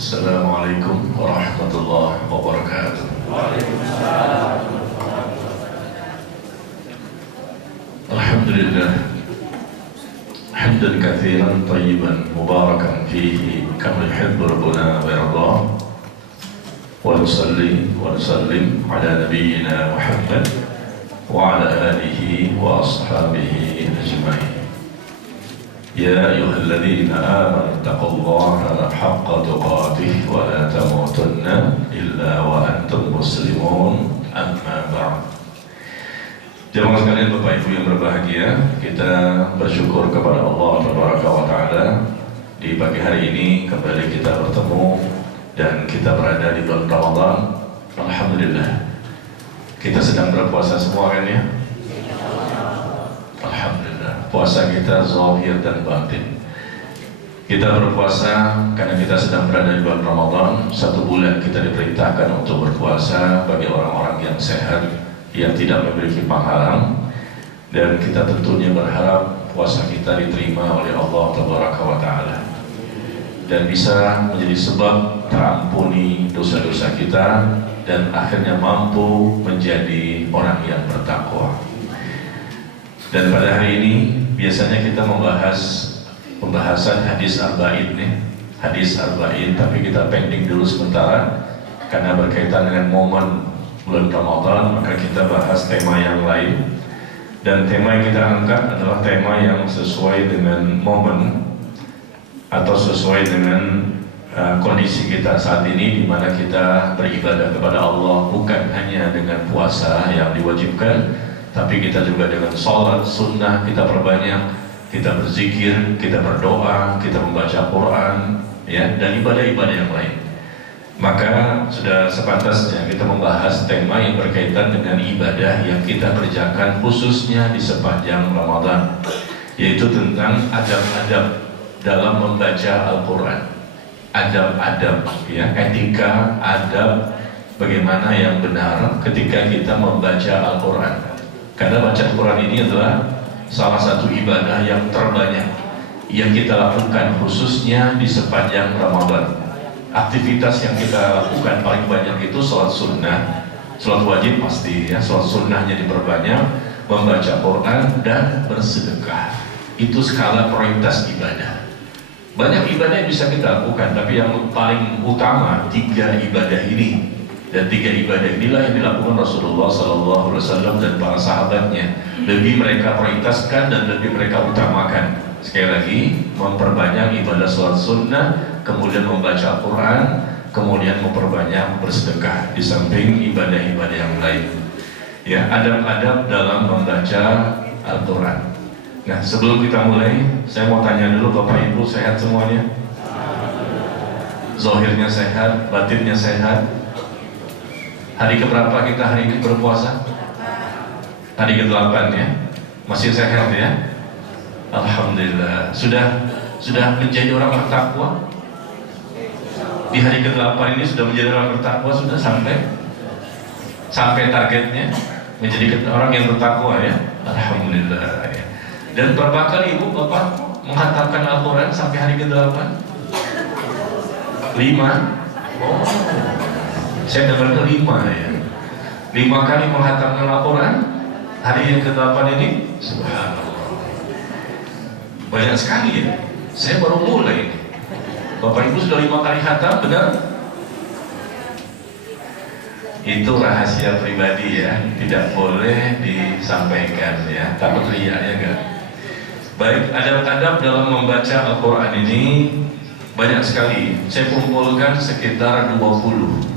Assalamualaikum warahmatullahi wabarakatuh. Alhamdulillah, hamdan katsiran tayyiban mubarakan fihi kama yuhibbu rabbuna wa yarda. Wa nusalli wa nusallim ala nabiyyina Muhammad wa ala alihi wa ashabihi ajma'in. Ya ayyuhalladzina amanu taqullaha haqqa tuqatih wa la tamutunna illa wa antum muslimun, amma ba'd. Jemaah sekalian, Bapak Ibu yang berbahagia, kita bersyukur kepada Allah Tabaraka wa Ta'ala di pagi hari ini kembali kita bertemu dan kita berada di bulan Ramadan. Alhamdulillah, kita sedang berpuasa semua kan ya? Alhamdulillah, puasa kita zahir dan batin. Kita berpuasa karena kita sedang berada di bulan Ramadan. 1 bulan kita diperintahkan untuk berpuasa bagi orang-orang yang sehat, yang tidak memiliki penghalang, dan kita tentunya berharap puasa kita diterima oleh Allah Tabaraka wa Ta'ala dan bisa menjadi sebab terampuni dosa-dosa kita dan akhirnya mampu menjadi orang yang bertakwa. Dan pada hari ini biasanya kita membahas pembahasan hadis arba'in nih, hadis arba'in, tapi kita pending dulu sementara karena berkaitan dengan momen bulan Ramadan, maka kita bahas tema yang lain. Dan tema yang kita angkat adalah tema yang sesuai dengan momen atau sesuai dengan kondisi kita saat ini, di mana kita beribadah kepada Allah bukan hanya dengan puasa yang diwajibkan, tapi kita juga dengan sholat sunnah kita perbanyak, kita berzikir, kita berdoa, kita membaca Quran, ya, dan ibadah-ibadah yang lain. Maka sudah sepantasnya kita membahas tema yang berkaitan dengan ibadah yang kita kerjakan khususnya di sepanjang Ramadan, yaitu tentang adab-adab dalam membaca Al-Quran. Adab-adab, ya, etika, adab bagaimana yang benar ketika kita membaca Al-Quran. Karena baca Al-Quran ini adalah salah satu ibadah yang terbanyak yang kita lakukan khususnya di sepanjang Ramadan. Aktivitas yang kita lakukan paling banyak itu sholat sunnah, sholat wajib pasti ya, sholat sunnahnya diperbanyak, membaca Quran dan bersedekah. Itu skala prioritas ibadah. Banyak ibadah yang bisa kita lakukan, tapi yang paling utama 3 ibadah ini. Dan 3 ibadah inilah yang dilakukan Rasulullah SAW dan para sahabatnya. Lebih mereka prioritaskan dan lebih mereka utamakan. Sekali lagi, memperbanyak ibadah sholat sunnah, kemudian membaca Al-Quran, kemudian memperbanyak bersedekah di samping ibadah-ibadah yang lain. Ya, adab-adab dalam membaca Al-Quran. Nah, sebelum kita mulai, saya mau tanya dulu, Bapak Ibu sehat semuanya? Zahirnya sehat, batinnya sehat. Hari keberapa kita hari ini berpuasa? Hari ke-8 ya. Masih sehat ya? Alhamdulillah. Sudah menjadi orang bertakwa? Di hari ke-8 ini sudah menjadi orang bertakwa, sudah sampai targetnya menjadi orang yang bertakwa ya. Alhamdulillah ya. Dan berapa kali Ibu Bapak menghantamkan Al-Quran sampai hari ke-8? 5? Oh, saya dengar ke-5 ya. 5 kali menghantamkan Al-Quran hari yang ke-8 ini. Subhanallah, banyak sekali ya. Saya baru mulai ini. Bapak Ibu sudah 5 kali khatam, benar? Itu rahasia pribadi ya, tidak boleh disampaikan ya, takut riya ya enggak. Baik, adab-adab dalam membaca Al-Quran ini banyak sekali. Saya kumpulkan sekitar 20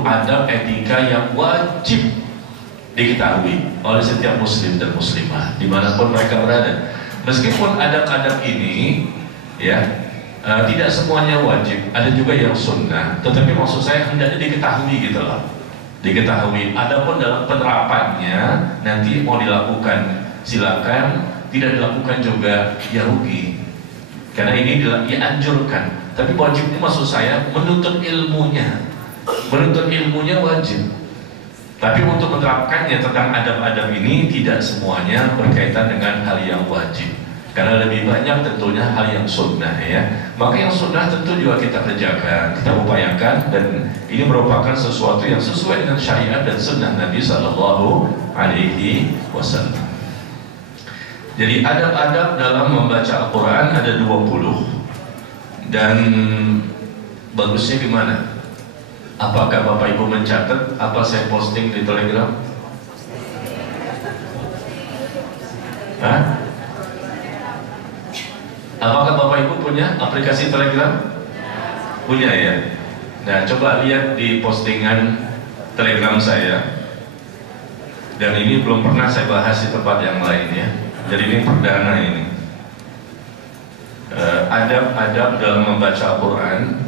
adab etika yang wajib diketahui oleh setiap muslim dan muslimah dimanapun mereka berada. Meskipun adab-adab ini ya, tidak semuanya wajib, ada juga yang sunnah, tetapi maksud saya hendaknya diketahui gitu loh, diketahui. Adapun dalam penerapannya nanti mau dilakukan silakan, tidak dilakukan juga ya rugi, karena ini dianjurkan. Tapi wajibnya maksud saya menuntut ilmunya wajib. Tapi untuk menerapkannya tentang adab-adab ini tidak semuanya berkaitan dengan hal yang wajib. Karena lebih banyak tentunya hal yang sunnah ya. Maka yang sunnah tentu juga kita kerjakan, kita upayakan, dan ini merupakan sesuatu yang sesuai dengan syariat dan sunnah Nabi Sallallahu Alaihi Wasallam. Jadi adab-adab dalam membaca Al-Quran ada 20. Dan bagusnya gimana? Apakah Bapak Ibu mencatat apa saya posting di Telegram? Hah? Apakah Bapak Ibu punya aplikasi Telegram? Punya ya? Nah, coba lihat di postingan Telegram saya. Dan ini belum pernah saya bahas di tempat yang lain ya. Jadi ini perdana ini. Adab-adab dalam membaca Al-Quran.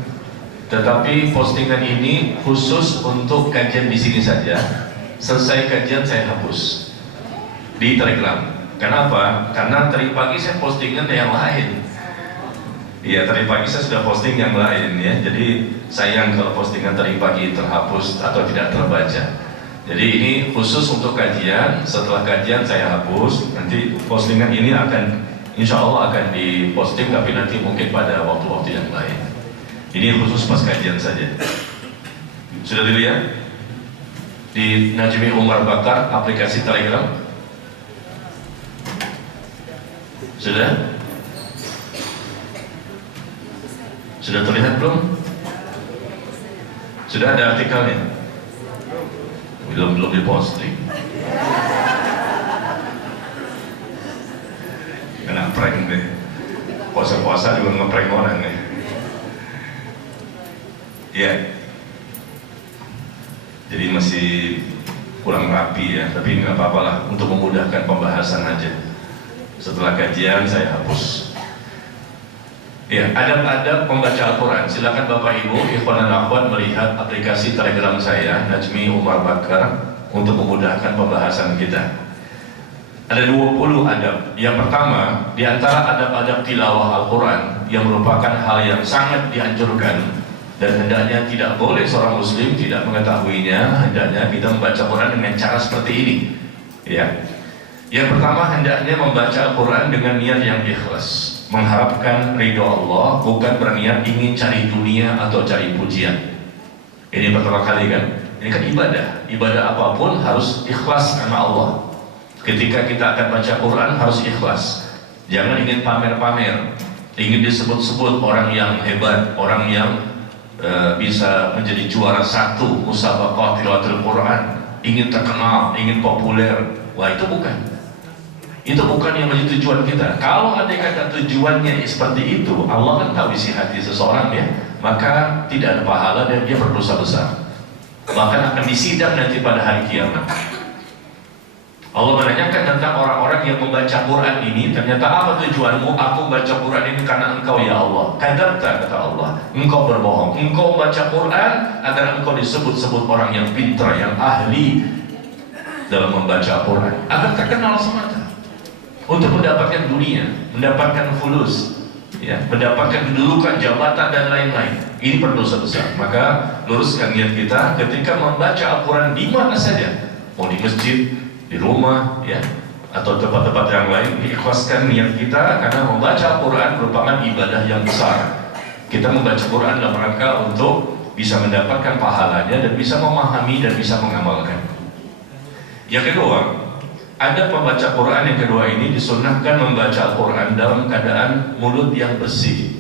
Tetapi postingan ini khusus untuk kajian di sini saja. Selesai kajian saya hapus di Telegram. Kenapa? Karena tadi pagi saya postingan yang lain. Iya, tadi pagi saya sudah posting yang lain ya. Jadi sayang kalau postingan tadi pagi terhapus atau tidak terbaca. Jadi ini khusus untuk kajian. Setelah kajian saya hapus. Nanti postingan ini akan, insya Allah akan diposting, tapi nanti mungkin pada waktu-waktu yang lain. Ini khusus pas kajian saja. Sudah dilihat di Najmi Umar Bakar aplikasi Telegram? Sudah? Sudah terlihat belum? Sudah ada artikelnya? Belum diposting. Kena prank deh. Puasa-puasa juga nge-prank orang ya. Iya. Jadi masih kurang rapi ya, tapi nggak apa-apa lah, untuk memudahkan pembahasan aja. Setelah kajian saya hapus. Ya, adab-adab membaca Al-Quran. Silakan Bapak Ibu, ikhwan dan akhwat melihat aplikasi Telegram saya, Najmi Umar Bakar, untuk memudahkan pembahasan kita. Ada 20 adab. Yang pertama, di antara adab-adab tilawah Al-Quran yang merupakan hal yang sangat dianjurkan dan hendaknya tidak boleh seorang muslim tidak mengetahuinya, hendaknya kita membaca Quran dengan cara seperti ini. Ya. Yang pertama, hendaknya membaca Al-Quran dengan niat yang ikhlas, mengharapkan ridho Allah, bukan berniat ingin cari dunia atau cari pujian. Ini pertama kali kan? Ini kan ibadah. Ibadah apapun harus ikhlas karena Allah. Ketika kita akan baca Quran harus ikhlas. Jangan ingin pamer-pamer, ingin disebut-sebut orang yang hebat, orang yang bisa menjadi juara satu musabaqah tilawatul Quran, ingin terkenal, ingin populer. Wah, itu bukan. Itu bukan yang menjadi tujuan kita. Kalau ada kata tujuannya seperti itu, Allah kan tahu isi hati seseorang ya, maka tidak ada pahala dan dia berdosa besar. Bahkan akan disidang nanti pada hari kiamat. Allah menanyakan tentang orang-orang yang membaca Quran ini, ternyata apa tujuanmu? Aku baca Quran ini karena engkau ya Allah. Kadzabta, kata Allah, engkau berbohong. Engkau baca Quran agar engkau disebut-sebut orang yang pintar, yang ahli dalam membaca Quran, agar terkenal semata. Untuk mendapatkan dunia, mendapatkan fulus, ya, mendapatkan kedudukan, jabatan dan lain-lain. Ini berdosa besar. Maka luruskan niat kita ketika membaca Al-Quran di mana saja, mau di masjid, di rumah, ya, atau tempat-tempat yang lain. Ikhlaskan niat kita karena membaca Al-Quran merupakan ibadah yang besar. Kita membaca Quran dalam rangka untuk bisa mendapatkan pahalanya dan bisa memahami dan bisa mengamalkan. Yang kedua, ada pembaca Quran yang kedua ini disunnahkan membaca Al-Quran dalam keadaan mulut yang bersih.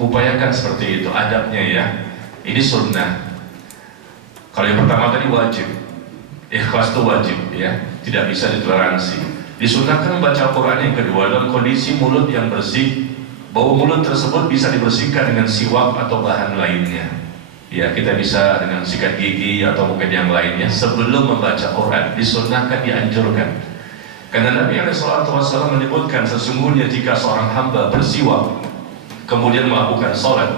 Upayakan seperti itu adabnya ya. Ini sunnah. Kalau yang pertama tadi wajib, ikhlas itu wajib ya, tidak bisa ditoleransi. Disunnahkan membaca Al-Quran yang kedua dalam kondisi mulut yang bersih. Bau mulut tersebut bisa dibersihkan dengan siwak atau bahan lainnya. Ya, kita bisa dengan sikat gigi atau mungkin yang lainnya sebelum membaca Quran. Disunnahkan, dianjurkan. Karena Nabi SAW menyebutkan sesungguhnya jika seorang hamba bersiwak kemudian melakukan sholat,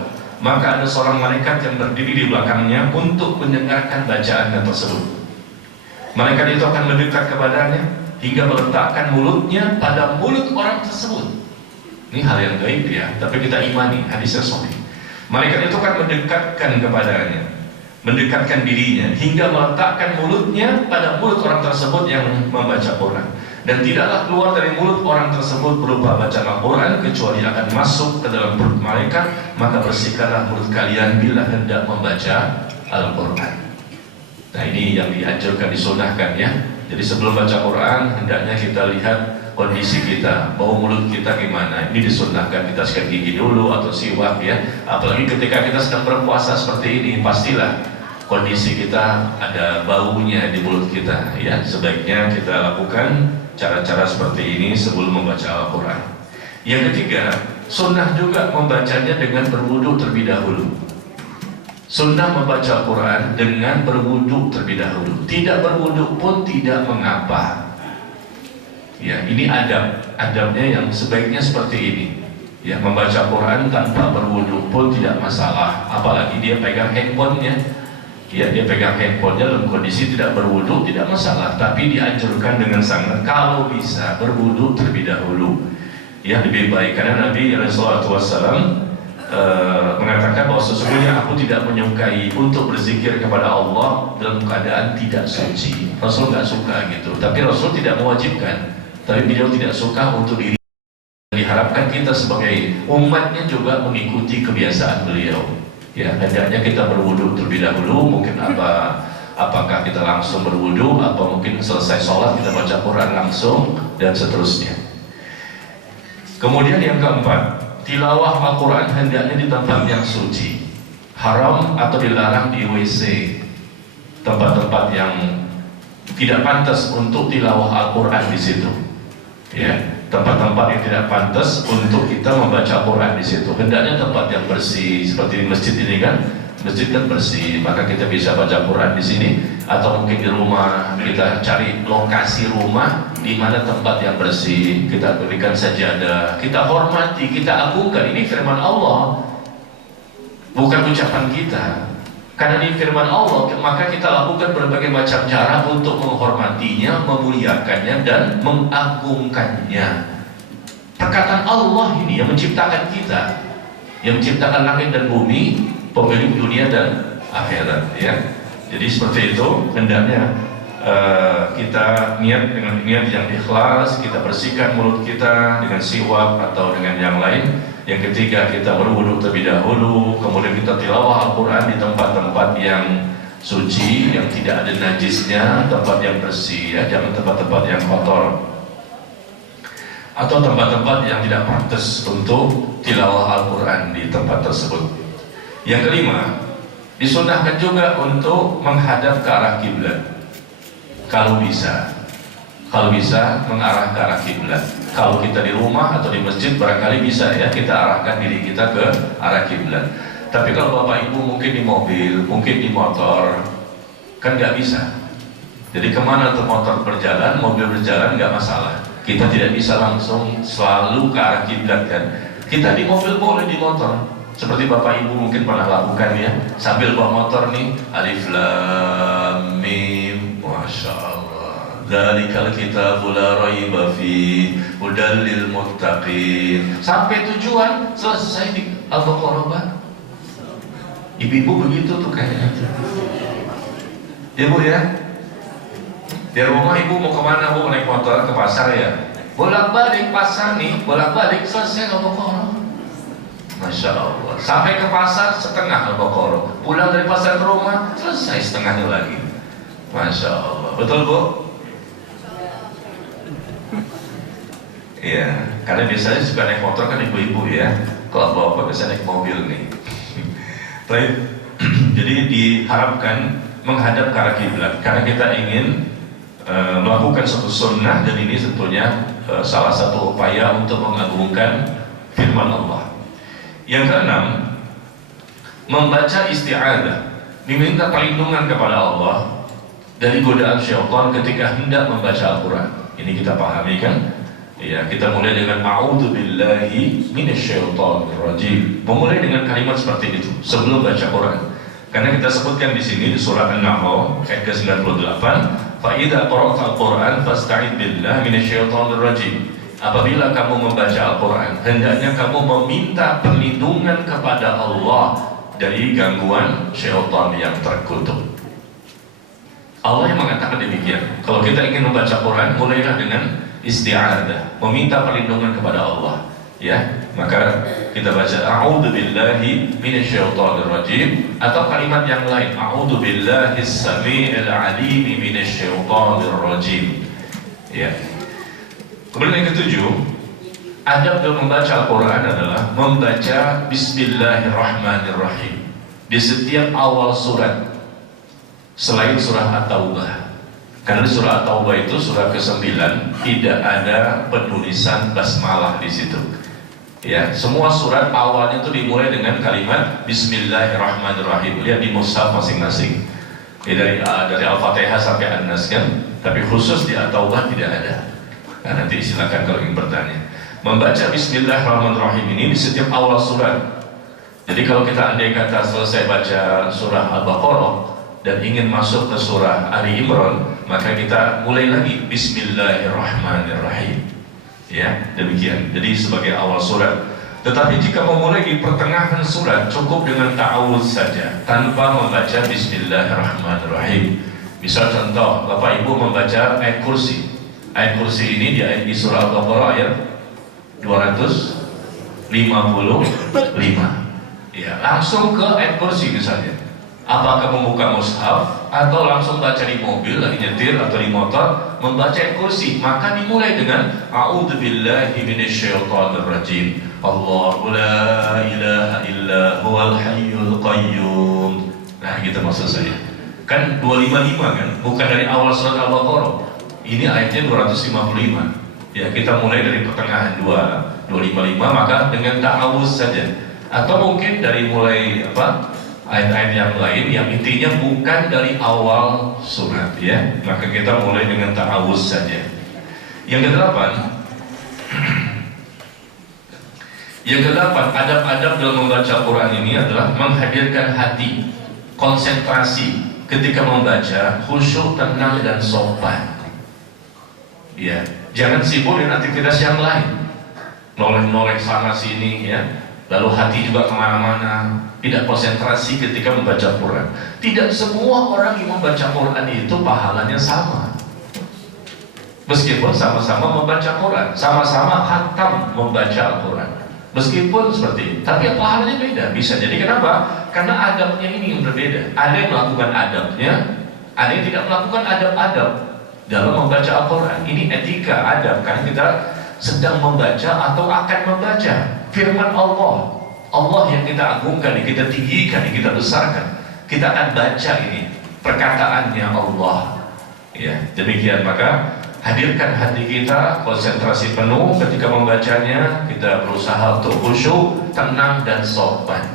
maka ada seorang malaikat yang berdiri di belakangnya untuk mendengarkan bacaannya tersebut. Malaikat itu akan mendekat kepadanya hingga meletakkan mulutnya pada mulut orang tersebut. Ini hal yang gaib ya, tapi kita imani, hadisnya sahih. Malaikat itu akan mendekatkan kepadanya, mendekatkan dirinya hingga meletakkan mulutnya pada mulut orang tersebut yang membaca Quran. Dan tidaklah keluar dari mulut orang tersebut berupa bacaan Al-Quran kecuali akan masuk ke dalam perut mereka. Maka bersihkanlah mulut kalian bila hendak membaca Al-Quran. Nah, ini yang dianjurkan, disunahkan ya. Jadi sebelum baca Quran hendaknya kita lihat kondisi kita, bau mulut kita gimana. Ini disunahkan kita sikat gigi dulu atau siwak ya. Apalagi ketika kita sedang berpuasa seperti ini, pastilah kondisi kita ada baunya di mulut kita ya. Sebaiknya kita lakukan cara-cara seperti ini sebelum membaca Al-Quran. Yang ketiga, sunnah juga membacanya dengan berwudu terlebih dahulu. Sunnah membaca Al-Quran dengan berwudu terlebih dahulu. Tidak berwudu pun tidak mengapa. Ya, ini adabnya yang sebaiknya seperti ini. Ya, membaca Quran tanpa berwudu pun tidak masalah. Apalagi dia pegang handphonenya. Ya, dia pegang handphonenya dalam kondisi tidak berwudu tidak masalah. Tapi dianjurkan dengan sangat kalau bisa berwudu terlebih dahulu. Ya, lebih baik karena Nabi SAW mengatakan bahwa sesungguhnya aku tidak menyukai untuk berzikir kepada Allah dalam keadaan tidak suci. Rasul nggak suka gitu. Tapi Rasul tidak mewajibkan. Tapi beliau tidak suka untuk diri. Diharapkan kita sebagai umatnya juga mengikuti kebiasaan beliau. Ya, hendaknya kita berwudu terlebih dahulu. Mungkin apakah kita langsung berwudu, atau mungkin selesai sholat kita baca Quran langsung dan seterusnya. Kemudian yang keempat, tilawah Al-Quran hendaknya di tempat yang suci. Haram atau dilarang di WC, tempat-tempat yang tidak pantas untuk tilawah Al-Quran di situ. Ya, tempat-tempat yang tidak pantas untuk kita membaca Quran di situ. Hendaknya tempat yang bersih, seperti di masjid ini kan. Masjid kan bersih, maka kita bisa baca Quran di sini. Atau mungkin di rumah kita cari lokasi rumah di mana tempat yang bersih. Kita berikan sajadah, kita hormati, kita agungkan. Ini firman Allah, bukan ucapan kita. Karena ini firman Allah, maka kita lakukan berbagai macam cara untuk menghormatinya, memuliakannya, dan mengagungkannya. Perkataan Allah ini yang menciptakan kita, yang menciptakan langit dan bumi, pemilik dunia dan akhirat ya. Jadi seperti itu hendaknya kita niat dengan niat yang ikhlas, kita bersihkan mulut kita dengan siwak atau dengan yang lain. Yang ketiga, kita berwudu terlebih dahulu, kemudian kita tilawah Al-Quran di tempat-tempat yang suci, yang tidak ada najisnya, tempat yang bersih ya, jangan tempat-tempat yang kotor atau tempat-tempat yang tidak pantas untuk tilawah Al-Quran di tempat tersebut. Yang kelima, disunahkan juga untuk menghadap ke arah kiblat. Kalau bisa mengarah ke arah kiblat. Kalau kita di rumah atau di masjid barangkali bisa ya, kita arahkan diri kita ke arah kiblat. Tapi kalau Bapak Ibu mungkin di mobil, mungkin di motor, kan nggak bisa. Jadi kemana tuh motor berjalan, mobil berjalan nggak masalah. Kita tidak bisa langsung selalu ke arah kiblat kan. Kita di mobil boleh, di motor. Seperti Bapak Ibu mungkin pernah lakukan ya, sambil bawa motor nih, alif lam mim, masya Allah, dzalikal kitabu la raiba fi hudal lil muttaqin. Sampai tujuan, selesai di Al-Baqarah. Ibu-ibu begitu tuh kayaknya. Ibu ya, di rumah ibu mau kemana? Bu naik motor ke pasar ya, bolak-balik pasar nih, bolak-balik selesai Al-Baqarah. Masya Allah, sampai ke pasar setengah Al-Baqarah, pulang dari pasar ke rumah selesai setengahnya lagi. Masya Allah, betul Bu? Iya, karena biasanya suka naik motor kan ibu-ibu ya. Kalau bapak biasa naik mobil nih. Baik, jadi diharapkan menghadap ke arah kiblat karena kita ingin melakukan suatu sunnah, dan ini tentunya salah satu upaya untuk mengagungkan firman Allah. Yang keenam, membaca isti'adzah, meminta perlindungan kepada Allah dari godaan syaitan ketika hendak membaca Al-Quran. Ini kita pahami kan? Ya, kita mulai dengan a'udzubillahi minasyaitonir rajim. Memulai dengan kalimat seperti itu sebelum baca Quran. Karena kita sebutkan di sini di surah An-Nahl ayat ke-98, fa idza qara'tal Qur'an fasta'id billahi minasyaitonir rajim. Apabila kamu membaca Al-Quran, hendaknya kamu meminta perlindungan kepada Allah dari gangguan syaitan yang terkutuk. Allah yang mengatakan demikian. Kalau kita ingin membaca Quran, mulailah dengan isti'adah, meminta perlindungan kepada Allah. Ya, maka kita baca a'udzubillahi minasyaitonirrajim atau kalimat yang lain a'udzubillahis samii'il 'aliim minasyaitonirrajim. Ya. Kemudian yang ketujuh, adab dalam membaca Al-Quran adalah membaca Bismillahirrahmanirrahim di setiap awal surat selain surah At-Taubah. Karena surah At-Taubah itu surah ke-9 tidak ada penulisan basmalah di situ. Ya, semua surat awalnya itu dimulai dengan kalimat Bismillahirrahmanirrahim. Lihat di mushaf masing-masing. Ya, dari Al-Fatihah sampai An-Nas kan, tapi khusus di At-Taubah tidak ada. Nah, nanti silakan kalau ingin bertanya. Membaca Bismillahirrahmanirrahim ini di setiap awal surat. Jadi kalau kita andai kata selesai baca surah Al-Baqarah dan ingin masuk ke surah Ali Imran, maka kita mulai lagi Bismillahirrahmanirrahim. Ya, demikian. Jadi sebagai awal surat. Tetapi jika memulai di pertengahan surat, cukup dengan ta'awudz saja tanpa membaca Bismillahirrahmanirrahim. Misal contoh, Bapak Ibu membaca ayat kursi. Ayat kursi ini di surah Al-Baqarah ayat 255. Ya, langsung ke ayat kursi misalnya. Apakah membuka mushaf atau langsung baca di mobil lagi nyetir atau di motor membaca ayat kursi, maka dimulai dengan a'udzubillahi minasyaitonirrajim. Allahu la ilaha illa huwal hayyul qayyum. Nah, gitu maksud saya. Kan 255 kan, bukan dari awal surat Al-Baqarah. Ini ayatnya 255. Ya, kita mulai dari pertengahan 255, maka dengan ta'awuz saja. Atau mungkin dari mulai ayat-ayat yang lain yang intinya bukan dari awal surat, ya, maka kita mulai dengan ta'awuz saja. Yang kedelapan, adab-adab dalam membaca Quran ini adalah menghadirkan hati, konsentrasi ketika membaca, khusyuk, tenang dan sopan. Ya, jangan sibuk dengan aktivitas yang lain, noleh-noleh sana sini, ya. Lalu hati juga kemana-mana, tidak konsentrasi ketika membaca Quran. Tidak semua orang yang membaca Quran itu pahalanya sama. Meskipun sama-sama membaca Quran, sama-sama khatam membaca Al-Quran, meskipun seperti itu, tapi pahalanya beda. Bisa jadi kenapa? Karena adabnya ini yang berbeda. Ada yang melakukan adabnya, ada yang tidak melakukan adab-adab dalam membaca Al-Quran. Ini etika adab, karena kita sedang membaca atau akan membaca firman Allah. Allah yang kita agungkan, yang kita tinggikan, yang kita besarkan. Kita akan baca ini perkataannya Allah. Ya, demikian. Maka hadirkan hati kita, konsentrasi penuh ketika membacanya. Kita berusaha untuk khusyuk, tenang dan sopan.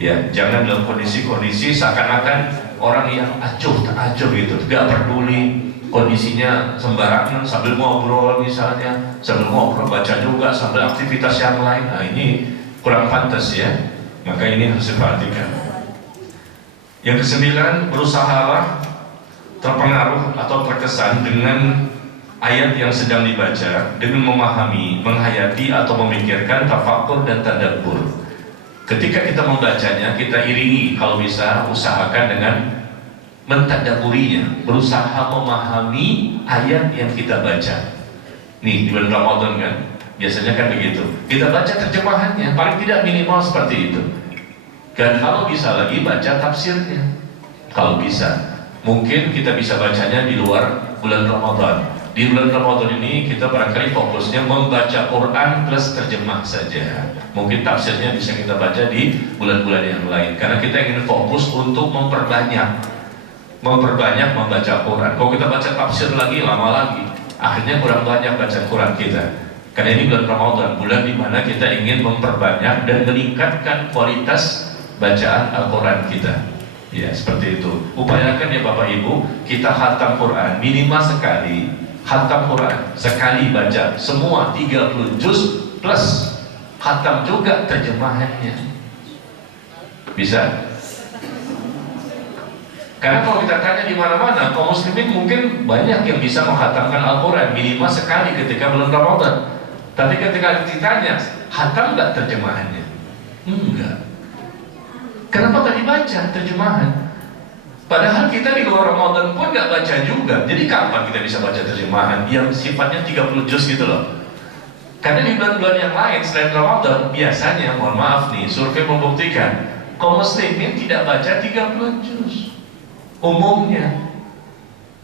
Ya, jangan dalam kondisi-kondisi seakan-akan orang yang acuh tak acuh gitu, tidak peduli kondisinya, sembarangan sambil ngobrol misalnya, sambil ngobrol baca juga sambil aktivitas yang lain. Nah, ini kurang pantas, ya. Maka ini harus diperhatikan. Yang ke-9, berusahalah terpengaruh atau terkesan dengan ayat yang sedang dibaca dengan memahami, menghayati atau memikirkan, tafakkur dan tadabbur. Ketika kita membacanya, kita iringi, kalau bisa usahakan dengan mentadaburinya, berusaha memahami ayat yang kita baca. Nih, di bulan Ramadan kan, biasanya kan begitu. Kita baca terjemahannya, paling tidak minimal seperti itu. Dan kalau bisa lagi baca tafsirnya. Kalau bisa, mungkin kita bisa bacanya di luar bulan Ramadan. Di bulan Ramadan ini kita barangkali fokusnya membaca Quran plus terjemah saja. Mungkin tafsirnya bisa kita baca di bulan-bulan yang lain. Karena kita ingin fokus untuk memperbanyak membaca Quran. Kalau kita baca tafsir lagi, lama lagi, akhirnya kurang banyak baca Quran kita. Karena ini bulan Ramadan, bulan dimana kita ingin memperbanyak dan meningkatkan kualitas bacaan Al-Quran kita. Ya, seperti itu. Upayakan ya Bapak Ibu, kita khatam Quran minimal sekali. Khatam Quran sekali baca semua 30 juz plus khatam juga terjemahannya. Bisa? Karena kalau kita tanya di mana-mana, kaum muslimin mungkin banyak yang bisa menghatamkan Al-Quran minimal sekali ketika bulan Ramadan. Tapi ketika ditanya, khatam nggak terjemahannya? Enggak. Kenapa nggak dibaca terjemahan? Padahal kita di luar Ramadan pun nggak baca juga. Jadi kapan kita bisa baca terjemahan yang sifatnya 30 juz gitu loh? Karena di bulan-bulan yang lain selain Ramadan, biasanya, mohon maaf nih, survei membuktikan kaum muslimin tidak baca 30 juz umumnya.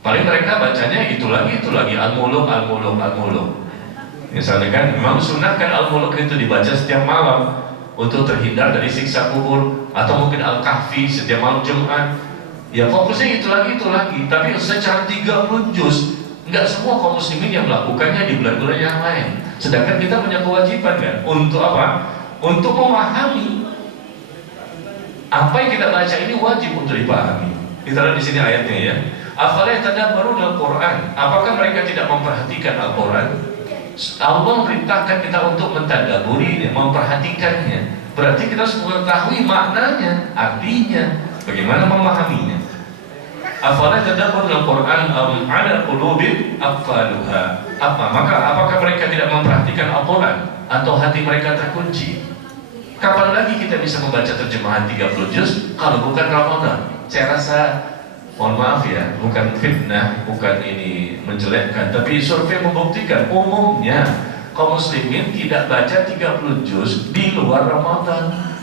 Paling mereka bacanya itu lagi al-muluk. Misalnya kan, memang sunat kan al-muluk itu dibaca setiap malam untuk terhindar dari siksa kubur, atau mungkin al-kahfi setiap malam Jumat. Ya fokusnya itu lagi. Tapi secara 30 juz, nggak semua kaum muslimin yang melakukannya di bulan-bulan yang lain. Sedangkan kita punya kewajiban kan untuk apa? Untuk memahami apa yang kita baca ini wajib untuk dipahami. Kita lihat di sini ayatnya ya. Afala yatadabbaruna al-Qur'an? Apakah mereka tidak memperhatikan Al-Qur'an? Allah memerintahkan kita untuk mentadaburi, memperhatikannya. Berarti kita harus mengetahui maknanya, artinya, bagaimana memahaminya. Afala yatadabbaruna al-Qur'an am 'ala qulubin aqfaluha? Apakah mereka tidak memperhatikan Al-Quran atau hati mereka terkunci? Kapan lagi kita bisa membaca terjemahan 30 juz kalau bukan Ramadan? Saya rasa, mohon maaf ya, bukan fitnah, bukan ini menjelekkan, tapi survei membuktikan umumnya kaum muslimin tidak baca 30 juz di luar Ramadan.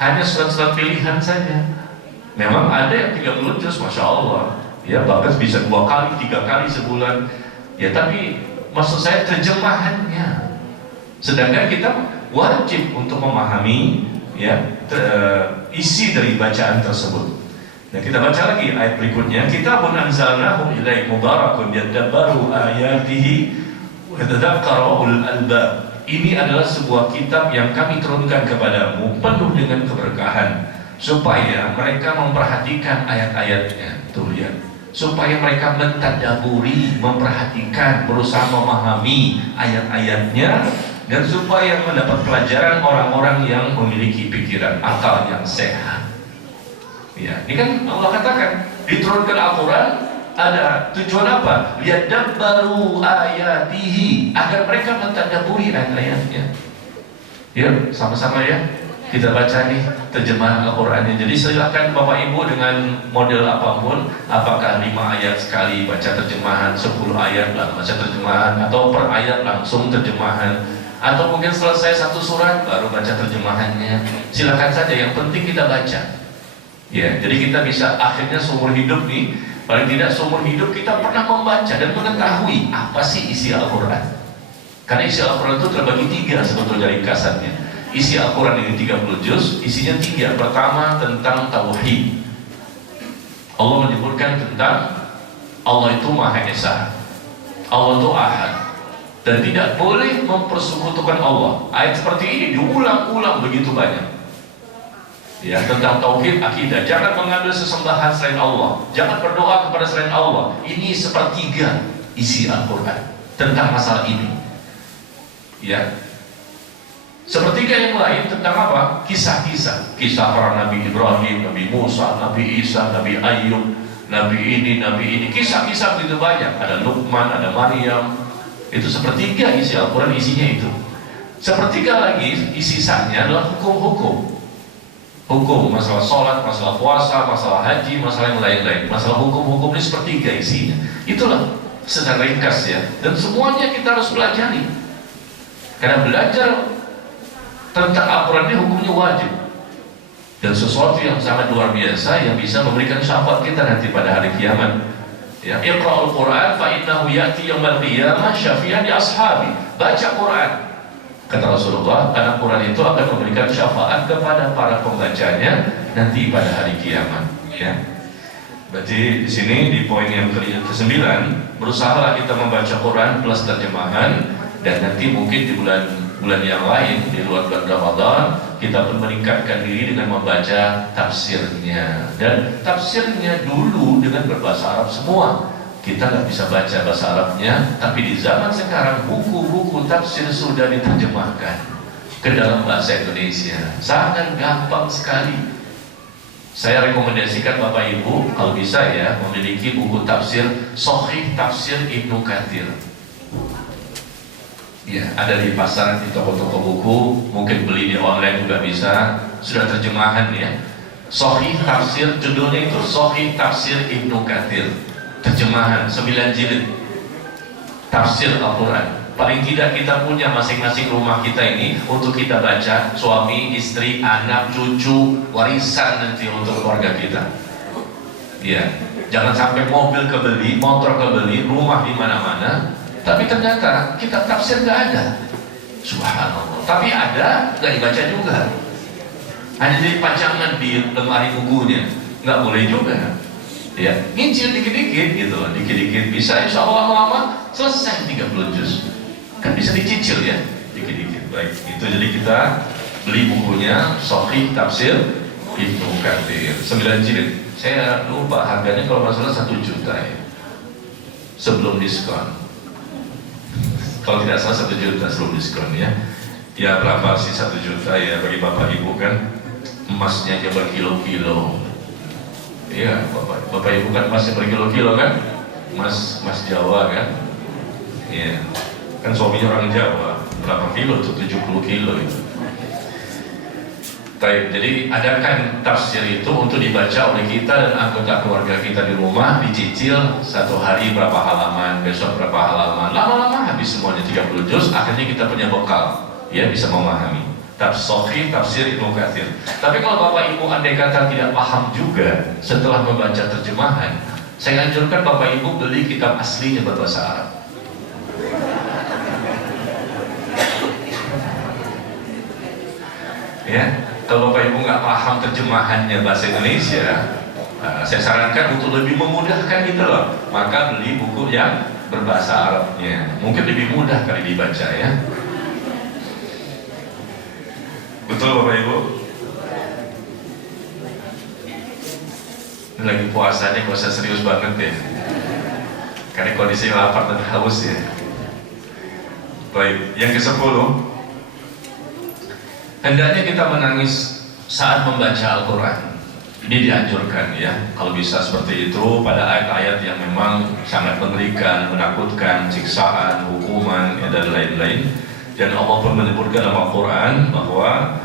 Hanya surat-surat pilihan saja. Memang ada yang 30 juz, Masya Allah, ya bahkan bisa 2 kali, 3 kali sebulan. Ya tapi maksud saya terjemahannya. Sedangkan kita wajib untuk memahami ya isi dari bacaan tersebut. Nah kita baca lagi ayat berikutnya. Kitabun anzalnahu ilaik mubarakun yadabbaru ayatihi wa yatadhakkaru ulul albab. Ini adalah sebuah kitab yang kami turunkan kepadamu penuh dengan keberkahan supaya mereka memperhatikan ayat-ayatnya. Tuh lihat, supaya mereka mentadaburi, memperhatikan, berusaha memahami ayat-ayatnya, dan supaya mendapat pelajaran orang-orang yang memiliki pikiran akal yang sehat. Ya, ini kan Allah katakan diturunkan Al-Quran ada tujuan apa? Liyadabbaru ayatihi, agar mereka mentadaburi ayat-ayatnya. Ya, sama-sama ya. Kita baca nih terjemahan Al-Qurannya. Jadi silakan Bapak Ibu dengan model apapun, apakah 5 ayat sekali baca terjemahan, 10 ayat baca terjemahan, atau per ayat langsung terjemahan, atau mungkin selesai 1 surat baru baca terjemahannya. Silakan saja, yang penting kita baca. Ya, jadi kita bisa akhirnya seumur hidup nih, paling tidak seumur hidup kita pernah membaca dan mengetahui apa sih isi Al-Quran. Karena isi Al-Quran itu terbagi 3 sebetulnya ringkasannya. Isi Al-Quran ini 30 juz, isinya 3. Pertama tentang tauhid. Allah menyebutkan tentang Allah itu Maha Esa, Allah itu Ahad, dan tidak boleh mempersekutukan Allah. Ayat seperti ini diulang-ulang begitu banyak. Ya, tentang tauhid akidah, jangan mengambil sesembahan selain Allah, jangan berdoa kepada selain Allah. Ini sepertiga isi Al-Quran tentang masalah ini. Ya. Sepertiga yang lain tentang apa? Kisah-kisah, kisah para Nabi Ibrahim, Nabi Musa, Nabi Isa, Nabi Ayub, Nabi ini, kisah-kisah begitu banyak. Ada Luqman, ada Maryam. Itu sepertiga isi Al-Quran, isinya itu. Sepertiga lagi sisanya adalah hukum-hukum. Hukum, masalah sholat, masalah puasa, masalah haji, masalah yang lain-lain. Masalah hukum-hukum ini sepertiga isinya. Itulah secara ringkas ya. Dan semuanya kita harus pelajari. Karena belajar tentang Al-Quran ini hukumnya wajib, dan sesuatu yang sangat luar biasa yang bisa memberikan syafaat kita nanti pada hari kiamat. Ya, Iqra'ul Quran fa innahu ya'ti yaumil qiyamah syafi'an li ashabi. Baca Quran, kata Rasulullah, karena Quran itu akan memberikan syafaat kepada para pembacanya nanti pada hari kiamat. Ya. Berarti di sini di poin yang ke-9, berusahalah kita membaca Quran plus terjemahan, dan nanti mungkin di bulan yang lain di luar bulan Ramadan kita pun meningkatkan diri dengan membaca tafsirnya, dan tafsirnya dulu dengan berbahasa Arab semua. Kita nggak bisa baca bahasa Arabnya, tapi di zaman sekarang buku-buku tafsir sudah diterjemahkan ke dalam bahasa Indonesia, sangat gampang sekali. Saya rekomendasikan Bapak Ibu kalau bisa ya memiliki buku tafsir Sahih Tafsir Ibnu Katsir. Ya, ada di pasar, di toko-toko buku, mungkin beli di online juga bisa. Sudah terjemahan ya. Sahih tafsir, judulnya itu Sahih Tafsir Ibnu Katsir, terjemahan 9 jilid tafsir Al-Quran. Paling tidak kita punya masing-masing rumah kita ini untuk kita baca, suami, istri, anak, cucu, warisan nanti untuk keluarga kita. Ya, jangan sampai mobil kebeli, motor kebeli, rumah di mana-mana, tapi ternyata kitab tafsir nggak ada. Subhanallah. Tapi ada, nggak dibaca juga. Hanya jadi pajangan di lemari bukunya, nggak boleh juga. Ya, ngincil dikit-dikit gitu, dikit-dikit bisa. Insya Allah lama selesai 30 juz. Kan bisa dicicil ya, dikit-dikit. Baik, itu jadi kita beli bukunya Sahih Tafsir Ibnu Katsir 9 jilid. Saya lupa harganya, kalau nggak salah 1 juta ya, sebelum diskon. Kalau tidak salah 1 juta sebelum diskon ya. Ya berapa sih 1 juta ya bagi bapak ibu kan, emasnya aja berkilo-kilo. Iya, bapak ibu kan emasnya berkilo-kilo kan, emas Jawa kan. Iya. Kan suaminya orang Jawa, berapa kilo tuh? 70 kilo itu. Baik, jadi adakan tafsir itu untuk dibaca oleh kita dan anggota keluarga kita di rumah, dicicil satu hari berapa halaman, besok berapa halaman, lama-lama habis semuanya 30 juz, akhirnya kita punya bekal, ya bisa memahami. Sahih Tafsir Ibnu Katsir. Tapi kalau bapak ibu andai kata tidak paham juga setelah membaca terjemahan, saya anjurkan bapak ibu beli kitab aslinya berbahasa Arab. Ya, kalau bapak ibu nggak paham terjemahannya bahasa Indonesia, saya sarankan untuk lebih memudahkan gitu loh, maka beli buku yang berbahasa Arabnya, mungkin lebih mudah kali dibaca ya. Betul bapak ibu? Ini lagi puasanya, puasa serius banget ya, karena kondisi lapar dan haus ya. Baik, yang ke-10, hendaknya kita menangis saat membaca Al-Quran. Ini dianjurkan ya, kalau bisa seperti itu pada ayat-ayat yang memang sangat mengerikan, menakutkan, siksaan, hukuman ya, dan lain-lain. Dan Allah pun menyebutkan dalam Al-Quran bahwa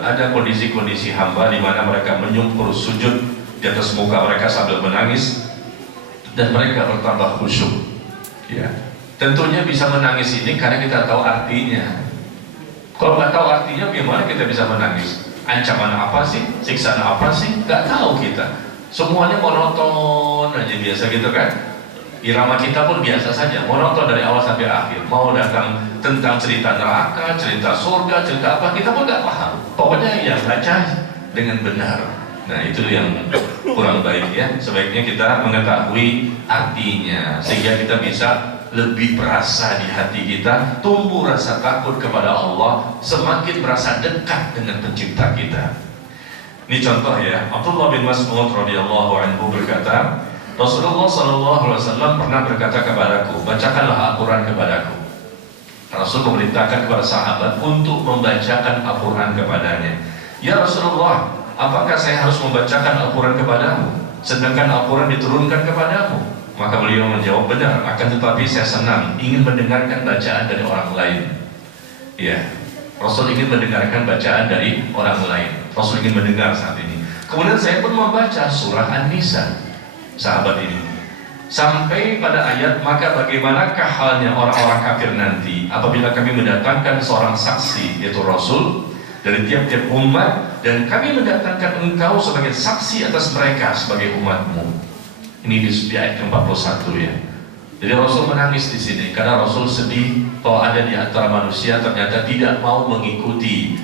ada kondisi-kondisi hamba di mana mereka menyungkur sujud di atas muka mereka sambil menangis dan mereka bertambah khusyuk. Ya, tentunya bisa menangis ini karena kita tahu artinya. Kalau nggak tahu artinya, bagaimana kita bisa menangis? Ancaman apa sih? Siksaan apa sih? Nggak tahu kita. Semuanya monoton aja biasa gitu kan? Irama kita pun biasa saja, monoton dari awal sampai akhir. Mau datang tentang cerita neraka, cerita surga, cerita apa, kita pun nggak paham. Pokoknya ya baca dengan benar. Nah itu yang kurang baik ya. Sebaiknya kita mengetahui artinya sehingga kita bisa lebih berasa di hati kita, tumbuh rasa takut kepada Allah, semakin merasa dekat dengan pencipta kita. Ini contoh ya, Abdullah bin Mas'ud radhiyallahu anhu berkata, Rasulullah SAW pernah berkata kepadaku, bacakanlah Al-Quran kepadaku. Rasul memerintahkan kepada sahabat untuk membacakan Al-Quran kepadanya. Ya Rasulullah, apakah saya harus membacakan Al-Quran kepadamu, sedangkan Al-Quran diturunkan kepadamu? Maka beliau menjawab, benar, akan tetapi saya senang ingin mendengarkan bacaan dari orang lain. Ya, Rasul ingin mendengarkan bacaan dari orang lain. Rasul ingin mendengar saat ini. Kemudian saya pun membaca surah An-Nisa, sahabat ini, sampai pada ayat, maka bagaimanakah halnya orang-orang kafir nanti apabila kami mendatangkan seorang saksi, yaitu Rasul, dari tiap-tiap umat, dan kami mendatangkan engkau sebagai saksi atas mereka sebagai umatmu. Ini di ayat ke-41 ya. Jadi Rasul menangis di sini karena Rasul sedih kalau ada di antara manusia ternyata tidak mau mengikuti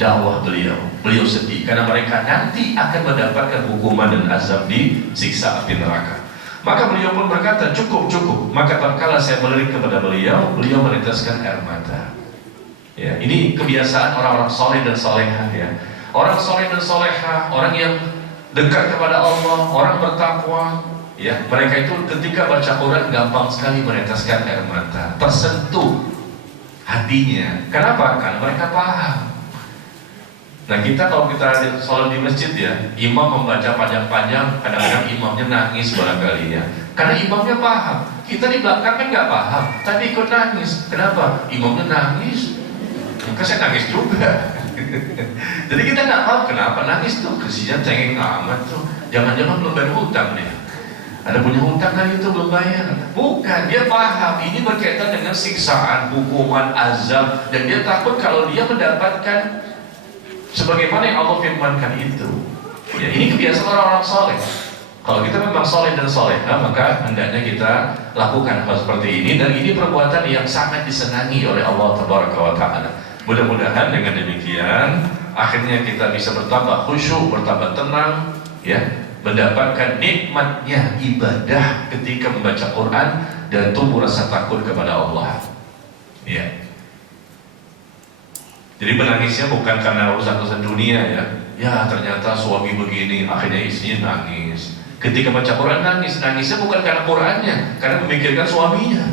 dakwah beliau. Beliau sedih karena mereka nanti akan mendapatkan hukuman dan azab di siksa api neraka. Maka beliau pun berkata, cukup. Maka tatkala saya melirik kepada beliau, beliau meneteskan air mata. Ya, ini kebiasaan orang-orang soleh dan solehah ya. Orang soleh dan solehah, orang yang dekat kepada Allah, orang bertakwa. Ya, mereka itu ketika baca Quran gampang sekali meneteskan air mata, tersentuh hatinya. Kenapa? Karena mereka paham. Nah kita kalau kita sholat di masjid ya, imam membaca panjang-panjang, kadang-kadang imamnya nangis barangkali ya, karena imamnya paham. Kita di belakang kan nggak paham, tapi ikut nangis. Kenapa? Imamnya nangis, maka saya nangis juga. Jadi kita nggak tahu kenapa nangis tuh, kesian cengeng amat tuh. Jangan-jangan belum bayar hutang nih. Ada punya hutang kan itu belum bayar. Bukan, dia paham ini berkaitan dengan siksaan, hukuman, azab, dan dia takut kalau dia mendapatkan sebagaimana yang Allah firmankan itu. Ya, ini kebiasaan orang-orang soleh. Kalau kita memang soleh dan soleha, maka hendaknya kita lakukan hal seperti ini, dan ini perbuatan yang sangat disenangi oleh Allah Tabaraka wa Ta'ala. Mudah-mudahan dengan demikian akhirnya kita bisa bertambah khusyuk, bertambah tenang, ya, mendapatkan nikmatnya ibadah ketika membaca Quran dan tumbuh rasa takut kepada Allah. Ya. Jadi menangisnya bukan karena urusan-urusan dunia, ya. Ya, ternyata suami begini, akhirnya istrinya nangis. Ketika baca Quran nangis, nangisnya bukan karena Qurannya, karena memikirkan suaminya.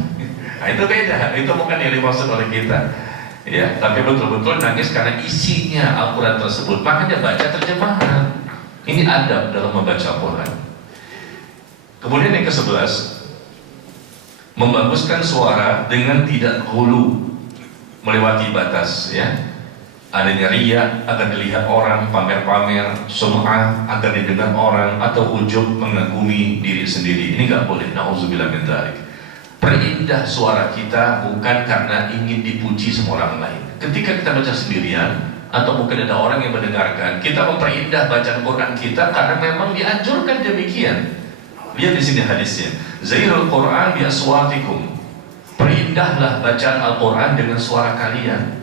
Nah, itu beda, itu bukan yang dimaksud oleh kita. Ya, tapi betul-betul nangis karena isinya Al-Quran tersebut. Makanya baca terjemahan. Ini adab dalam membaca Al-Quran. Kemudian yang ke-11, membaguskan suara dengan tidak ghulu, melewati batas, ya. Adanya riya agar dilihat orang, pamer-pamer, sum'ah agar didengar orang, atau ujub mengagumi diri sendiri. Ini nggak boleh. Nauzubillah min dzalik. Perindah suara kita bukan karena ingin dipuji sama orang lain. Ketika kita baca sendirian atau mungkin ada orang yang mendengarkan, kita memperindah bacaan Quran kita karena memang dianjurkan demikian. Lihat di sini hadisnya. Zainul Quran bi aswatikum. Perindahlah bacaan Al-Quran dengan suara kalian.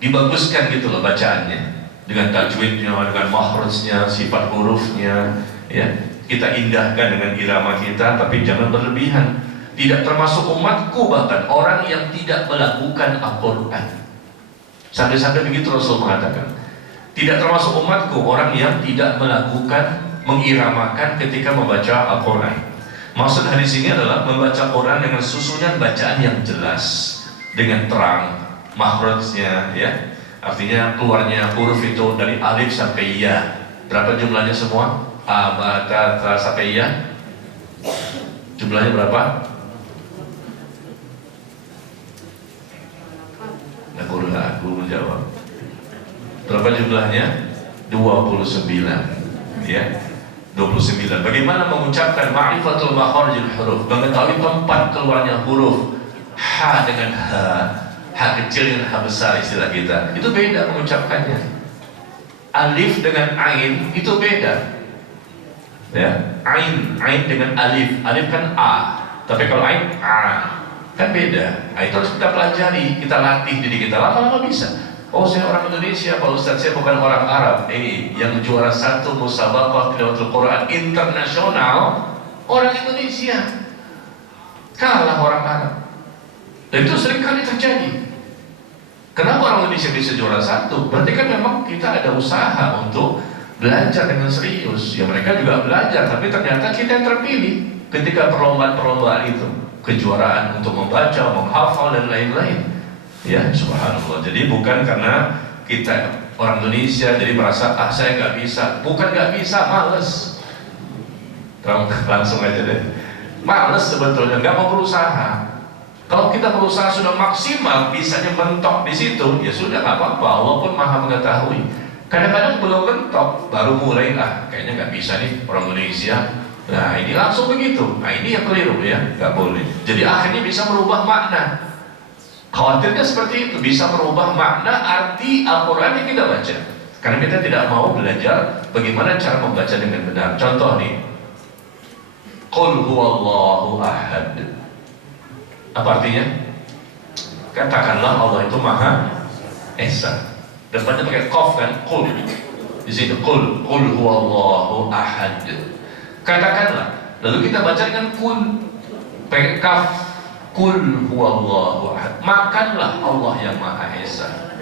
Dibaguskan gitu loh bacaannya, dengan tajwidnya, dengan makhrajnya, sifat hurufnya, ya. Kita indahkan dengan irama kita, tapi jangan berlebihan. Tidak termasuk umatku bahkan orang yang tidak melakukan Al-Quran. Sampai-sampai begitu Rasul mengatakan, tidak termasuk umatku orang yang tidak melakukan, mengiramakan ketika membaca Al-Quran. Maksud hadis ini adalah membaca Quran dengan susunan bacaan yang jelas, dengan terang, makhrajnya, ya, artinya keluarnya huruf itu dari alif sampai ya. Berapa jumlahnya semua? A, ba, ta, ta sampai ya. Jumlahnya berapa? Nah, guru aku menjawab. Berapa jumlahnya? 29, ya. 29. Bagaimana mengucapkan ma'rifatul makharijil huruf, mengetahui tempat keluarnya huruf ha dengan ha kecil dengan ha besar, istilah kita. Itu beda mengucapkannya. Alif dengan ain itu beda. Ya, ain dengan alif. Alif kan a, tapi kalau ain a, kan beda. Nah, itu harus kita pelajari, kita latih diri kita, lama-lama bisa. Oh, saya orang Indonesia, Pak Ustadz, saya bukan orang Arab. Yang juara 1 musabaqah tilawatul Quran internasional orang Indonesia, kalah orang Arab. Dan itu sering kali terjadi. Kenapa orang Indonesia bisa juara 1? Berarti kan memang kita ada usaha untuk belajar dengan serius. Ya, mereka juga belajar, tapi ternyata kita yang terpilih ketika perlombaan-perlombaan itu, kejuaraan untuk membaca, menghafal dan lain-lain. Ya, subhanallah. Jadi bukan karena kita orang Indonesia jadi merasa saya nggak bisa. Bukan nggak bisa, males. Langsung aja deh. Males sebetulnya, nggak mau berusaha. Kalau kita berusaha sudah maksimal, bisanya mentok di situ, ya sudah nggak apa-apa. Allah pun maha mengetahui. Kadang-kadang belum mentok, baru mulai kayaknya nggak bisa nih orang Indonesia. Nah, ini langsung begitu. Nah, ini yang keliru, ya, nggak boleh. Jadi akhirnya bisa merubah makna. Khawatirnya seperti itu, bisa merubah makna arti Al-Quran yang kita baca. Karena kita tidak mau belajar bagaimana cara membaca dengan benar. Contoh nih, Qul huwallahu ahad. Apa artinya? Katakanlah Allah itu Maha Esa. Depannya pakai qaf kan, Qul. Di situ Qul huwallahu ahad. Katakanlah. Lalu kita baca dengan kun, pakai kaf. Qul huwallahu ahad. Makanlah Allah yang Maha Esa.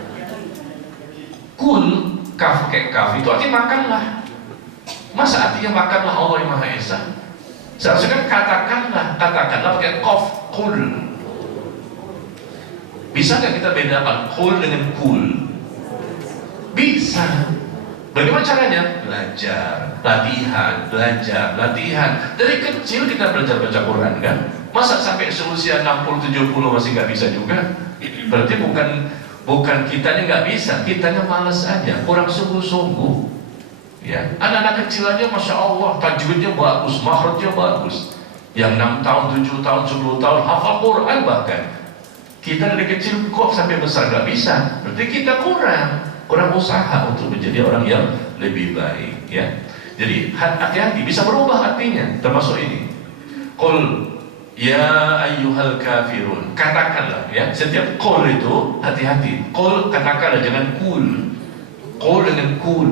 Kul, kaf kayak kaf itu artinya makanlah. Masa artinya makanlah Allah yang Maha Esa? Seharusnya kan katakanlah pakai qaf, qul. Bisa nggak kita bedakan qul dengan kul? Bisa. Bagaimana caranya? Belajar, latihan, belajar, latihan. Dari kecil kita belajar baca Quran kan? Masa sampai seusia 60-70 masih nggak bisa juga? Berarti Bukan kitanya nggak bisa, kitanya malas aja, kurang sungguh-sungguh. Ya, anak-anak kecil aja masya Allah tajwidnya bagus, makhrajnya bagus. Yang 6 tahun, 7 tahun, 10 tahun hafal Quran bahkan. Kita dari kecil kok sampai besar nggak bisa, berarti kita kurang usaha untuk menjadi orang yang lebih baik. Ya, jadi hati-hati, bisa berubah artinya, termasuk ini. Qul ya ayyuhal kafirun, katakanlah ya. Setiap qul itu hati-hati. Qul katakanlah, jangan kul. Qul dengan kul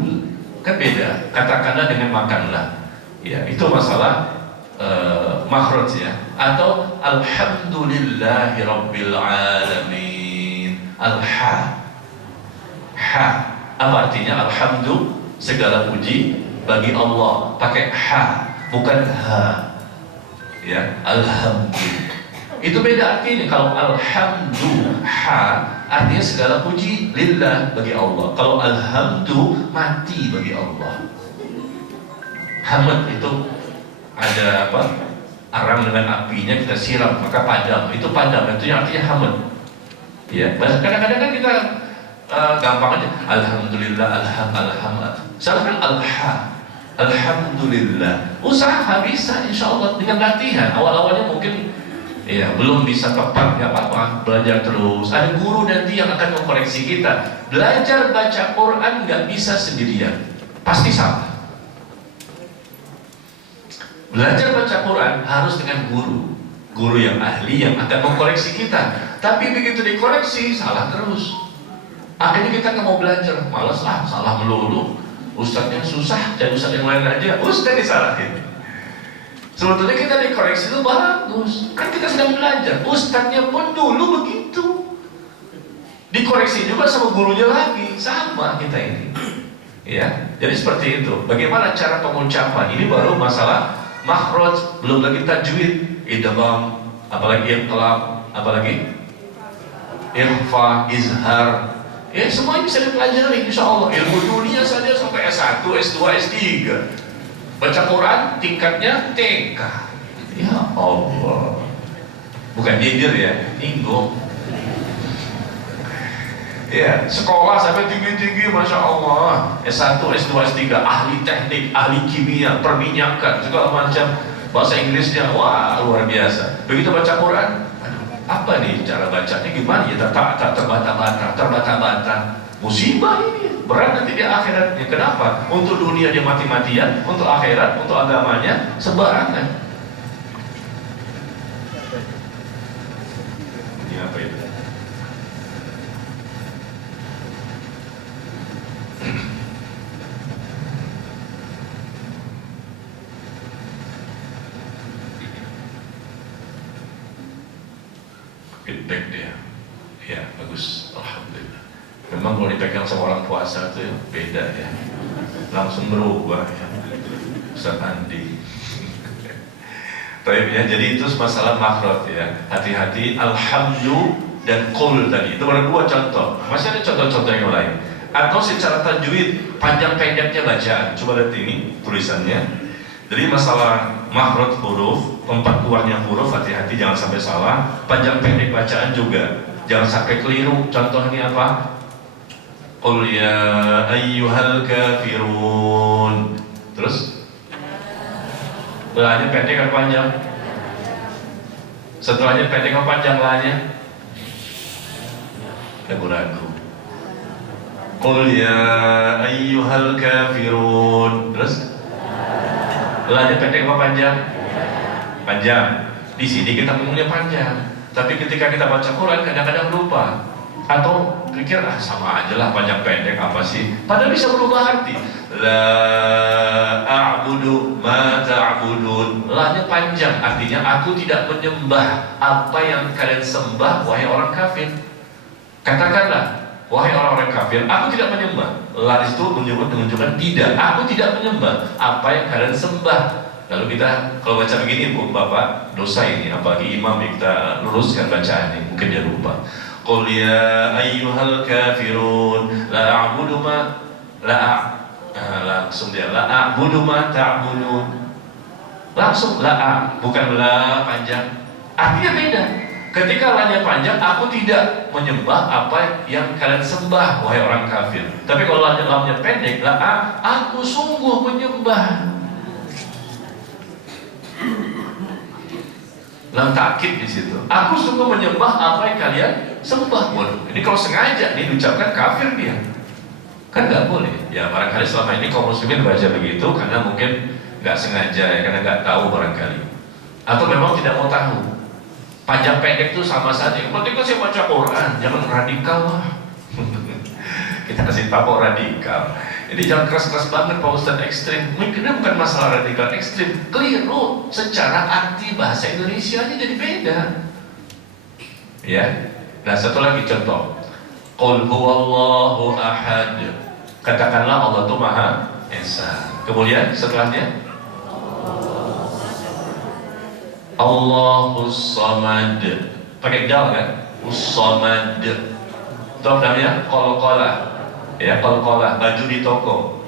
kan beda. Katakanlah dengan makanlah. Ya, itu masalah makhraj ya. Atau alhamdulillahi rabbil alamin. Al-ha. Ha. Apa artinya alhamdulillah? Segala puji bagi Allah. Pakai ha, bukan ha. Ya, alhamdulillah. Itu beda artinya. Kalau alhamdulillah artinya segala puji lillah, bagi Allah. Kalau alhamdulillah mati bagi Allah. Hamd itu ada apa? Arang dengan apinya kita siram maka padam. Itu padam, itu yang artinya hamd. Ya, kadang-kadang kan kita gampang aja alhamdulillah, alhamdulillah. Salah kan alhamdulillah. Usaha bisa insya Allah dengan latihan. Awal-awalnya mungkin ya belum bisa tepat, nggak apa-apa, belajar terus. Ada guru nanti yang akan mengkoreksi kita. Belajar baca Quran nggak bisa sendirian, pasti salah. Belajar baca Quran harus dengan guru yang ahli yang akan mengkoreksi kita. Tapi begitu dikoreksi salah terus. Akhirnya kita nggak mau belajar, malas lah, salah melulu. Ustadznya susah, cari ustadz yang lain aja. Ustadz disalahin. Sebetulnya kita dikoreksi itu bagus, kan kita sedang belajar. Ustadznya pun dulu begitu, dikoreksi juga sama gurunya lagi, sama kita ini. Ya, jadi seperti itu. Bagaimana cara pengucapan? Ini baru masalah makhraj, belum lagi tajwid, idgham, apalagi iqlab, apalagi ikhfa, izhar. Ya, semuanya bisa dipelajari insya Allah. Ilmu dunia saja sampai S1, S2, S3. Baca Quran tingkatnya TK. Ya Allah. Bukan nyindir ya, inggo. Ya, sekolah sampai tinggi-tinggi masya Allah. S1, S2, S3, ahli teknik, ahli kimia, perminyakan, segala macam. Bahasa Inggrisnya, wah luar biasa. Begitu baca Quran, apa nih cara bacanya gimana ya, tak terbata-bata. Musibah ini, berat nanti di akhiratnya. Kenapa? Untuk dunia dia mati-matian, untuk akhirat, untuk agamanya sembarangan. Ini apa itu? Feedback dia, ya bagus, alhamdulillah. Memang kalau dipegang sama orang puasa itu ya, beda ya, langsung berubah ya, Ustaz Andi. Ya, jadi itu masalah makhraj ya, hati-hati. Alhamdulillah dan qul tadi itu baru dua contoh, masih ada contoh-contoh yang lain. Atau secara tajwid, panjang pendeknya bacaan. Coba lihat ini tulisannya. Jadi masalah makhraj huruf, tempat keluarnya huruf, hati-hati jangan sampai salah. Panjang pendek bacaan juga, jangan sampai keliru. Contohnya apa? Qul ya ayyuhal kafirun. Terus lahnya pendek atau panjang? Setelahnya pendek atau panjang lahnya? Ragu-ragu. Qul ya ayyuhal kafirun. Terus lahnya pendek apa panjang? Panjang. Di sini kita ngomongnya panjang, tapi ketika kita baca Quran kadang-kadang lupa atau pikir sama aja lah panjang pendek apa sih? Padahal bisa berubah arti. La a'budu ma ta'budun. Lahnya panjang, artinya aku tidak menyembah apa yang kalian sembah wahai orang kafir. Katakanlah, wahai orang-orang kafir, aku tidak menyembah. La itu menunjukkan tidak, aku tidak menyembah apa yang kalian sembah. Lalu kita kalau baca begini, Bu Bapak, dosa ini, apalagi imam, kita luruskan bacaan ini, mungkin dia lupa. Qul ya ayyuhal kafirun la a'budu ma langsung dia la a'budu ma ta'budun. Langsung la bukan la panjang. Artinya beda. ketika lanya panjang, aku tidak menyembah apa yang kalian sembah, wahai orang kafir. Tapi kalau lamnya pendek, lah aku sungguh menyembah. Lam takkid di situ. Aku sungguh menyembah apa yang kalian sembah. Waduh, ini kalau sengaja nih diucapkan kafir dia. Kan nggak boleh. Ya barangkali selama ini kaum muslimin baca begitu karena mungkin nggak sengaja ya, karena nggak tahu barangkali. Atau memang tidak mau tahu. Panjang pendek itu sama saja. Yang penting kan saya baca Quran, jangan radikal lah. Kita kasih tahu radikal. Jadi jangan keras-keras banget Pak Ustadz, ekstrim. Mungkin bukan masalah radikal ekstrim, keliru. Secara arti bahasa Indonesia nya jadi beda. Ya. Nah satu lagi contoh. Qul huwallahu ahad. Katakanlah Allah itu Maha Esa. Kemudian setelahnya Allahus Samad. Pakai dal kan? Us-Samad. Itu namanya qalqalah. Ya, qalqalah, baju di toko.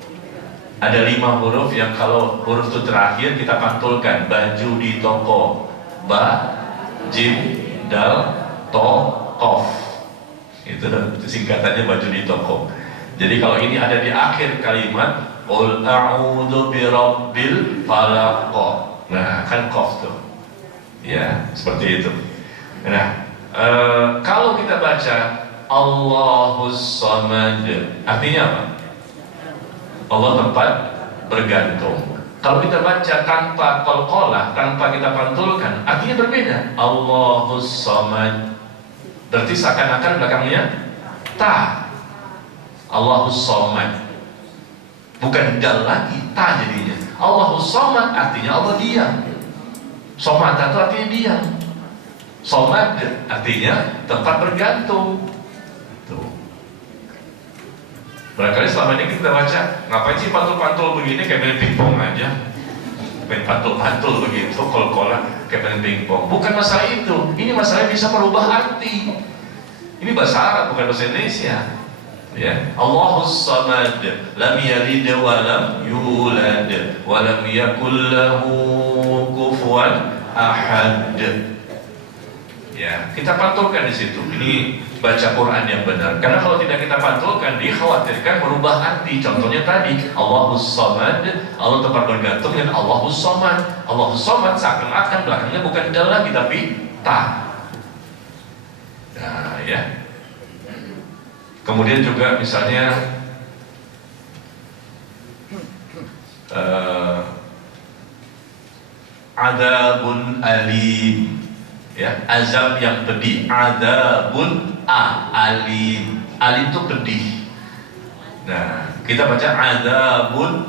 Ada 5 huruf yang kalau huruf itu terakhir kita pantulkan. Baju di toko. Ba, jim, dal, to, qaf. Itu singkatannya baju di toko. Jadi kalau ini ada di akhir kalimat, qul a'udzu birabbil falaq. Nah, kan qaf tuh. Ya, seperti itu. Nah, kalau kita baca Allahus Samad, artinya apa? Allah tempat bergantung. Kalau kita baca tanpa qalqalah, tanpa kita pantulkan, artinya berbeda. Allahus Samad, berarti seakan-akan belakangnya ta. Allahus Samad, bukan dal lagi, ta jadinya. Allahus Samad artinya Allah diam. Somad itu artinya diam. Somad artinya tempat bergantung. Tuh. Barangkali selama ini kita baca, ngapain sih pantul-pantul begini kayak main pingpong aja, main pantul-pantul begitu, kol-kola kayak main pingpong. Bukan masalah itu. Ini masalah bisa merubah arti. Ini bahasa Arab bukan bahasa Indonesia. Ya, Allahus Samad, lam yalid wa lam yulad wa lam yakul lahu kufuwan ahad. Ya, kita pantulkan di situ. Ini baca Quran yang benar. Karena kalau tidak kita pantulkan, dikhawatirkan merubah arti. Contohnya tadi, Allahus Samad, Allah tempat bergantung, dan Allahus Samad. Allahus Samad seakan-akan belakangnya bukan dal lagi tapi ta. Nah, ya. Kemudian juga misalnya Adzabun alim, ya, azab yang pedih. Adzabun alim, alim itu pedih. Nah, kita baca adzabun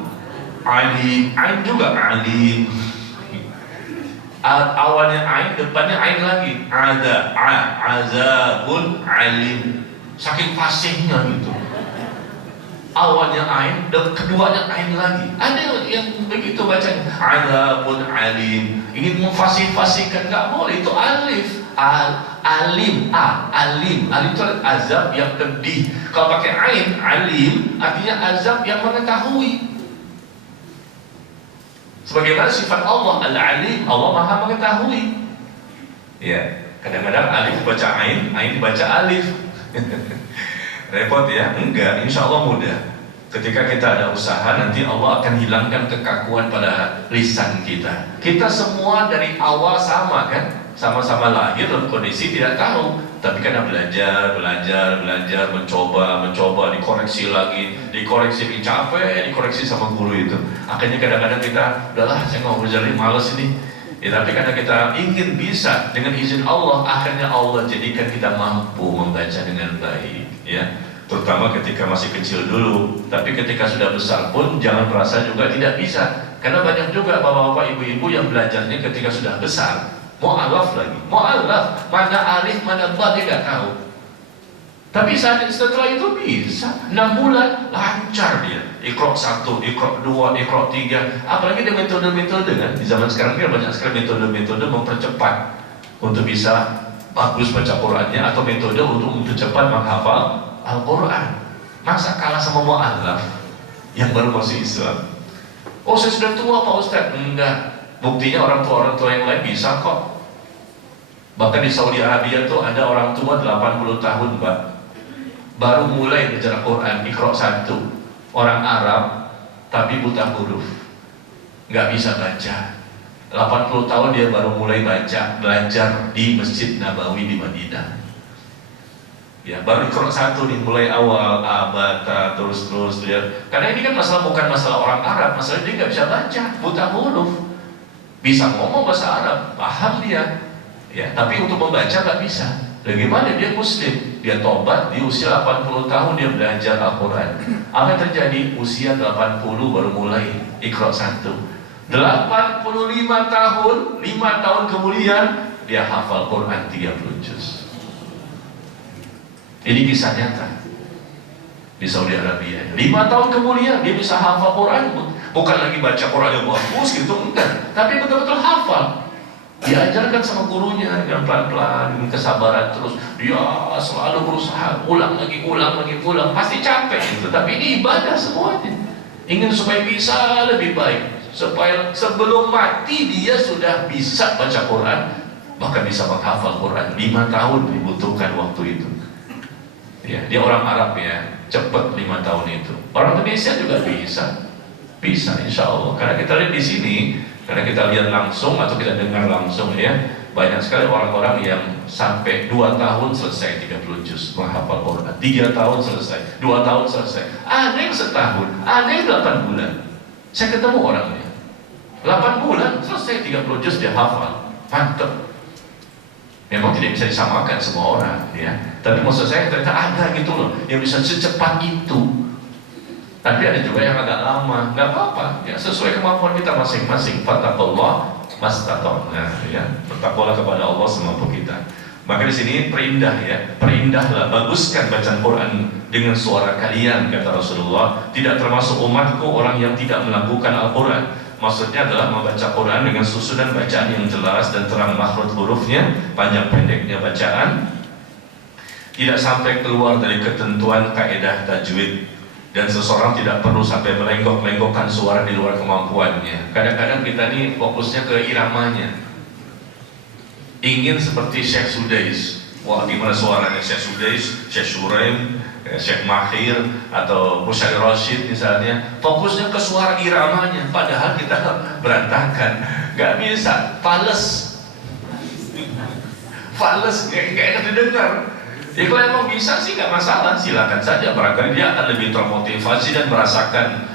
alim, ain juga alim. Awalnya ain, depannya ain lagi. Azabun alim. Saking fasihnya gitu. Awalnya ain, dan keduanya ain lagi. Ada yang begitu bacanya. Adzabun alim. Ingin memfasih-fasihkan, nggak boleh. Itu alif. Alim. Alim. Alim itu azab yang pedih. Kalau pakai ain, alim, artinya azab yang mengetahui. Sebagaimana sifat Allah al-alim, Allah maha mengetahui. Ya, kadang-kadang alif baca ain baca alif. Repot ya? Enggak, insya Allah mudah. Ketika kita ada usaha, nanti Allah akan hilangkan kekakuan pada lisan kita. Kita semua dari awal sama kan? Sama-sama lahir dalam kondisi tidak tahu. Tapi karena belajar, mencoba, dikoreksi lagi, capek, dikoreksi sama guru itu. Akhirnya kadang-kadang kita, udahlah saya nggak mau belajar ini, males ini. Ya, tapi karena kita ingin bisa dengan izin Allah, akhirnya Allah jadikan kita mampu membaca dengan baik, ya. Terutama ketika masih kecil dulu. Tapi ketika sudah besar pun jangan merasa juga tidak bisa. Karena banyak juga bapak-bapak, ibu-ibu yang belajarnya ketika sudah besar. Mu'alaf lagi, mu'alaf, mana alif, mana ba dia nggak tahu. Tapi setelah itu bisa 6 bulan lancar dia. Iqra 1, Iqra 2, Iqra 3. Apalagi ada metode-metode kan. Di zaman sekarang kan banyak sekali metode-metode mempercepat untuk bisa bagus baca Qurannya, atau metode untuk mempercepat menghafal Al-Quran. Masa kalah sama mu'alaf yang baru masuk Islam? Oh saya sudah tua Pak Ustadz. Enggak. Buktinya orang tua yang lain bisa kok. Bahkan di Saudi Arabia tuh ada orang tua 80 tahun, Pak, baru mulai belajar Quran, Iqra 1. Orang Arab tapi buta huruf, nggak bisa baca. 80 tahun dia baru mulai baca, belajar di Masjid Nabawi di Madinah. Ya, baru Iqra 1 nih, mulai awal abata terus dia. Karena ini kan masalah bukan masalah orang Arab, masalah dia nggak bisa baca, buta huruf. Bisa ngomong bahasa Arab, paham dia. Ya, tapi untuk membaca nggak bisa. Bagaimana dia Muslim? Dia tobat di usia 80 tahun dia belajar Al-Quran. Apa yang terjadi? Usia 80 baru mulai Iqra 1. 85 tahun, 5 tahun kemudian dia hafal Quran 30 juz. Ini kisah nyata di Saudi Arabia. 5 tahun kemudian dia bisa hafal Quran. Bukan lagi baca Quran yang bagus gitu, enggak. Tapi betul-betul hafal. Diajarkan sama gurunya dengan pelan-pelan, dengan kesabaran terus. Dia selalu berusaha, ulang lagi, pasti capek itu. Tapi ini ibadah semuanya. Ingin supaya bisa lebih baik, supaya sebelum mati dia sudah bisa baca Quran, bahkan bisa menghafal Quran. 5 tahun dibutuhkan waktu itu. Ya, dia orang Arab ya, cepat 5 tahun itu. Orang Indonesia juga bisa, insya Allah. Karena kita lihat di sini. Karena kita lihat langsung atau kita dengar langsung ya, banyak sekali orang-orang yang sampai 2 tahun selesai 30 juz menghafal Quran, 3 tahun selesai, 2 tahun selesai, ada yang setahun, ada yang 8 bulan. Saya ketemu orangnya 8 bulan selesai 30 juz dia hafal, mantep. Memang tidak bisa disamakan semua orang ya, tapi maksud saya ternyata ada gitu loh yang bisa secepat itu. Tapi ada juga yang agak lama, nggak apa-apa, ya sesuai kemampuan kita masing-masing. Fattaqullah mastata'na, ya bertakwalah kepada Allah semampu kita. Maka di sini perindah ya, perindahlah, baguskan bacaan Quran dengan suara kalian, kata Rasulullah. Tidak termasuk umatku orang yang tidak melakukan Al-Quran. Maksudnya adalah membaca Quran dengan susunan bacaan yang jelas dan terang makhraj hurufnya, panjang pendeknya bacaan, tidak sampai keluar dari ketentuan kaidah tajwid. Dan seseorang tidak perlu sampai melenggok-lenggokkan suara di luar kemampuannya. Kadang-kadang kita nih fokusnya ke iramanya, ingin seperti Syekh Sudais. Wah, gimana suaranya Syekh Sudais, Syekh Shuraim, Syekh Mahir, atau Musyair Rashid misalnya. Fokusnya ke suara iramanya, padahal kita berantakan. Gak bisa, fales, gak enak didengar. Ya kalau emang bisa sih nggak masalah, silakan saja. Barangkali dia akan lebih termotivasi dan merasakan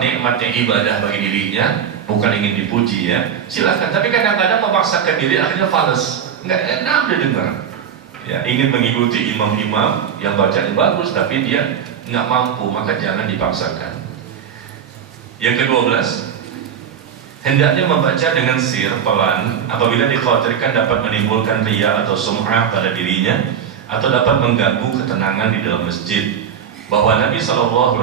nikmatnya ibadah bagi dirinya, bukan ingin dipuji ya. Silakan. Tapi kadang-kadang memaksakan diri akhirnya fales, nggak enak didengar. Ya, ingin mengikuti imam-imam yang bacanya bagus, tapi dia nggak mampu, maka jangan dipaksakan. Yang ke-12, hendaknya membaca dengan sir, pelan, apabila dikhawatirkan dapat menimbulkan riya atau sum'ah pada dirinya, atau dapat mengganggu ketenangan di dalam masjid. Bahwa Nabi SAW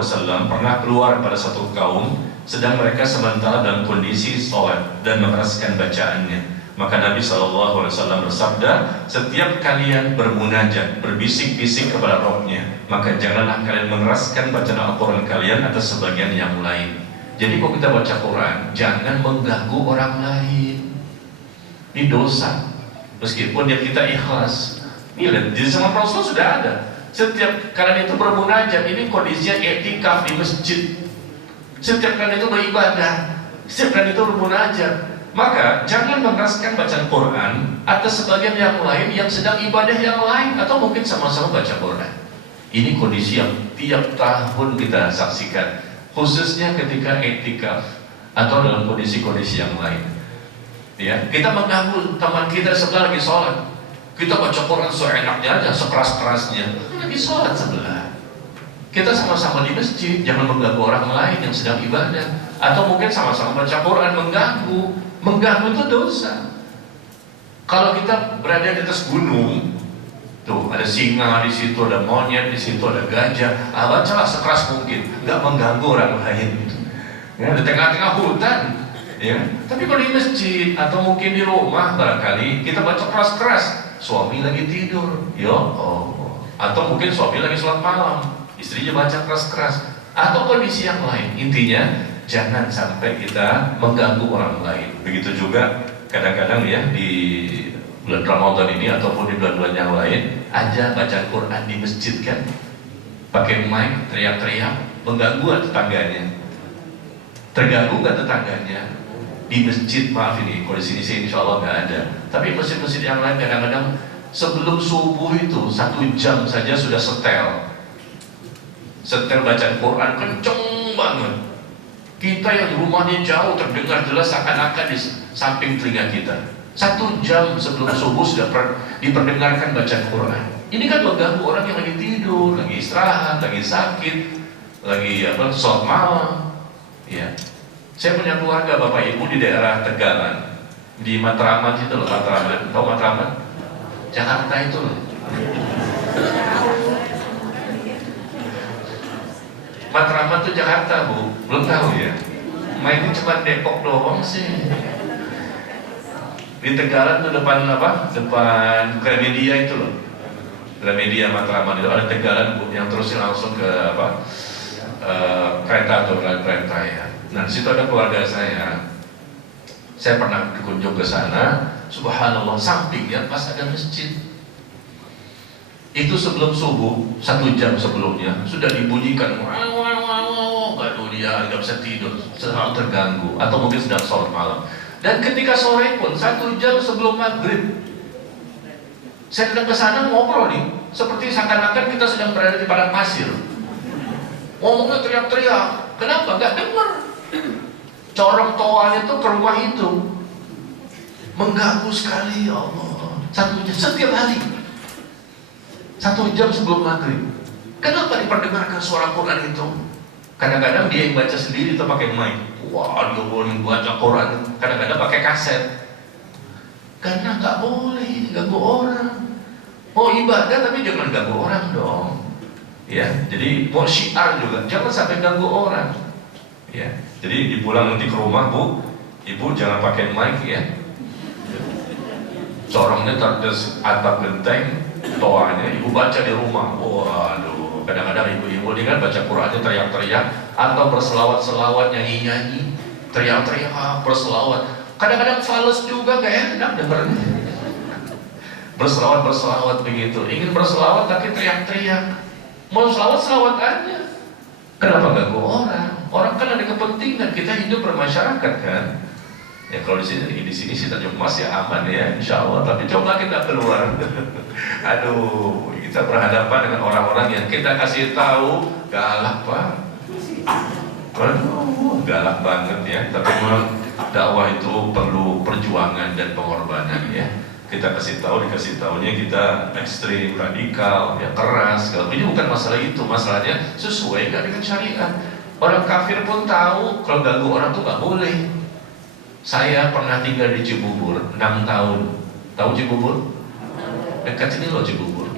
pernah keluar pada satu kaum sedang mereka sementara dalam kondisi sholat dan mengeraskan bacaannya. Maka Nabi SAW bersabda, setiap kalian bermunajat, berbisik-bisik kepada Rabbnya, maka janganlah kalian mengeraskan bacaan Al-Quran kalian atas sebagian yang lain. Jadi kalau kita baca Quran, jangan mengganggu orang lain. Ini dosa, meskipun dia kita ikhlas. Ini di zaman Rasul sudah ada. Setiap kalian itu bermunajat, ini kondisinya i'tikaf di masjid. Setiap kalian itu beribadah, setiap kalian itu bermunajat. Maka jangan mengeraskan bacaan Quran atas sebagian yang lain yang sedang ibadah yang lain, atau mungkin sama-sama baca Quran. Ini kondisi yang tiap tahun kita saksikan, khususnya ketika i'tikaf atau dalam kondisi-kondisi yang lain. Ya, kita mengganggu teman kita sebelah lagi sholat. Kita baca Quran seenaknya aja, sekeras-kerasnya, lagi sholat sebelah. Kita sama-sama di masjid, jangan mengganggu orang lain yang sedang ibadah. Atau mungkin sama-sama baca Quran, mengganggu itu dosa. Kalau kita berada di atas gunung, tuh ada singa di situ, ada monyet di situ, ada gajah, bacalah sekeras mungkin, nggak mengganggu orang lain. Ya, di tengah-tengah hutan. Ya. Tapi kalau di masjid atau mungkin di rumah barangkali kita baca keras-keras. Suami lagi tidur, atau mungkin suami lagi sholat malam, istrinya baca keras-keras, atau kondisi yang lain. Intinya jangan sampai kita mengganggu orang lain. Begitu juga kadang-kadang ya di bulan Ramadan ini ataupun di bulan-bulan yang lain, aja baca Quran di masjid kan, pakai mic, teriak-teriak, mengganggu tetangganya. Terganggu nggak tetangganya? Di masjid, maaf ini, kalau di sini sih insya Allah nggak ada. Tapi masjid-masjid yang lain kadang-kadang sebelum subuh itu 1 jam saja sudah setel bacaan Quran kenceng banget. Kita yang rumahnya jauh terdengar jelas seakan-akan di samping telinga kita. 1 jam sebelum subuh sudah diperdengarkan bacaan Quran. Ini kan mengganggu orang yang lagi tidur, lagi istirahat, lagi sakit, lagi sholat malam. Ya, saya punya keluarga bapak ibu di daerah Tegalan, di Matraman itu loh, Matraman. Tahu Matraman? Jakarta itu loh. Matraman itu Jakarta bu, belum tahu ya. Mainnya cuma Depok doang sih. Di Tegalan tuh depan apa? Depan Gramedia itu loh. Gramedia Matraman itu ada Tegalan bu, yang terusnya langsung ke apa? Kereta atau kereta ya. Nah di situ ada keluarga saya. Saya pernah berkunjung ke sana. Subhanallah, sampingnya pas ada masjid. Itu sebelum subuh, 1 jam sebelumnya sudah dibunyikan. Aduh dia nggak bisa tidur, selalu terganggu, atau mungkin sedang sholat malam. Dan ketika sore pun 1 jam sebelum maghrib, saya datang ke sana ngobrol nih, seperti seakan-akan kita sedang berada di padang pasir. Ngomongnya teriak-teriak, kenapa? Gak dengar. Corong toanya tuh ke rumah itu, mengganggu sekali ya Allah. 1 jam setiap hari, 1 jam sebelum maghrib. Kenapa diperdengarkan suara Quran itu? Kadang-kadang dia yang baca sendiri atau pakai mic. Wah dia boleh baca Quran. Kadang-kadang pakai kaset. Karena nggak boleh ganggu orang. Mau ibadah tapi jangan ganggu orang dong. Ya, jadi mau syiar juga jangan sampai ganggu orang. Ya, jadi dipulang nanti ke rumah bu, ibu jangan pakai mic ya. Corongnya terdes atap genteng, toanya ibu baca di rumah. Waduh, kadang-kadang ibu-ibu ini kan baca Qurannya teriak-teriak atau berselawat-selawat, nyanyi-nyanyi, teriak-teriak, berselawat. Kadang-kadang fals juga gak enak dengernya. Berselawat begitu, ingin berselawat tapi teriak-teriak. Mau selawat aja. Kenapa ganggu orang? Orang kan ada kepentingan, kita hidup bermasyarakat kan. Ya kalau di sini sih Tanjung Mas ya aman ya, insya Allah. Tapi coba kita keluar. Aduh, kita berhadapan dengan orang-orang yang kita kasih tahu galak pak. Aduh, galak banget ya. Tapi memang dakwah itu perlu perjuangan dan pengorbanan ya. Kita kasih tahu, dikasih tahunya kita ekstrim, radikal, ya keras. Kalau ini bukan masalah itu, masalahnya sesuai nggak dengan syariat. Orang kafir pun tahu kalau ganggu orang tuh nggak boleh. Saya pernah tinggal di Cibubur 6 tahun. Tahu Cibubur? Dekat sini loh Cibubur.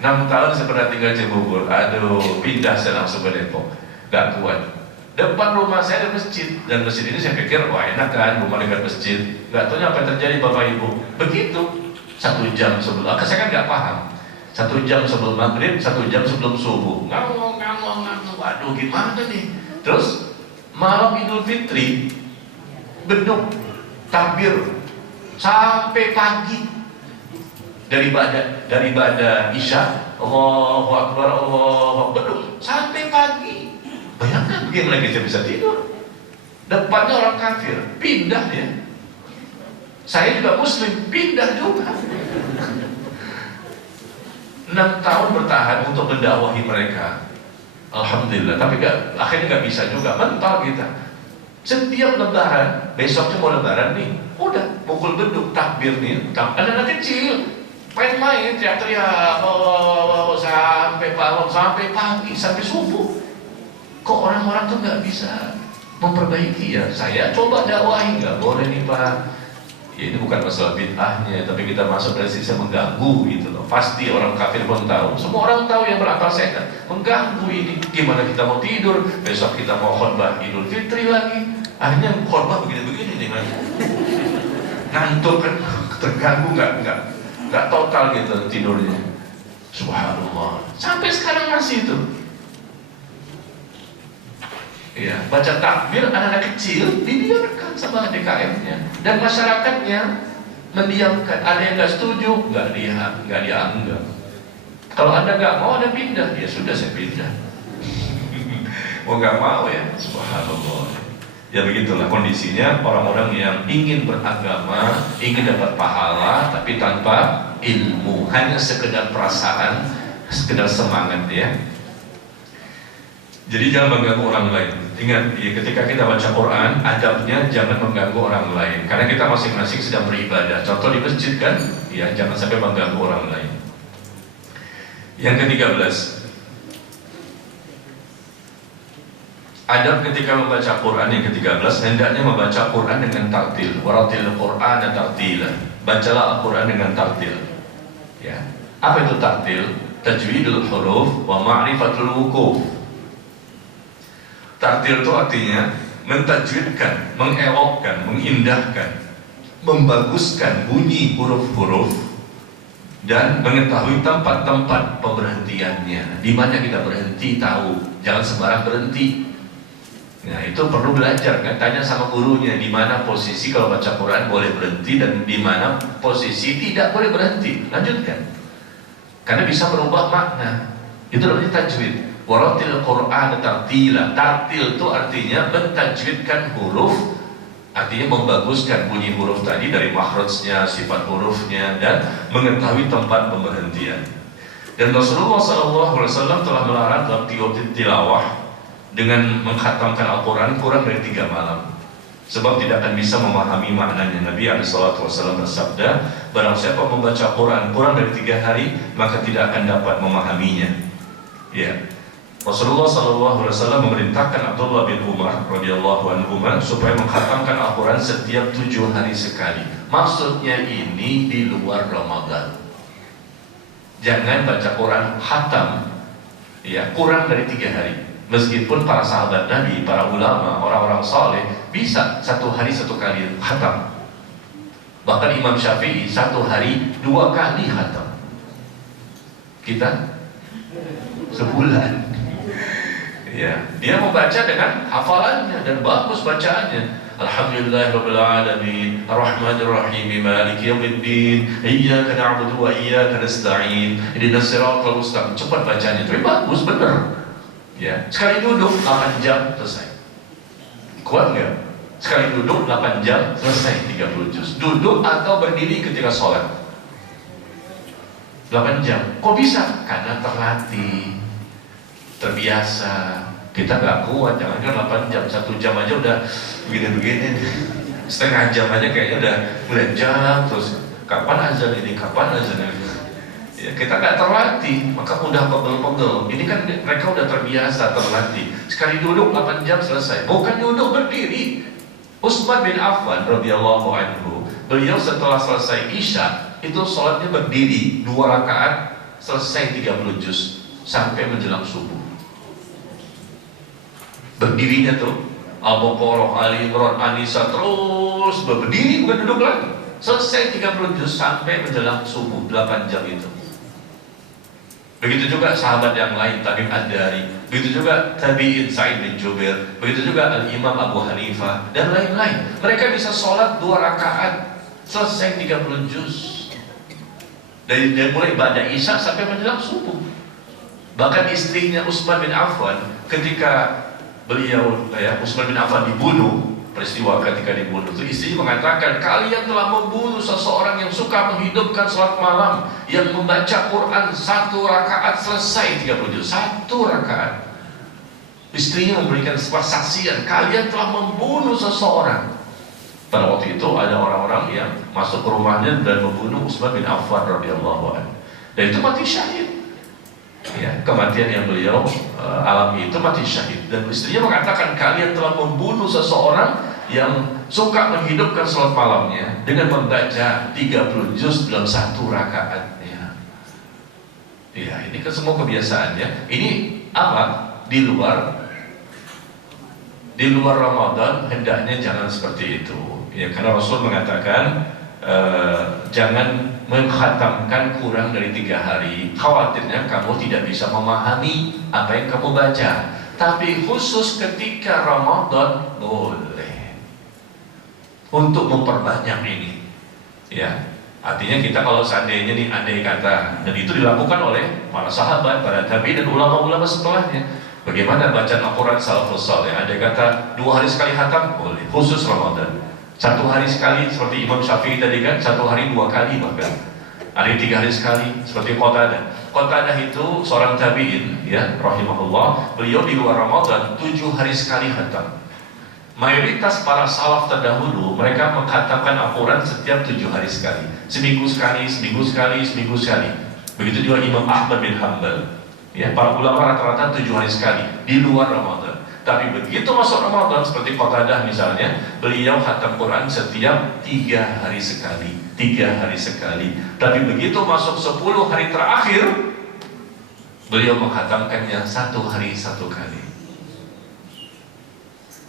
6 tahun saya pernah tinggal di Cibubur. Aduh, pindah saya langsung ke Depok. Gak kuat. Depan rumah saya ada masjid, dan masjid ini saya pikir wah enak kan, rumah dekat masjid. Gak tahu apa yang terjadi bapak ibu. Begitu 1 jam sebelum, saya kan gak paham. 1 jam sebelum maghrib, 1 jam sebelum subuh. Ngomong. Waduh gimana nih? Terus malam Idul Fitri beduk takbir sampai pagi dari ibadah Isya, Allahu Akbar, beduk sampai pagi. Bayangkan bagaimana kita bisa tidur? Depannya orang kafir, pindah dia. Saya juga muslim, pindah juga. 6 tahun bertahan untuk mendakwahi mereka. Alhamdulillah, tapi akhirnya nggak bisa juga, mental kita. Setiap lebaran, besoknya mau lebaran nih, udah pukul beduk takbir nih, anak-anak kecil main-main, teriak-teriak, sampai malam, sampai pagi, sampai subuh. Kok orang-orang tuh nggak bisa memperbaiki ya? Saya coba dakwahi, nggak boleh nih pak. Ya ini bukan masalah bid'ahnya, tapi kita masuk dari sisi mengganggu gitu loh. Pasti orang kafir pun tahu, semua orang tahu yang berakal sehat mengganggu ini. Gimana kita mau tidur? Besok kita mau khutbah Idul Fitri lagi. Akhirnya khutbah begini-begini nih kan. Ngantuk kan, terganggu nggak total gitu tidurnya. Subhanallah. Sampai sekarang masih itu. Ya, baca takbir anak-anak kecil dibiarkan sama DKM-nya dan masyarakatnya mendiamkan. Ada yang nggak setuju, nggak dianggap. Kalau Anda nggak mau, Anda pindah. Ya sudah, saya pindah. Mau nggak mau ya, subhanallah. Ya begitulah kondisinya orang-orang yang ingin beragama, ingin dapat pahala, tapi tanpa ilmu, hanya sekedar perasaan, sekedar semangat ya. Jadi jangan mengganggu orang lain. Ingat, ya, ketika kita baca Quran, adabnya jangan mengganggu orang lain. Karena kita masing-masing sedang beribadah. Contoh di masjid kan, ya jangan sampai mengganggu orang lain. Yang ke-13, adab ketika membaca Quran yang ke-13, hendaknya membaca Quran dengan tartil. Waratil Quran tartila. Bacalah Al-Quran dengan tartil. Ya. Apa itu tartil? Tajwidul huruf wa ma'rifatul wukuf. Tartil itu artinya mentajwidkan, mengelokkan, mengindahkan, membaguskan bunyi huruf-huruf dan mengetahui tempat-tempat pemberhentiannya. Di mana kita berhenti tahu, jangan sembarang berhenti. Nah itu perlu belajar kan, tanya sama gurunya di mana posisi kalau baca Quran boleh berhenti dan di mana posisi tidak boleh berhenti. Lanjutkan, karena bisa berubah makna. Itu namanya tajwid. Waratil Quran tartila. Tartil itu artinya mentajwidkan huruf, artinya membaguskan bunyi huruf tadi dari makhrajnya, sifat hurufnya, dan mengetahui tempat pemberhentian. Dan Rasulullah SAW telah melarang dalam tilawah dengan mengkhatamkan Al-Quran kurang dari 3 malam, sebab tidak akan bisa memahami maknanya. Nabi SAW bersabda, barang siapa membaca Quran kurang dari 3 hari, maka tidak akan dapat memahaminya. Ya. Rasulullah SAW memerintahkan Abdullah bin Umar radhiyallahu anhu supaya mengkhatamkan Al-Quran setiap 7 hari sekali. Maksudnya ini di luar Ramadan. Jangan baca Quran khatam ya kurang dari 3 hari. Meskipun para sahabat Nabi, para ulama, orang-orang saleh bisa 1 hari 1 kali khatam. Bahkan Imam Syafi'i 1 hari 2 kali khatam. Kita sebulan. Ya, dia membaca dengan hafalannya dan bagus bacaannya. Alhamdulillahirabbil alamin, arrahmanir rahim, maliki yaumiddin, iyyaka na'budu wa iyyaka nasta'in, ihdinas siratal mustaqim. Cepat bacanya, tapi bagus benar. Ya, sekali duduk 8 jam selesai. Kuat enggak? Sekali duduk 8 jam selesai 30 juz. Duduk atau berdiri ketika sholat 8 jam. Kok bisa? Karena terlatih, terbiasa. Kita nggak kuat, jangankan 8 jam, 1 jam aja udah begini-begini, setengah jam aja kayaknya udah mulai jam terus. Kapan azan ini? Kapan azan ini? Ya, kita nggak terlatih, maka mudah pegel-pegel. Ini kan mereka udah terbiasa, terlatih. Sekali duduk 8 jam selesai. Bukan duduk berdiri. Utsman bin Affan radhiyallahu anhu, beliau setelah selesai Isya itu sholatnya berdiri 2 rakaat selesai 30 juz sampai menjelang subuh. Berdirinya tuh Al-Baqarah, Ali Imran, An-Nisa, terus berdiri, bukan duduk lagi. Selesai 30 juz sampai menjelang subuh 8 jam itu. Begitu juga sahabat yang lain, Tamim Ad-Dari, begitu juga Tabi'in Sa'id bin Jubair, begitu juga Al-Imam Abu Hanifah dan lain-lain. Mereka bisa sholat 2 rakaat selesai 30 juz. Dari mulai ba'da Isya sampai menjelang subuh. Bahkan istrinya Utsman bin Affan, ketika beliau Utsman bin Affan dibunuh, peristiwa ketika dibunuh itu istrinya mengatakan, kalian telah membunuh seseorang yang suka menghidupkan sholat malam, yang membaca Quran 1 rakaat selesai 30 juz, 1 rakaat. Istrinya memberikan persaksian, kalian telah membunuh seseorang. Pada waktu itu ada orang-orang yang masuk ke rumahnya dan membunuh Utsman bin Affan radhiyallahu anhu, dan itu mati syahid. Ya, kematian yang beliau alami itu mati syahid. Dan istrinya mengatakan, kalian telah membunuh seseorang yang suka menghidupkan sholat malamnya dengan membaca 30 juz dalam 1 rakaat. Ya, ini kan semua kebiasaannya. Ini apa? Di luar Ramadan hendaknya jangan seperti itu. Ya, karena Rasul mengatakan jangan mengkhatamkan kurang dari 3 hari. Khawatirnya kamu tidak bisa memahami apa yang kamu baca. Tapi khusus ketika Ramadan boleh untuk memperbanyak ini, ya. Artinya kita kalau seandainya nih, andai kata, dan itu dilakukan oleh para sahabat, para tabi'in dan ulama-ulama setelahnya. Bagaimana bacaan Al-Quran salafus saleh? Andai kata 2 hari sekali khatam boleh, khusus Ramadan. 1 hari sekali seperti Imam Syafi'i tadi kan, 1 hari 2 kali bahkan. Ada 3 hari sekali seperti Qatadah. Qatadah itu seorang tabi'in, ya, rahimahullah. Beliau di luar Ramadan 7 hari sekali khatam. Mayoritas para salaf terdahulu mereka mengkhatamkan Al-Quran setiap 7 hari sekali, seminggu sekali, seminggu sekali, seminggu sekali. Begitu juga Imam Ahmad bin Hanbal. Ya, para ulama rata-rata 7 hari sekali di luar Ramadan. Tapi begitu masuk Ramadan seperti Qatadah misalnya, beliau khatam Quran setiap 3 hari sekali, 3 hari sekali. Tapi begitu masuk 10 hari terakhir, beliau mengkhatamkannya 1 hari 1 kali.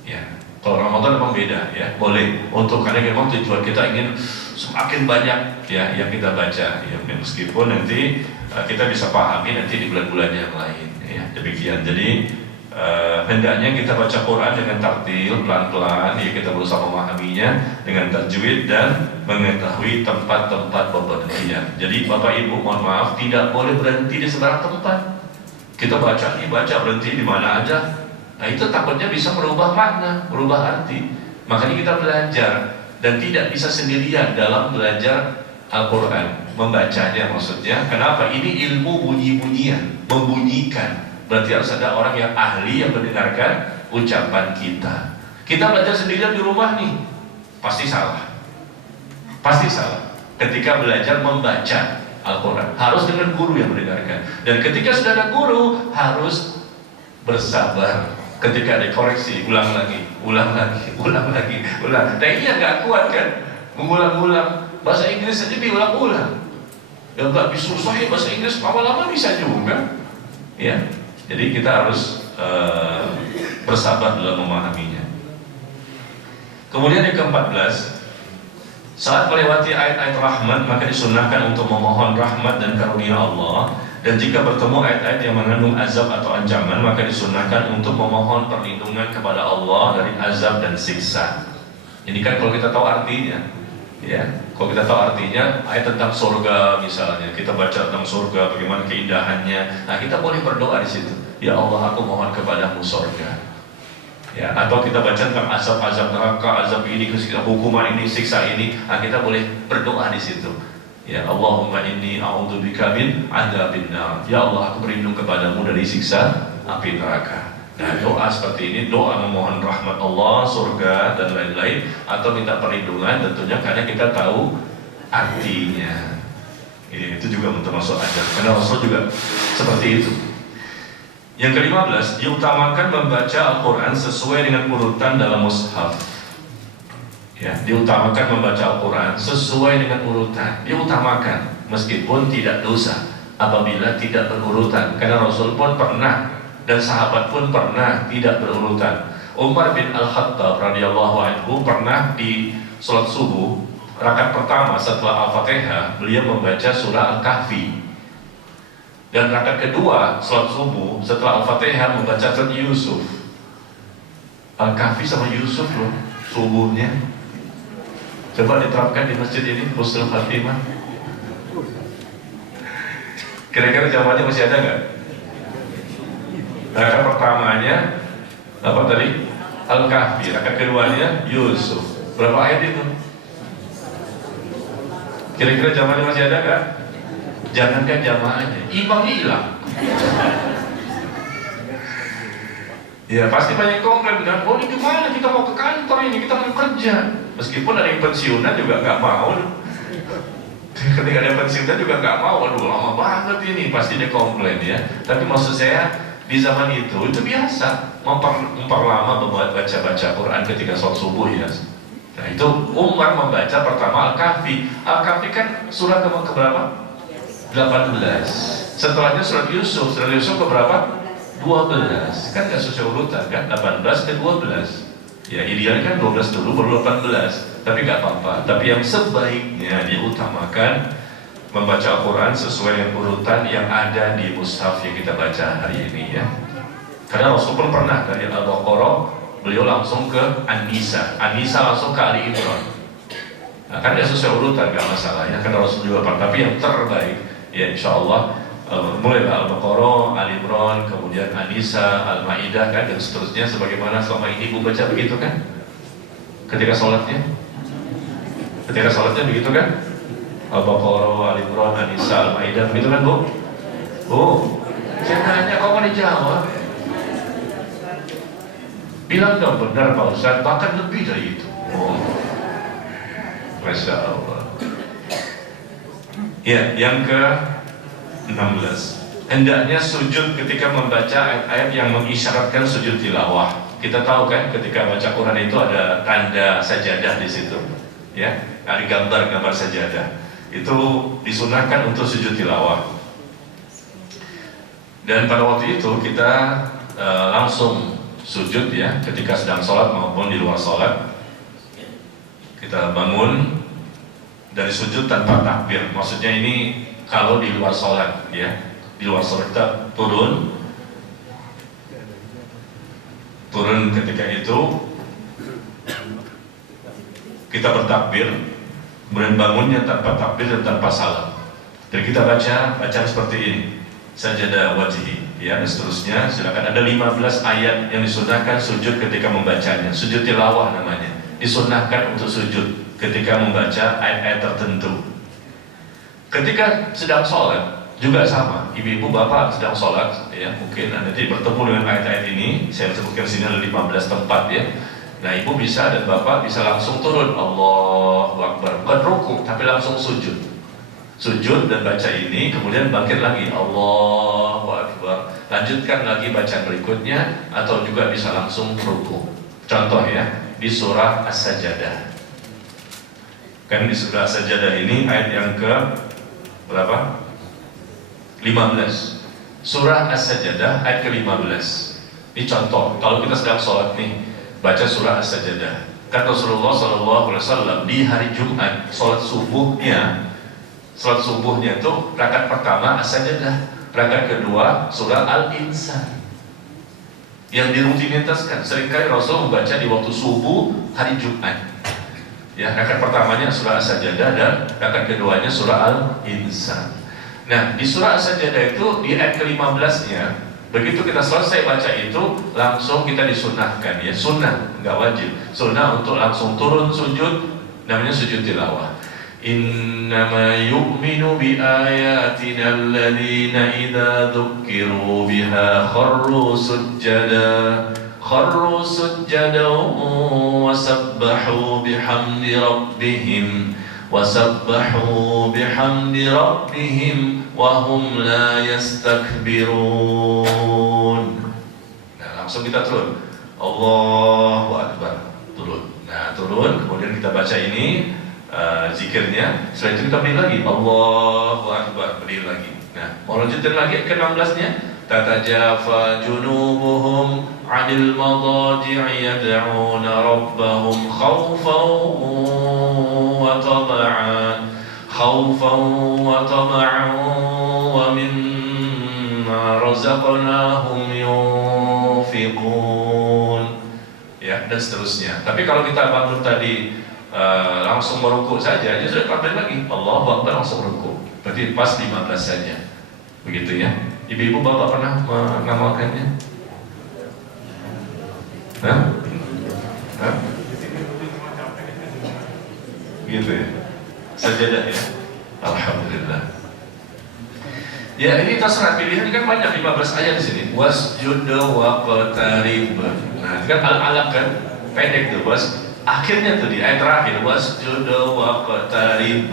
Ya. Kalau Ramadan memang beda, ya, boleh untuk, karena memang tujuan kita ingin semakin banyak, ya, yang kita baca, ya, meskipun nanti kita bisa pahami nanti di bulan-bulan yang lain, ya, demikian. Jadi hendaknya kita baca Quran dengan tartil, pelan-pelan, ya, kita berusaha memahaminya dengan tajwid dan mengetahui tempat-tempat pemberhentian. Jadi Bapak Ibu mohon maaf, tidak boleh berhenti di sembarang tempat. Kita baca nih, baca berhenti di mana aja. Nah itu takutnya bisa merubah makna, merubah arti. Makanya kita belajar dan tidak bisa sendirian dalam belajar Al-Quran, membacanya maksudnya. Kenapa? Ini ilmu bunyi-bunyian, membunyikan. Berarti harus ada orang yang ahli yang mendengarkan ucapan kita. Kita belajar sendirian di rumah nih, pasti salah. Pasti salah. Ketika belajar membaca Al-Quran, harus dengan guru yang mendengarkan. Dan ketika sudah ada guru, harus bersabar. Ketika dikoreksi, ulang lagi, ulang lagi, ulang lagi, ulang. Nah ini yang nggak kuat kan, mengulang-ulang. Bahasa Inggris aja diulang-ulang. Ya nggak susah ya bahasa Inggris, lama-lama bisa juga. Ya, jadi kita harus bersabar dalam memahaminya. Kemudian yang ke-14, saat melewati ayat-ayat rahmat maka disunahkan untuk memohon rahmat dan karunia Allah. Dan jika bertemu ayat-ayat yang mengandung azab atau ancaman, maka disunahkan untuk memohon perlindungan kepada Allah dari azab dan siksa. Ini kan kalau kita tahu artinya, ya, kalau kita tahu artinya ayat tentang surga misalnya, kita baca tentang surga, bagaimana keindahannya. Nah kita boleh berdoa di situ. Ya Allah, aku mohon kepadamu surga. Ya, atau kita baca tentang azab-azab neraka, azab ini, hukuman ini, siksa ini. Nah kita boleh berdoa di situ. Ya Allahumma inni a'udzubika min adzabin nar. Ya Allah, aku berlindung kepadamu dari siksa api neraka. Nah, doa seperti ini, doa memohon rahmat Allah, surga dan lain-lain, atau minta perlindungan tentunya karena kita tahu artinya. Itu juga termasuk azab. Karena Rasul juga seperti itu. Yang ke-15, diutamakan membaca Al-Quran sesuai dengan urutan dalam mushaf. Ya, diutamakan membaca Al-Quran sesuai dengan urutan, diutamakan meskipun tidak dosa apabila tidak berurutan, karena Rasul pun pernah dan sahabat pun pernah tidak berurutan. Umar bin Al-Khattab radhiyallahu anhu pernah di sholat subuh rakaat pertama setelah Al-Fatihah beliau membaca surah Al-Kahfi, dan rakaat kedua sholat subuh setelah Al-Fatihah membaca surat Yusuf. Al-Kahfi sama Yusuf loh subuhnya. Coba diterapkan di masjid ini, husnul khatimah. Kira-kira jawabannya masih ada nggak? Rakaat pertamanya apa tadi? Al-Kahfi. Rakaat keduanya Yusuf. Berapa ayat itu? Kira-kira jawabannya masih ada nggak? Jangankan jamaahnya, imamnya hilang. Ya pasti banyak komplain kan, oh ini gimana, kita mau ke kantor ini, kita mau kerja. Meskipun ada yang pensiunan juga nggak mau. Ketika ada yang pensiunan juga nggak mau, aduh lama banget ini, pasti dia komplain ya. Tapi maksud saya di zaman itu biasa memperlama baca Quran ketika sholat subuh ya. Nah itu Umar membaca pertama Al-Kahfi. Al-Kahfi kan surat ke berapa? 18. Setelahnya surat Yusuf keberapa? 12. Kan gak sesuai urutan kan, 18 ke 12. Ya idealnya kan 12 dulu baru 18. Tapi gak apa-apa. Tapi yang sebaiknya diutamakan membaca Al-Quran sesuai dengan urutan yang ada di mushaf yang kita baca hari ini ya. Karena Rasul pun pernah dari Al-Baqarah beliau langsung ke An-Nisa, An-Nisa langsung ke Ali Imran. Nah, kan dia sesuai urutan, gak masalah ya, karena Rasul juga pernah. Tapi yang terbaik ya insya Allah mulai Al-Baqarah, Ali Imran, kemudian An-Nisa, Al-Maidah kan, dan seterusnya sebagaimana selama ini ibu baca begitu kan? Ketika sholatnya begitu kan? Al-Baqarah, Ali Imran, An-Nisa, Al-Maidah begitu kan Bu? Oh, saya nanya kok mau dijawab? Bilang dong benar Pak Ustaz, bahkan lebih dari itu. Oh, Masya Allah. Ya, yang ke-16, hendaknya sujud ketika membaca ayat-ayat yang mengisyaratkan sujud tilawah. Kita tahu kan ketika baca Quran itu ada tanda sajadah di situ, ya, ada gambar-gambar sajadah. Itu disunahkan untuk sujud tilawah. Dan pada waktu itu kita langsung sujud ya, ketika sedang sholat maupun di luar sholat. Kita bangun dari sujud tanpa takbir. Maksudnya ini kalau di luar sholat ya, di luar sholat kita turun ketika itu kita bertakbir, kemudian bangunnya tanpa takbir dan tanpa salam. Dan kita baca seperti ini, sajadah wajhi ya, dan seterusnya. Silakan, ada 15 ayat yang disunahkan sujud ketika membacanya. Sujud tilawah namanya, disunahkan untuk sujud ketika membaca ayat-ayat tertentu. Ketika sedang sholat juga sama, ibu-ibu bapak sedang sholat ya, mungkin nanti bertemu dengan ayat-ayat ini. Saya sebutkan sini ada 15 tempat ya. Nah, ibu bisa dan bapak bisa langsung turun, Allahu Akbar, bukan ruku tapi langsung sujud dan baca ini, kemudian bangkit lagi, Allahu Akbar, lanjutkan lagi bacaan berikutnya, atau juga bisa langsung ruku. Contoh ya, di surah As-Sajdah. Kan di surah As-Sajdah ini ayat yang ke berapa? 15. Surah As-Sajdah ayat ke-15. Ini contoh, kalau kita sedang sholat nih, baca surah As-Sajdah. Kata Rasulullah SAW di hari Jumat, sholat subuhnya itu rakaat pertama As-Sajdah, rakaat kedua surah Al-Insan. Yang dirutinitaskan, seringkali Rasul membaca di waktu subuh hari Jumat. Ya, rakaat pertamanya surah As-Sajdah dan rakaat keduanya surah Al-Insan. Nah, di surah As-Sajdah itu di ayat ke-15-nya, begitu kita selesai baca itu, langsung kita disunahkan ya, sunnah, nggak wajib, sunnah untuk langsung turun sujud, namanya sujud tilawah. Innama yu'minu bi ayatina alladhina idza dzukkiru biha kharru sujjada wa sabbahu bihamdi rabbihim wa hum la yastakbirun. Nah, langsung kita turun, Allahu Akbar, turun. Nah, turun, kemudian kita baca ini zikirnya. Setelah itu kita berdiri lagi, Allahu Akbar, berdiri lagi. Nah, mau lanjutin lagi ke 16-nya, tatajafa junubuhum 'anil madaji'i yad'una rabbahum khawfan wa tama'an wa mimma razaqnahum yunfiqun ya, dan seterusnya. Tapi kalau kita bangun tadi langsung merukuk saja, sudah takbir lagi, Allahu Akbar, langsung rukuk. Berarti pas 15 saja. Begitu ya. Ibu-ibu bapak pernah mengamalkannya? Hah? Gitu ya. Sajadah ya. Alhamdulillah. Ya, ini terserah pilihan, kan banyak, 15 ayat di sini. Wasjud waqtarib. Nah, kan al-alaq kan pendek tuh, akhirnya tuh di ayat terakhir, wasjud waqtarib.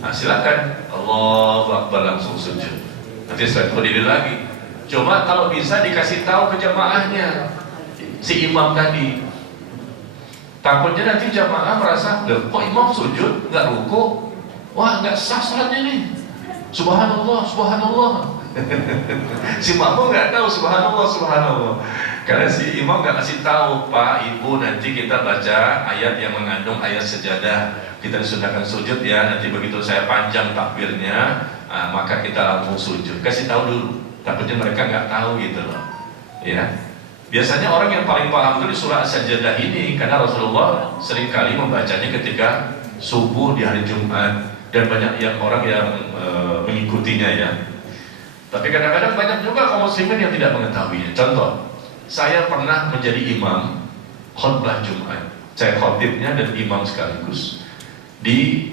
Nah, silakan Allahu Akbar, langsung sujud. Nanti setelah berdiri lagi. Cuma kalau bisa dikasih tahu ke jamaahnya, si imam tadi. Takutnya nanti jamaah merasa, loh, kok imam sujud nggak ruku? Wah, nggak sah salatnya nih. Subhanallah, subhanallah. Si makmum nggak tahu subhanallah. Karena si imam nggak kasih tahu, Pak, Ibu, nanti kita baca ayat yang mengandung ayat sajadah. Kita disunahkan sujud ya. Nanti begitu saya panjang takbirnya, maka kita langsung sujud. Kasih tahu dulu. Takutnya mereka nggak tahu gitu loh. Ya, biasanya orang yang paling paham itu di surah As-Sajdah ini, karena Rasulullah seringkali membacanya ketika subuh di hari Jumat, dan banyak yang orang yang mengikutinya ya. Tapi kadang-kadang banyak juga kaum muslimin yang tidak mengetahuinya. Contoh, saya pernah menjadi imam khutbah Jumat. Saya khotibnya dan imam sekaligus di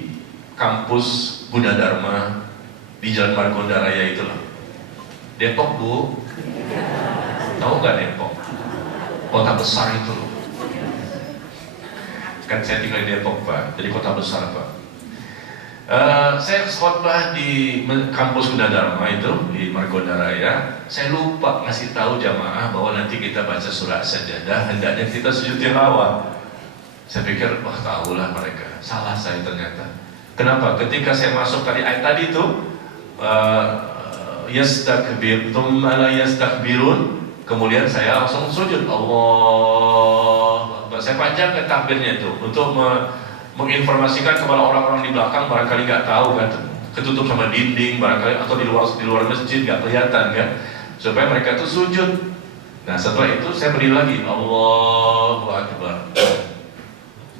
kampus Gunadarma di Jalan Margonda Raya itu loh. Depok, Bu. Tahu nggak Depok? Kota besar itu loh. Kan saya tinggal di Depok, Pak. Jadi kota besar, Pak. Saya khotbah di kampus Gunadarma itu di Margonda Raya. Saya lupa ngasih tahu jamaah bahwa nanti kita baca surah As-Sajdah, hendaknya kita sujud tilawah. Saya pikir, wah tahulah mereka. Salah saya ternyata. Kenapa? Ketika saya masuk tadi ayat tadi itu yastakbir tsumma la yastakbirun, kemudian saya langsung sujud. Allah, saya panjangkan takbirnya itu untuk menginformasikan kepada orang-orang di belakang, barangkali nggak tahu kan, ketutup sama dinding barangkali, atau di luar masjid nggak kelihatan kan, supaya mereka itu sujud. Nah setelah itu saya berdiri lagi, Allahu Akbar.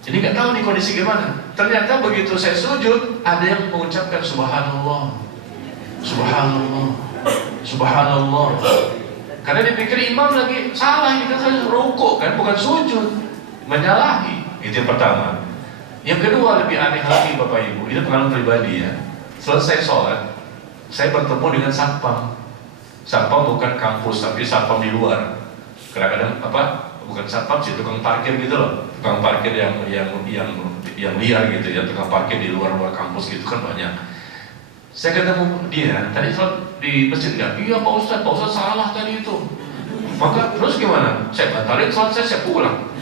Jadi nggak tahu nih kondisi gimana. Ternyata begitu saya sujud, ada yang mengucapkan Subhanallah, Subhanallah, Subhanallah. Karena dipikir imam lagi salah, ini kan saya rukuk kan, bukan sujud, menyalahi. Itu yang pertama. Yang kedua lebih aneh lagi Bapak Ibu, ini pengalaman pribadi ya. Selesai sholat, saya bertemu dengan satpam. Satpam bukan kampus, tapi satpam di luar. Kadang-kadang bukan satpam sih, tukang parkir gitu loh. Tukang parkir yang liar gitu ya, tukang parkir di luar kampus gitu kan banyak. Saya ketemu dia, tadi sholat di masjid nggak? Iya Pak Ustadz salah tadi itu. Maka terus gimana? Saya batalin sholat saya pulang.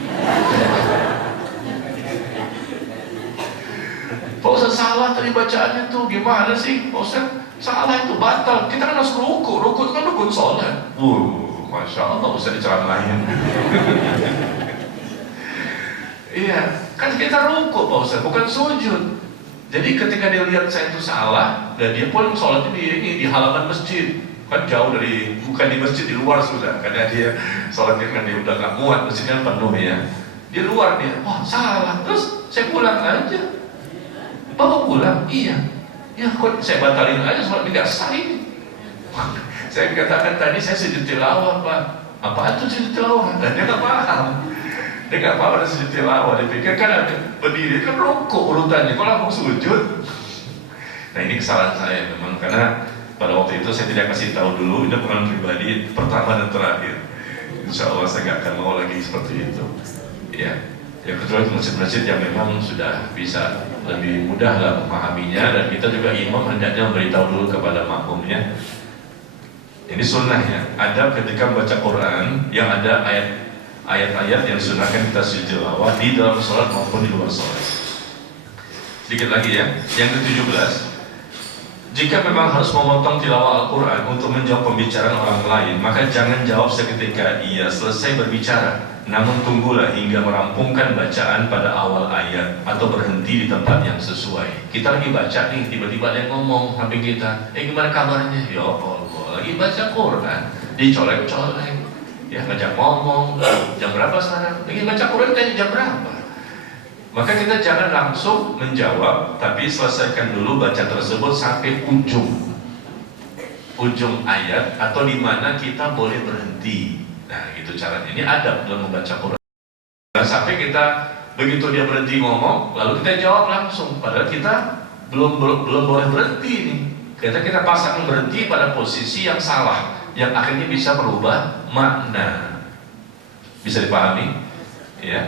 Pak Ustadz salah tadi bacaannya tuh, gimana sih? Pak Ustadz salah itu, batal. Kita kan harus rukuk itu kan rukun sholat. Masya Allah Ustadz diceramahin. Iya, kan kita rukuk Pak Ustadz, bukan sujud. Jadi ketika dia lihat saya itu salah, dan dia pun sholatnya di halaman masjid, kan jauh dari, bukan di masjid, di luar sudah, karena dia sholatnya kan dia udah gak muat, masjidnya penuh ya. Di luar dia, wah salah. Terus saya pulang aja. Bapak pulang? Iya. Ya kok saya batalin aja sholat nggak sah ini. Saya katakan tadi saya sujud tilawah Pak. Apaan itu sujud tilawah? Dan dia nggak paham. Dia nggak paham ada sujud tilawah. Dia pikir kan ada berdiri kan rukuk urutannya. Kalau langsung sujud. Nah ini kesalahan saya memang, karena pada waktu itu saya tidak kasih tahu dulu. Ini pengalaman pribadi pertama dan terakhir. Insya Allah saya nggak akan mau lagi seperti itu. Ya. Yang kedua itu masjid-masjid yang memang sudah bisa lebih mudah lah memahaminya, dan kita juga imam hendaknya memberitahu dulu kepada makmumnya. Ini sunnahnya. Ada ketika membaca Quran yang ada ayat-ayat yang disunahkan kita sujud tilawah di dalam sholat maupun di luar sholat. Sedikit lagi ya. Yang ke-17, jika memang harus memotong tilawah Al-Quran untuk menjawab pembicaraan orang lain, maka jangan jawab seketika ia selesai berbicara. Namun tunggulah hingga merampungkan bacaan pada awal ayat atau berhenti di tempat yang sesuai. Kita lagi baca nih, tiba-tiba ada yang ngomong sampai kita, gimana kabarnya? Ya Allah, lagi baca Quran, dicolek-colek, ya ngajak ngomong, jam berapa sekarang? Lagi baca Quran tanya jam berapa? Maka kita jangan langsung menjawab, tapi selesaikan dulu baca tersebut sampai ujung ayat atau di mana kita boleh berhenti. Nah itu caranya, ini adab dalam membaca Quran. Nah, sampai kita begitu dia berhenti ngomong, lalu kita jawab langsung, padahal kita belum boleh berhenti nih. Kita pasang berhenti pada posisi yang salah, yang akhirnya bisa berubah makna. Bisa dipahami? Ya.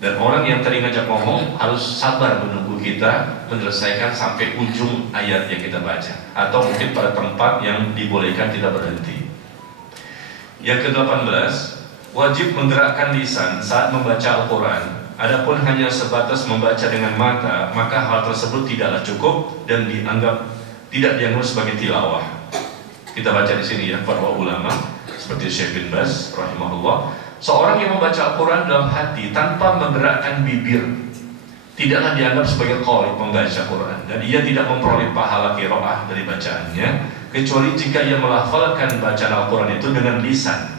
Dan orang yang tadi ngajak ngomong harus sabar menunggu kita menyelesaikan sampai ujung ayat yang kita baca, atau mungkin pada tempat yang dibolehkan tidak berhenti. Yang ke-18, wajib menggerakkan lisan saat membaca Al-Quran. Adapun hanya sebatas membaca dengan mata, maka hal tersebut tidaklah cukup dan tidak dianggap sebagai tilawah. Kita baca di sini ya, para ulama seperti Syekh bin Baz rahimahullah, seorang yang membaca Al-Quran dalam hati tanpa menggerakkan bibir tidaklah dianggap sebagai qari, pembaca Quran, dan ia tidak memperoleh pahala qiraah dari bacaannya kecuali jika ia melafalkan bacaan Al-Quran itu dengan lisan.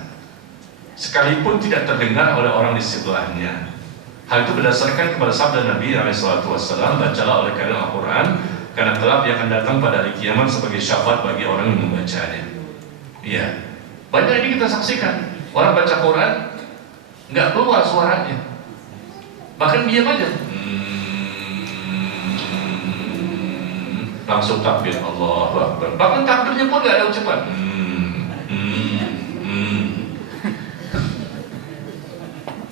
sekalipun tidak terdengar oleh orang di sebelahnya. Hal itu berdasarkan kepada sabda Nabi SAW, bacalah oleh kalian Al-Quran, karena kelak yang akan datang pada hari kiamat sebagai syafaat bagi orang yang membacanya. Iya, banyak ini kita saksikan, orang baca Quran nggak keluar suaranya, bahkan diam aja, langsung takbir Allahu Akbar, bahkan takbirnya pun nggak ada ucapan.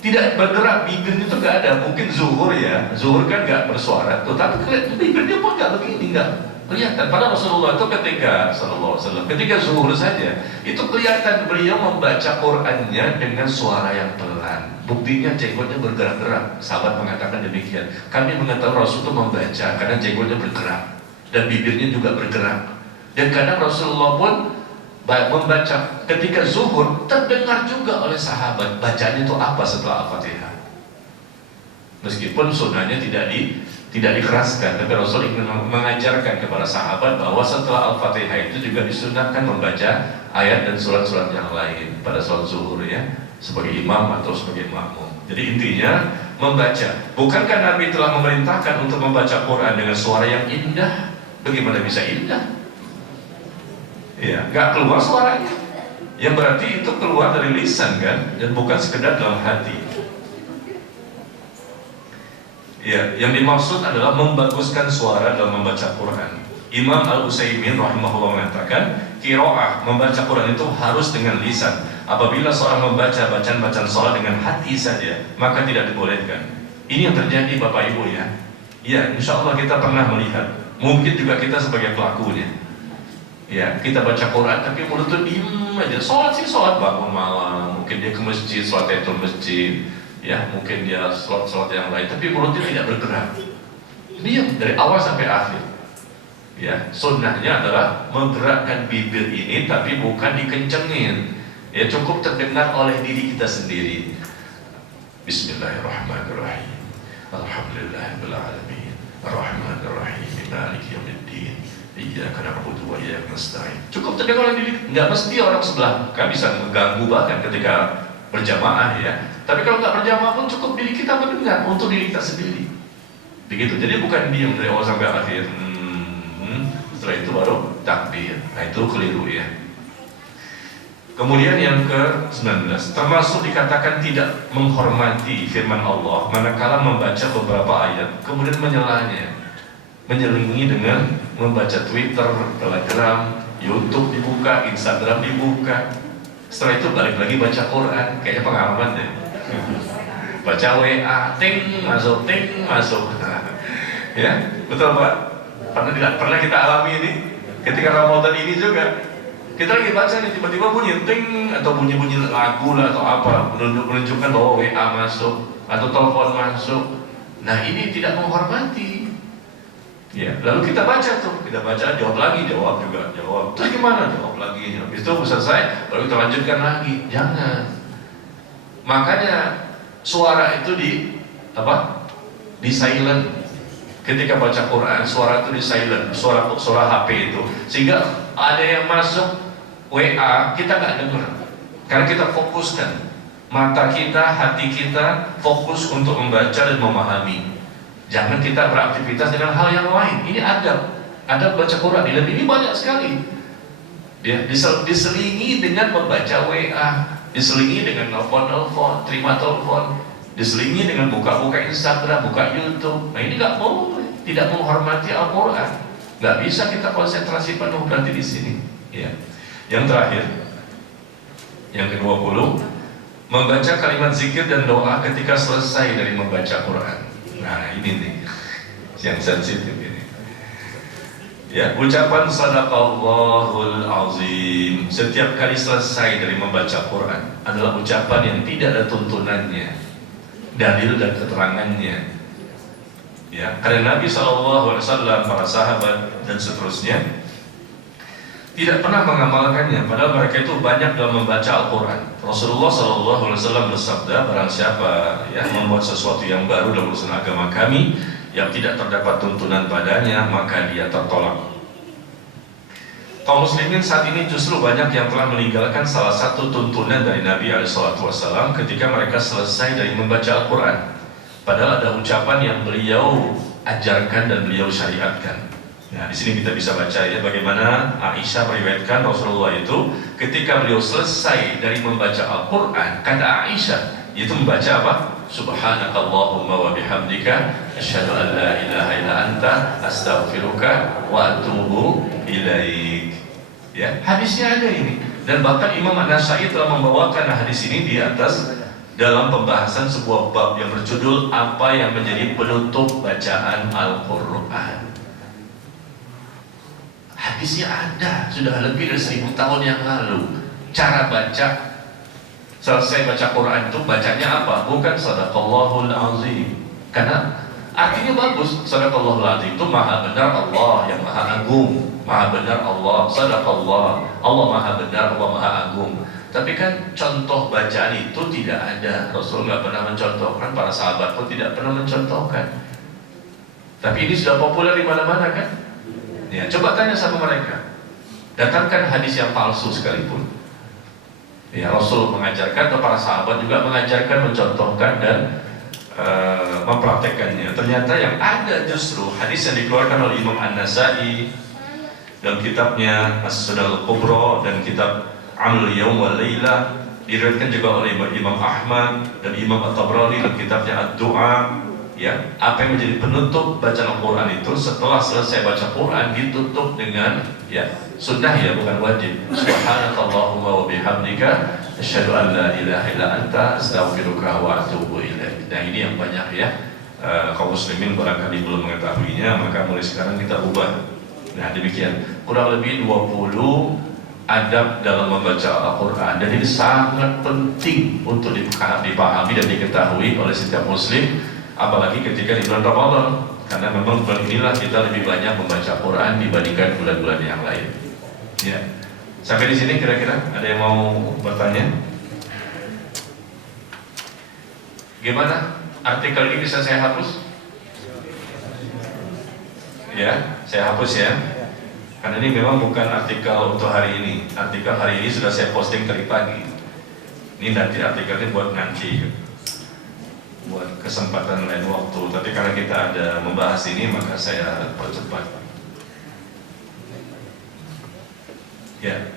Tidak bergerak, bibirnya itu nggak ada. Mungkin zuhur ya, zuhur kan nggak bersuara tuh, tapi bibirnya pun nggak begini, nggak kelihatan. Padahal Rasulullah itu ketika ketika zuhur saja itu kelihatan beliau membaca Qurannya dengan suara yang pelan. Buktinya jenggotnya bergerak-gerak. Sahabat mengatakan demikian. Kami mengetahui Rasul itu membaca karena jenggotnya bergerak dan bibirnya juga bergerak. Dan kadang Rasulullah pun membaca ketika zuhur terdengar juga oleh sahabat bacanya itu apa setelah Al-Fatihah. Meskipun sunnahnya tidak dikeraskan, tapi Rasul ingin mengajarkan kepada sahabat bahwa setelah Al-Fatihah itu juga disunnahkan membaca ayat dan surat-surat yang lain pada sholat zuhur ya, sebagai imam atau sebagai makmum. Jadi intinya membaca. Bukankah Nabi telah memerintahkan untuk membaca Quran dengan suara yang indah? Bagaimana bisa indah? Ya, nggak keluar suaranya. Yang berarti itu keluar dari lisan kan, dan bukan sekedar dalam hati. Ya, yang dimaksud adalah membaguskan suara dalam membaca Quran. Imam Al-Utsaimin rahimahullah mengatakan, qiraah membaca Quran itu harus dengan lisan. Apabila seorang membaca bacaan-bacaan salat dengan hati saja, maka tidak dibolehkan. Ini yang terjadi Bapak Ibu ya. Ya, insya Allah kita pernah melihat. Mungkin juga kita sebagai pelakunya. Ya, kita baca Quran tapi mulut tuh diem aja. Sholat sih sholat bangun malam, mungkin dia ke masjid, sholat itu masjid, ya mungkin dia sholat yang lain, tapi mulutnya tidak bergerak, diam dari awal sampai akhir. Ya, sunnahnya adalah menggerakkan bibir ini, tapi bukan dikencengin. Ya, cukup terdengar oleh diri kita sendiri. Bismillahirrahmanirrahim. Alhamdulillahirabbil alamin. Arrahmanirrahim. Maliki yaumiddin. Iyyaka na'budu wa iyyaka nasta'in. Cukup terdengar oleh diri, nggak mesti orang sebelah, nggak bisa mengganggu bahkan ketika berjamaah ya. Tapi kalau nggak berjamaah pun cukup diri kita mendengar untuk diri kita sendiri. Begitu. Jadi bukan diam dari awal sampai akhir. Setelah itu baru takbir. Nah itu keliru ya. Kemudian yang ke-19, termasuk dikatakan tidak menghormati firman Allah manakala membaca beberapa ayat kemudian menyelanya, menyelingi dengan membaca Twitter, Telegram, YouTube dibuka, Instagram dibuka. Setelah itu balik lagi baca Quran, kayaknya pengalaman deh. Baca WA, ting masuk. Ya, betul Pak? Pernah kita alami ini ketika Ramadan ini juga. Kita lagi baca nih, tiba-tiba bunyi ting atau bunyi-bunyi lagu lah atau apa, menunjukkan bahwa WA masuk atau telepon masuk. Nah ini tidak menghormati. Ya, lalu kita baca tuh, jawab lagi, jawab. Terus gimana? Jawab lagi. Habis itu selesai, baru kita lanjutkan lagi. Jangan. Makanya suara itu di silent. Ketika baca Quran, suara itu di silent, suara HP itu, sehingga ada yang masuk WA kita nggak dengar, karena kita fokuskan mata kita, hati kita fokus untuk membaca dan memahami. Jangan kita beraktivitas dengan hal yang lain. Ini adab baca Quran. Ini banyak sekali. Dia diselingi dengan membaca WA, diselingi dengan telepon, terima telepon, diselingi dengan buka-buka Instagram, buka YouTube. Nah ini nggak boleh, tidak menghormati Al-Quran. Nggak bisa kita konsentrasi penuh berarti di sini. Ya. Yang terakhir, yang ke-20, membaca kalimat zikir dan doa ketika selesai dari membaca Quran. Nah ini nih yang sensitif ini. Ya, ucapan sadaqallahul azim setiap kali selesai dari membaca Quran adalah ucapan yang tidak ada tuntunannya, dalil dan keterangannya. Ya, karena Nabi SAW, para sahabat dan seterusnya tidak pernah mengamalkannya, padahal mereka itu banyak dalam membaca Al-Quran. Rasulullah SAW bersabda, barang siapa yang membuat sesuatu yang baru dalam urusan agama kami yang tidak terdapat tuntunan padanya, maka dia tertolak. kaum muslimin saat ini justru banyak yang telah meninggalkan salah satu tuntunan dari Nabi SAW ketika mereka selesai dari membaca Al-Quran. Padahal ada ucapan yang beliau ajarkan dan beliau syariatkan. Nah, di sini kita bisa baca ya bagaimana Aisyah meriwayatkan Rasulullah itu ketika beliau selesai dari membaca Al-Quran, kata Aisyah itu membaca apa? Subhanakallahumma wa bihamdika asyhadu an la ilaha illa anta astaghfiruka wa atubu ilaik. Ya, hadisnya ada ini. Dan bahkan Imam An-Nasa'i telah membawakan hadis ini di atas dalam pembahasan sebuah bab yang berjudul apa yang menjadi penutup bacaan Al-Quran. Hadisnya ada, sudah lebih dari 1000 tahun yang lalu. Cara baca, selesai baca Quran itu bacanya apa? Bukan Sadaqallahul Azim. Karena artinya bagus. Sadaqallahul Azim itu maha benar Allah yang maha agung. Maha benar Allah, Sadaqallah, Allah maha benar, Allah maha agung. Tapi kan contoh bacaan itu tidak ada. Rasul nggak pernah mencontohkan, para sahabat pun tidak pernah mencontohkan. Tapi ini sudah populer di mana-mana kan? Ya, coba tanya sama mereka. Datangkan hadis yang palsu sekalipun. Ya, Rasul mengajarkan atau para sahabat juga mengajarkan, mencontohkan dan mempraktekkannya. Ternyata yang ada justru hadis yang dikeluarkan oleh Imam An-Nasa'i dalam kitabnya As-Sunan Al-Kubra dan kitab Amal Yaum wal Lailah, diriwayatkan juga oleh Imam Ahmad dan Imam At-Tabrani dalam kitabnya Ad-Du'a. Ya, apa yang menjadi penutup bacaan Al-Quran itu setelah selesai baca Quran ditutup dengan ya sunnah ya, bukan wajib. Subhanakallahumma wa bihamdika asyhadu an la ilaha illa anta astaghfiruka wa atubu ilaik. Nah, ini yang banyak ya kaum muslimin barangkali belum mengetahuinya, maka mulai sekarang kita ubah. Nah, demikian kurang lebih 20 adab dalam membaca Al-Quran, dan ini sangat penting untuk dipahami dan diketahui oleh setiap muslim, apalagi ketika di bulan Ramadan, karena memang bulan inilah kita lebih banyak membaca Quran dibandingkan bulan-bulan yang lain. Ya, sampai di sini kira-kira ada yang mau bertanya? Gimana? Artikel ini bisa saya hapus? Ya, saya hapus ya. Karena ini memang bukan artikel untuk hari ini. Artikel hari ini sudah saya posting tadi pagi. Ini nanti artikelnya buat nanti, buat kesempatan lain waktu. Tapi karena kita ada membahas ini, maka saya percepat. Ya,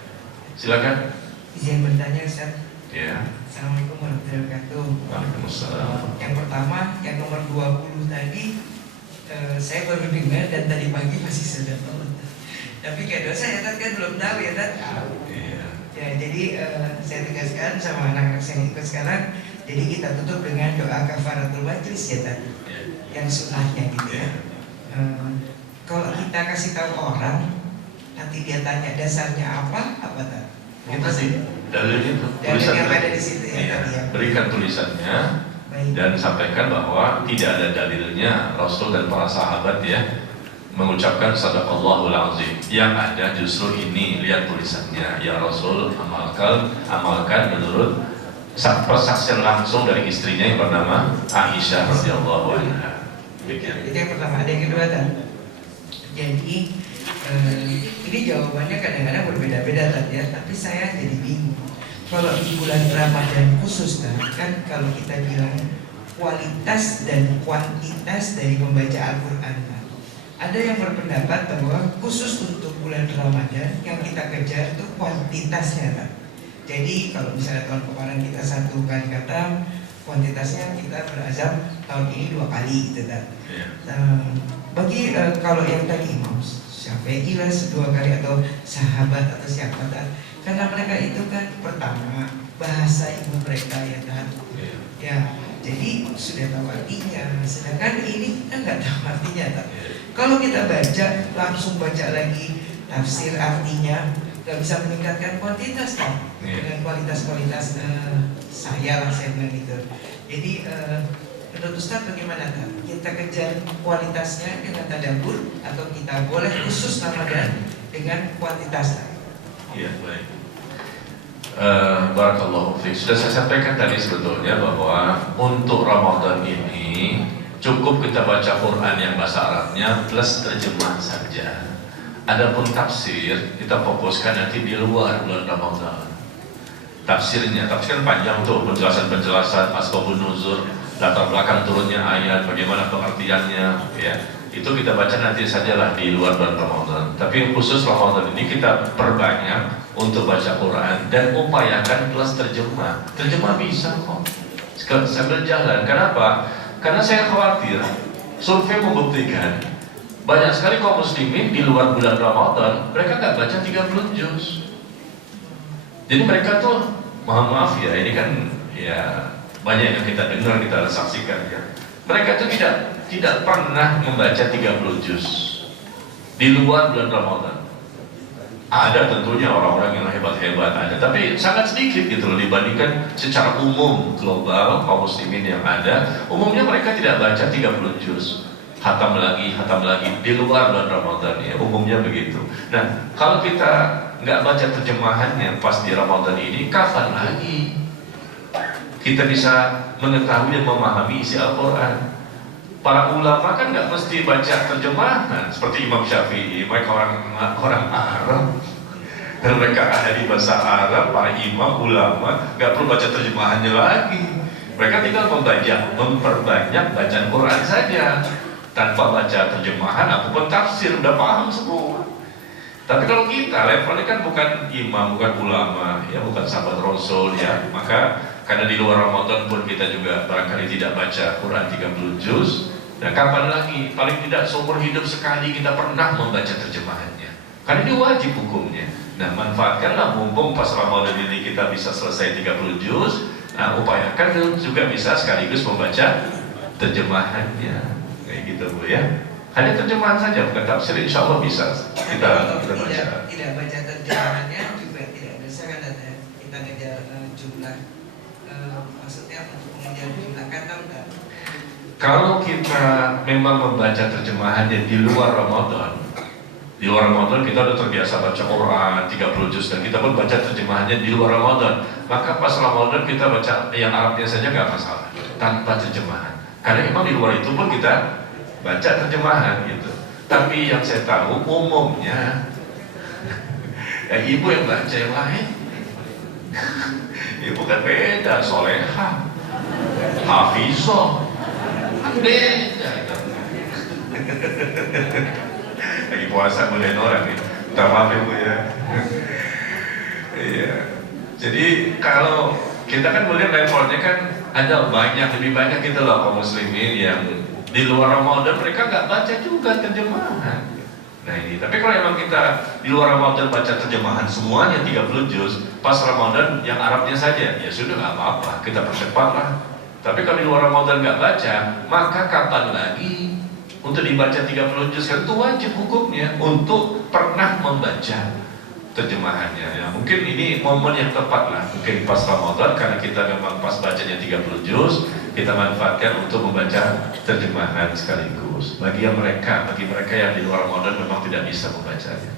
silakan. Izin bertanya, Ustaz. Ya. Assalamualaikum warahmatullahi wabarakatuh. Waalaikumsalam. Yang pertama, yang nomor 20 tadi, saya baru dengar dan tadi pagi masih sudah tahu. Tapi kayak dosa ya, Tad, kan belum tahu ya, Tad. Iya. Ya, jadi saya tegaskan sama anak-anak saya ikut sekarang. Jadi kita tutup dengan doa kafaratul majlis ya, Tad. Yang sunnahnya gitu ya. Kalau kita kasih tahu orang, nanti dia tanya dasarnya apa Tad? Kita sih dalilnya tulisan yang ada di situ ya, iya, tadi ya. berikan tulisannya. Baik. Dan sampaikan bahwa tidak ada dalilnya Rasul dan para sahabat ya mengucapkan Sadaqallahul Azim. Yang ada justru ini, lihat tulisannya. Ya Rasul amalkan menurut persaksian langsung dari istrinya yang bernama Aisyah radhiyallahu anha. Itu yang pertama. Ada yang kedua, Tad. Jadi ini jawabannya kadang-kadang berbeda-beda, Tad ya. Tapi saya jadi bingung. Kalau di bulan Ramadan khusus, Tad, kan kalau kita bilang kualitas dan kuantitas dari membaca Al-Quran, Tad. Ada yang berpendapat bahwa khusus untuk bulan Ramadan yang kita kejar itu kuantitasnya, Tad. Jadi kalau misalnya tahun kemarin kita 1 kali khatam, kuantitasnya kita berazam tahun ini 2 kali gitu, Tad. Bagi kalau yang tadi Imam Syafi'i lah 2 kali atau sahabat atau siapa, Tad, karena mereka itu kan pertama bahasa ibu mereka ya, Tad. Ya, jadi sudah tahu artinya. Sedangkan ini kita nggak tahu artinya, Tad. Kalau kita baca langsung baca lagi tafsir artinya, nggak bisa meningkatkan kuantitas, Tad. Dengan kualitas-kualitas saya lah saya bilang itu. Jadi menurut Ustaz bagaimana, Tad? Kita kejar kualitasnya dengan tadabbur atau kita boleh khusus Ramadan dengan kuantitas? Iya, baik. Barakallahu fiik. Sudah saya sampaikan tadi sebetulnya bahwa untuk Ramadan ini cukup kita baca Quran yang bahasa Arabnya plus terjemah saja. Adapun tafsir kita fokuskan nanti di luar bulan Ramadan. Tafsir kan panjang tuh, penjelasan asbabun nuzul, latar belakang turunnya ayat, bagaimana pengertiannya, ya. Itu kita baca nanti sajalah di luar bulan Ramadan. Tapi khusus Ramadan ini kita perbanyak untuk baca Quran dan upayakan kelas terjemah. Terjemah bisa kok sambil jalan. Kenapa? Karena saya khawatir survei membuktikan banyak sekali kaum muslimin di luar bulan Ramadan mereka nggak baca 30 juz. Jadi mereka tuh, mohon maaf ya, ini kan ya banyak yang kita dengar, kita saksikan ya. Mereka tuh tidak pernah membaca 30 juz di luar bulan Ramadan. Ada tentunya orang-orang yang hebat-hebat ada, tapi sangat sedikit gitu loh dibandingkan secara umum global kaum muslimin yang ada. Umumnya mereka tidak baca 30 juz. Hatam lagi di luar bulan Ramadan ya, umumnya begitu. Nah, kalau kita nggak baca terjemahannya pas di Ramadan ini, kapan lagi kita bisa mengetahui dan memahami isi Al-Quran? Para ulama kan nggak mesti baca terjemahan seperti Imam Syafi'i, mereka orang Arab dan mereka ahli bahasa Arab. Para imam ulama nggak perlu baca terjemahannya lagi, mereka tinggal memperbanyak bacaan Quran saja tanpa baca terjemahan ataupun tafsir, udah paham semua. Tapi kalau kita levelnya kan bukan imam, bukan ulama, ya bukan sahabat Rasul ya, maka karena di luar Ramadan pun kita juga barangkali tidak baca Quran 30 juz. Dan kapan lagi? Paling tidak seumur hidup sekali kita pernah membaca terjemahannya. Karena ini wajib hukumnya. Nah, manfaatkanlah mumpung pas Ramadan ini kita bisa selesai 30 juz. Nah, upayakan juga bisa sekaligus membaca terjemahannya. Kayak gitu Bu ya. Hanya terjemahan saja, bukan tafsir, insya Allah bisa kita baca. Tidak baca terjemahannya juga tidak bisa kan ada kita ngejar jumlah, maksudnya untuk mengejar jumlah kata enggak? Kalau kita memang membaca terjemahannya di luar Ramadan, kita udah terbiasa baca Quran 30 juz dan kita pun baca terjemahannya di luar Ramadan, maka pas Ramadan kita baca yang Arabnya saja nggak masalah tanpa terjemahan. Karena memang di luar itu pun kita baca terjemahan gitu. Tapi yang saya tahu umumnya ya ibu yang baca yang lain. Ibu kan beda, solehah, hafizah, beda. Lagi puasa mulai orang nih, minta maaf ya Bu ya. Iya. Jadi kalau kita kan melihat levelnya kan ada lebih banyak gitu loh kaum muslimin yang di luar Ramadan mereka nggak baca juga terjemahan. Nah ini, tapi kalau emang kita di luar Ramadan baca terjemahan semuanya 30 juz, pas Ramadan yang Arabnya saja, ya sudah nggak apa-apa, kita percepatlah. Tapi kalau di luar Ramadan nggak baca, maka kapan lagi untuk dibaca 30 juz? Kan itu wajib hukumnya untuk pernah membaca terjemahannya. Ya, mungkin ini momen yang tepat lah, mungkin pas Ramadan karena kita memang pas bacanya 30 juz, kita manfaatkan untuk membaca terjemahan sekaligus. Bagi mereka yang di luar Ramadan memang tidak bisa membacanya.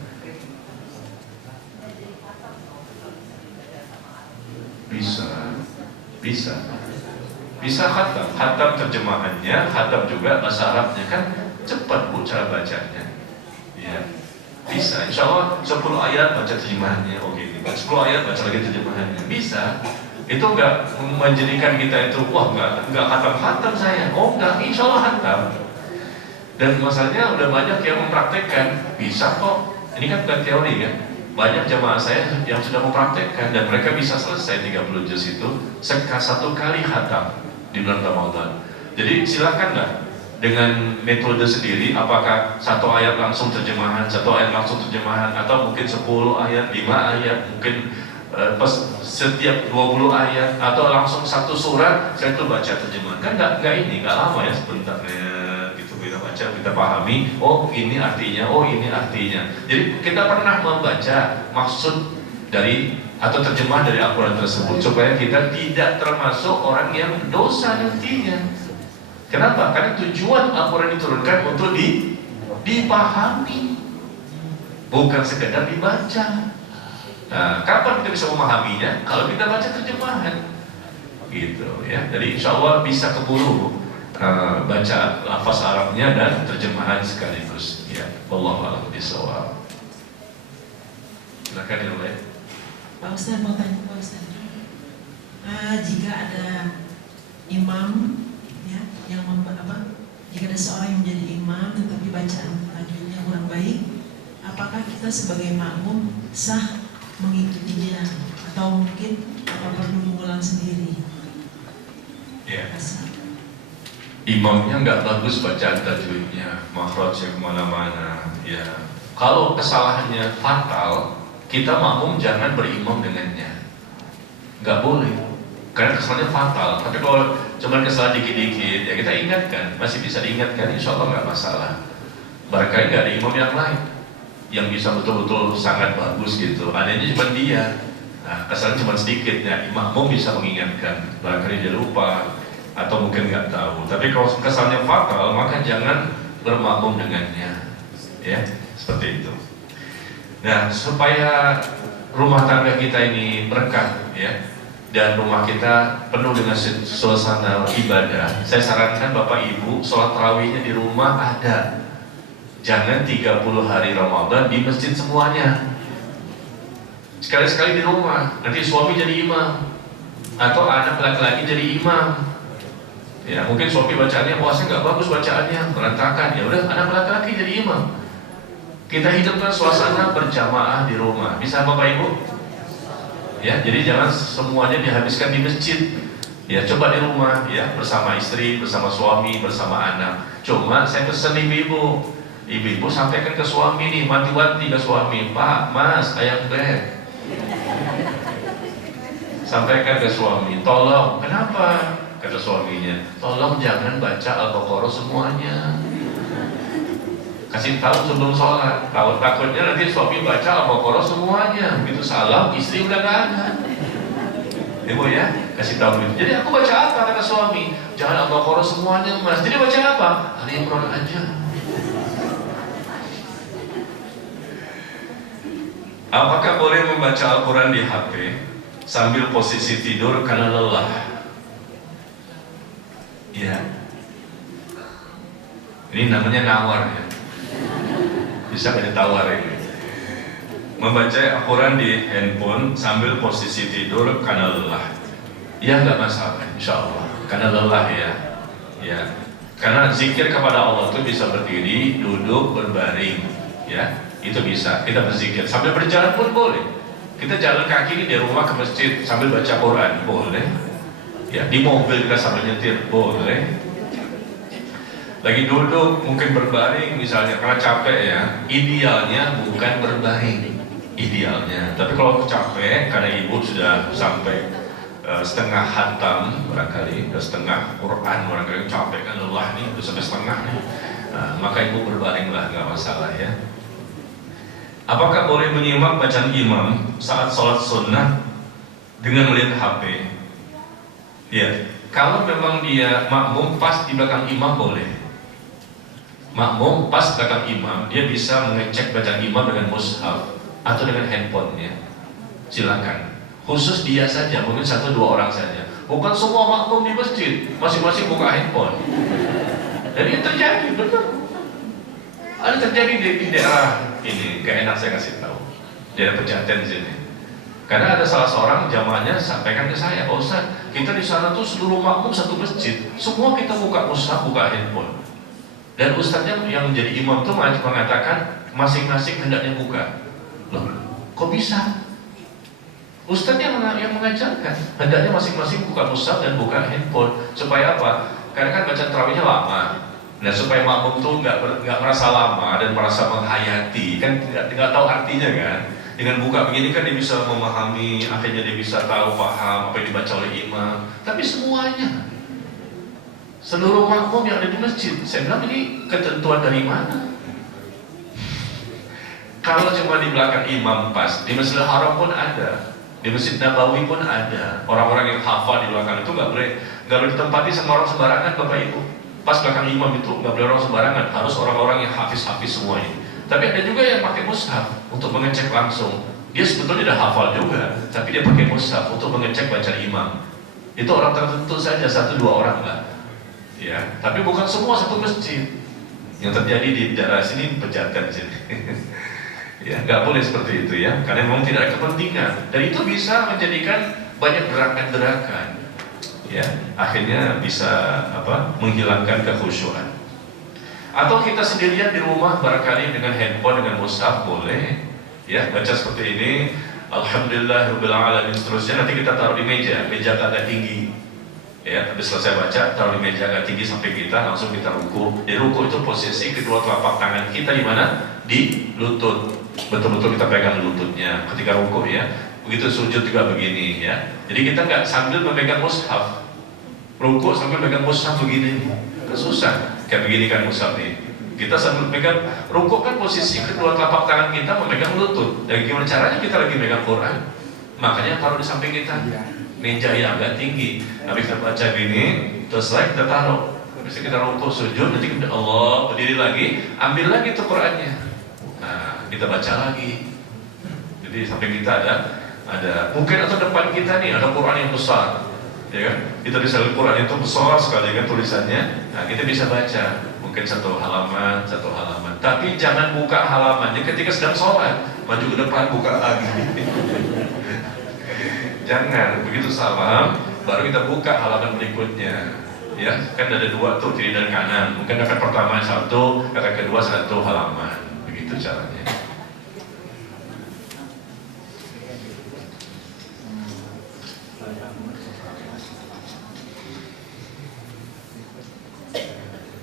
Bisa khatam terjemahannya, khatam juga bahasa Arabnya, kan cepat Bu cara bacanya. Ya. Bisa, insya Allah 10 ayat baca terjemahannya, oke. 10 ayat baca lagi terjemahannya, bisa. Itu enggak menjadikan kita itu, wah enggak khatam saya. Oh enggak, insya Allah khatam. Dan masalahnya udah banyak yang mempraktekkan, bisa kok. Ini kan bukan teori kan. Banyak jamaah saya yang sudah mempraktekkan dan mereka bisa selesai 30 juz itu satu kali khatam di bulan Ramadan. Jadi silakanlah dengan metode sendiri, apakah satu ayat langsung terjemahan, atau mungkin 10 ayat, 5 ayat, mungkin setiap 20 ayat, atau langsung satu surat saya itu baca terjemahan. Kan nggak lama ya, sebentar gitu kita baca, kita pahami, oh ini artinya. Jadi kita pernah membaca maksud dari atau terjemahan dari Al-Quran tersebut supaya kita tidak termasuk orang yang dosa nantinya. Kenapa? Karena tujuan Al-Quran diturunkan untuk dipahami, bukan sekedar dibaca. Nah, kapan kita bisa memahaminya? Kalau kita baca terjemahan, gitu ya. Jadi insya Allah bisa keburu baca lafaz Arabnya dan terjemahan sekaligus. Ya, wallahu a'lam bishawab. Silakan yang lain. Pak Ustadz mau tanya Pak Ustadz, jika ada imam ya yang jika ada seorang yang menjadi imam tetapi bacaan tajwidnya kurang baik, apakah kita sebagai makmum sah mengikutinya atau mungkin perlu mengulang sendiri? Ya. Asal. Imamnya nggak bagus bacaan tajwidnya, makhrajnya kemana-mana. Ya, kalau kesalahannya fatal, kita makmum jangan berimam dengannya. Nggak boleh, karena kesalahannya fatal. Tapi kalau cuma kesalahan dikit-dikit, ya kita ingatkan, masih bisa diingatkan, insya Allah nggak masalah. Barangkali nggak ada imam yang lain yang bisa betul-betul sangat bagus gitu. Adanya cuma dia. Nah, kesalahan cuma sedikit, ya makmum bisa mengingatkan. Barangkali dia lupa atau mungkin nggak tahu. Tapi kalau kesannya fatal, maka jangan bermakmum dengannya, ya seperti itu. Nah, supaya rumah tangga kita ini berkah, ya, dan rumah kita penuh dengan suasana ibadah, saya sarankan Bapak Ibu sholat tarawihnya di rumah ada. Jangan 30 hari Ramadan di masjid semuanya. Sekali-sekali di rumah. Nanti suami jadi imam atau anak laki-laki jadi imam. Ya, mungkin suami bacaannya, wah saya nggak bagus bacaannya, berantakan. Ya udah, anak laki-laki jadi imam. Kita hidupkan suasana berjamaah di rumah. Bisa Bapak Ibu? Ya, jadi jangan semuanya dihabiskan di masjid. Ya, coba di rumah, ya, bersama istri, bersama suami, bersama anak. Cuma saya pesan ibu-ibu, ibu-ibu sampaikan ke suami nih, mati-mati ke suami, Pak, Mas, ayam beb. Sampaikan ke suami, tolong, kenapa? Kata suaminya, tolong jangan baca Al-Baqarah semuanya. Kasih tahu sebelum sholat. Takutnya nanti suami baca Al-Baqarah semuanya. Begitu salam, istri udah gak ada. Ibu ya, kasih tahu. Jadi aku baca apa kata suami? Jangan Al-Baqarah semuanya Mas. Jadi baca apa? Ali Imran aja. Apakah boleh membaca Al-Quran di HP sambil posisi tidur karena lelah? Ya, ini namanya nawar ya. Bisa kita tawar ini. Membaca Al-Quran di handphone sambil posisi tidur karena lelah. Ya nggak masalah, insya Allah. Karena lelah ya. Ya, karena zikir kepada Allah itu bisa berdiri, duduk, berbaring. Ya, itu bisa. Kita berzikir sambil berjalan pun boleh. Kita jalan kaki di rumah ke masjid sambil baca Quran boleh. Ya, di mobil kita sambil nyetir boleh. Lagi duduk mungkin berbaring misalnya karena capek ya. Idealnya bukan berbaring, idealnya. Tapi kalau capek karena ibu sudah sampai setengah hatam barangkali, setengah Quran barangkali, capek kan, lelah nih, udah sampai setengah nih. Nah, maka ibu berbaringlah, nggak masalah ya. Apakah boleh menyimak bacaan imam saat sholat sunnah dengan melihat HP? Ya, kalau memang dia makmum pas di belakang imam boleh. Makmum pas belakang imam, dia bisa mengecek bacaan imam dengan mushaf atau dengan handphonenya. Silakan. Khusus dia saja, mungkin 1-2 orang saja. Bukan semua makmum di masjid, masing-masing buka handphone. Dan ini terjadi, benar. Ada terjadi di daerah ini, gak enak saya kasih tahu. Daerah Pejaten sini. Karena ada salah seorang jamaahnya sampaikan ke saya, Pak Ustaz, kita di sana tuh seluruh makmum satu masjid, semua kita buka mushaf, buka handphone. Dan ustaznya yang menjadi imam itu mengatakan masing-masing hendaknya buka. Loh, kok bisa? Ustaz yang mengajarkan hendaknya masing-masing buka mushaf dan buka handphone. Supaya apa? Karena kan bacaan tarawihnya lama. Nah, supaya makmum tuh nggak merasa lama dan merasa menghayati, kan nggak tahu artinya kan. Dengan buka begini kan dia bisa memahami, akhirnya dia bisa tahu, paham apa yang dibaca oleh imam. Tapi semuanya, seluruh makmum yang ada di masjid, saya bilang ini ketentuan dari mana? Kalau cuma di belakang imam pas, di Masjidil Haram pun ada, di Masjid Nabawi pun ada. Orang-orang yang hafal di belakang itu nggak boleh ditempati sama orang sembarangan, Bapak Ibu. Pas belakang imam itu nggak boleh orang sembarangan, harus orang-orang yang hafiz-hafiz semua ini. Tapi ada juga yang pakai mushaf untuk mengecek langsung. Dia sebetulnya udah hafal juga, tapi dia pakai mushaf untuk mengecek bacaan imam. Itu orang tertentu saja, 1-2 orang lah. Ya, tapi bukan semua satu masjid. Yang terjadi di daerah sini Pejaten sini. Ya, nggak boleh seperti itu ya, karena memang tidak ada kepentingan dan itu bisa menjadikan banyak gerakan-gerakan, ya, akhirnya bisa menghilangkan kekhusyuan. Atau kita sendirian di rumah barangkali dengan handphone, dengan mushaf boleh, ya, baca seperti ini, Alhamdulillahirabbil alamin, seterusnya nanti kita taruh di meja agak tinggi. Ya, habis selesai baca, taruh di meja agak tinggi sampai kita langsung kita ruku. Di ruku itu posisi kedua telapak tangan kita di mana? Di lutut. Betul-betul kita pegang lututnya ketika ruku ya. Begitu sujud juga begini ya. Jadi kita nggak sambil memegang mushaf. Ruku sambil megang mushaf begini. Susah. Kayak begini kan mushaf nih. Kita sambil pegang ruku kan posisi kedua telapak tangan kita memegang lutut. Dan gimana caranya kita lagi megang Quran? Makanya taruh di samping kita. Meja yang agak tinggi. Habis kita baca gini, terus lagi kita taruh. Habis kita rukuk sujud, nanti kita Allah berdiri lagi, ambil lagi tuh Qurannya. Nah, kita baca lagi. Jadi samping kita ada mungkin atau depan kita nih ada Quran yang besar, ya kan? Kita bisa lihat Quran itu besar sekali kan tulisannya. Nah, kita bisa baca mungkin satu halaman. Tapi jangan buka halamannya ketika sedang sholat. Maju ke depan buka lagi. Jangan, begitu salam, baru kita buka halaman berikutnya. Ya, kan ada dua tuh, kiri dan kanan. Mungkin kakak pertama satu, kakak kedua satu halaman. Begitu caranya.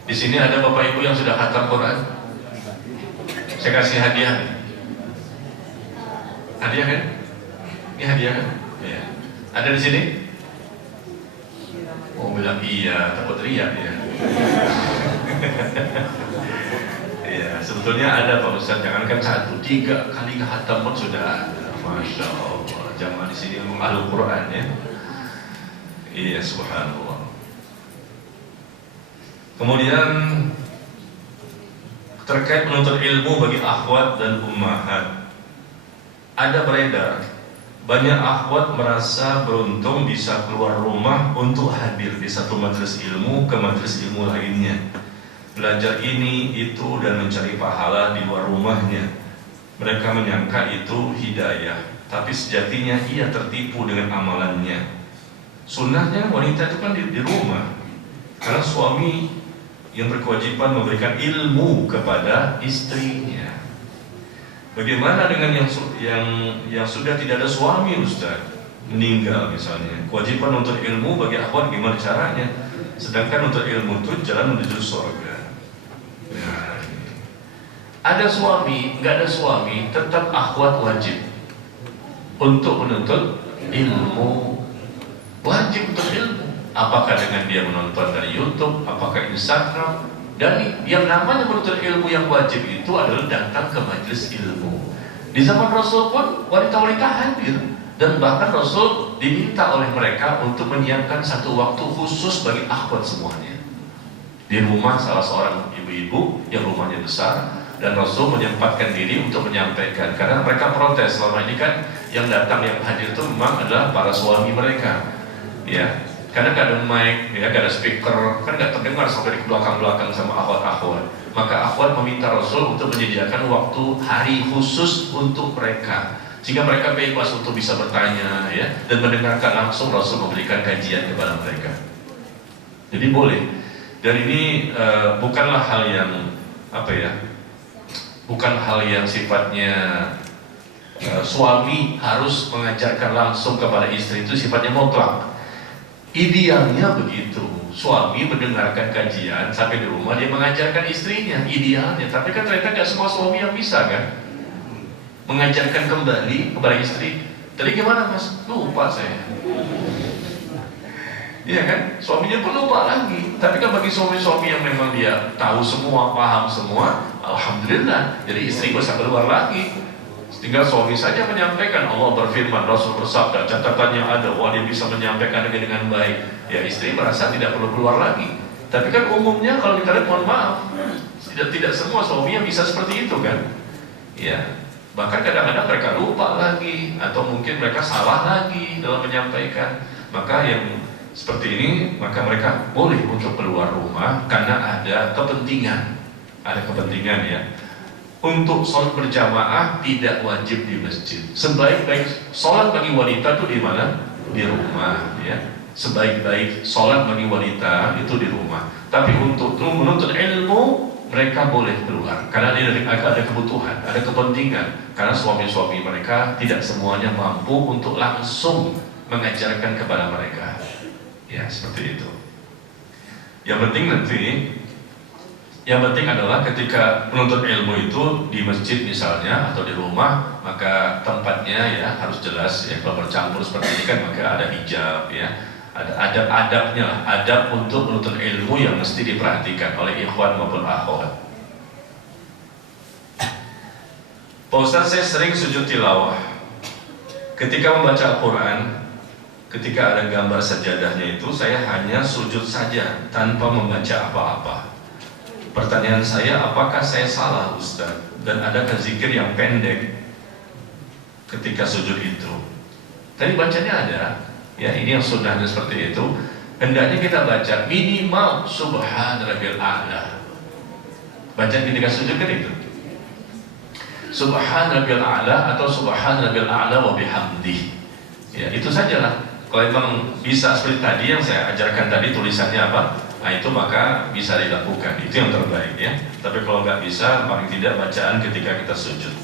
Di sini ada bapak ibu yang sudah khatam Quran. Saya kasih hadiah. Hadiah kan? Ini hadiah kan? Ya. Ada di sini? Oh, bilang iya, takut riak ya. Iya, sebetulnya ada Pak Ustaz, jangankan 1, 3 kali khatam pun sudah ada. Masya Allah, jamaah di sini mengalu Quran ya. Iya, subhanallah. Kemudian terkait menuntut ilmu bagi akhwat dan ummahat, ada beredar banyak akhwat merasa beruntung bisa keluar rumah untuk hadir di satu majelis ilmu ke majelis ilmu lainnya, belajar ini, itu, dan mencari pahala di luar rumahnya. Mereka menyangka itu hidayah, tapi sejatinya ia tertipu dengan amalannya. Sunnahnya wanita itu kan di rumah, karena suami yang berkewajiban memberikan ilmu kepada istrinya. Bagaimana dengan yang sudah tidak ada suami, Ustaz? Meninggal misalnya. Kewajiban untuk ilmu bagi akhwat gimana caranya? Sedangkan untuk ilmu itu jalan menuju surga. Nah, ada suami, nggak ada suami, tetap akhwat wajib untuk menuntut ilmu. Wajib untuk ilmu. Apakah dengan dia menonton dari YouTube, apakah Instagram? Dan yang namanya menuntut ilmu yang wajib itu adalah datang ke majelis ilmu. Di zaman Rasul pun wanita-wanita hadir, dan bahkan Rasul diminta oleh mereka untuk menyiapkan satu waktu khusus bagi akhwat semuanya. Di rumah salah seorang ibu-ibu yang rumahnya besar, dan Rasul menyempatkan diri untuk menyampaikan, karena mereka protes selama ini kan yang datang, yang hadir itu memang adalah para suami mereka, ya. Karena gak ada mic, ya, gak ada speaker, kan gak terdengar sampai di belakang-belakang sama akhwat-akhwat. Maka akhwat meminta Rasul untuk menyediakan waktu hari khusus untuk mereka, sehingga mereka bebas untuk bisa bertanya, ya, dan mendengarkan langsung Rasul memberikan kajian kepada mereka. Jadi boleh. Dan ini bukanlah hal yang bukan hal yang sifatnya suami harus mengajarkan langsung kepada istri, itu sifatnya mutlak. Idealnya begitu, suami mendengarkan kajian sampai di rumah dia mengajarkan istrinya, idealnya. Tapi kan ternyata nggak semua suami yang bisa kan mengajarkan kembali kepada istri. Tadi gimana mas? Lupa saya. Iya kan? Suaminya pun lupa lagi. Tapi kan bagi suami-suami yang memang dia tahu semua, paham semua, alhamdulillah. Jadi istri bisa keluar lagi. Tinggal suami saja menyampaikan. Allah berfirman, Rasul bersabda, catatannya ada, wah dia bisa menyampaikan dengan baik. Ya istri merasa tidak perlu keluar lagi. Tapi kan umumnya kalau kita lihat, mohon maaf, tidak semua suami yang bisa seperti itu kan. Ya, bahkan kadang-kadang mereka lupa lagi, atau mungkin mereka salah lagi dalam menyampaikan. Maka yang seperti ini, maka mereka boleh untuk keluar rumah karena ada kepentingan. Ada kepentingan ya. untuk sholat berjamaah tidak wajib di masjid. Sebaik-baik sholat bagi wanita itu di mana? Di rumah, ya. Sebaik-baik sholat bagi wanita itu di rumah. Tapi untuk menuntut ilmu mereka boleh keluar karena ada kebutuhan, ada kepentingan. Karena suami-suami mereka tidak semuanya mampu untuk langsung mengajarkan kepada mereka. Ya, seperti itu. Yang penting adalah ketika menuntut ilmu itu di masjid misalnya atau di rumah, maka tempatnya ya harus jelas ya. Kalau bercampur seperti ini kan maka ada hijab ya, ada adab-adabnya lah, adab untuk menuntut ilmu yang mesti diperhatikan oleh ikhwan maupun akhwat. Pak Ustaz, saya sering sujud tilawah. Ketika membaca Al-Quran, ketika ada gambar sajadahnya itu, saya hanya sujud saja tanpa membaca apa-apa. Pertanyaan saya, apakah saya salah Ustaz? Dan adakah zikir yang pendek ketika sujud itu? Tadi bacanya ada, ya ini yang sunnahnya seperti itu. Hendaknya kita baca minimal Subhan Rabbil A'la. Bacaan ketika sujud kan itu. Subhan Rabbil A'la atau Subhan Rabbil A'la wa bihamdih. Ya itu sajalah. Kalau memang bisa seperti tadi yang saya ajarkan tadi tulisannya apa? Nah itu maka bisa dilakukan, itu yang terbaik ya. Tapi kalau nggak bisa, paling tidak bacaan ketika kita sujud.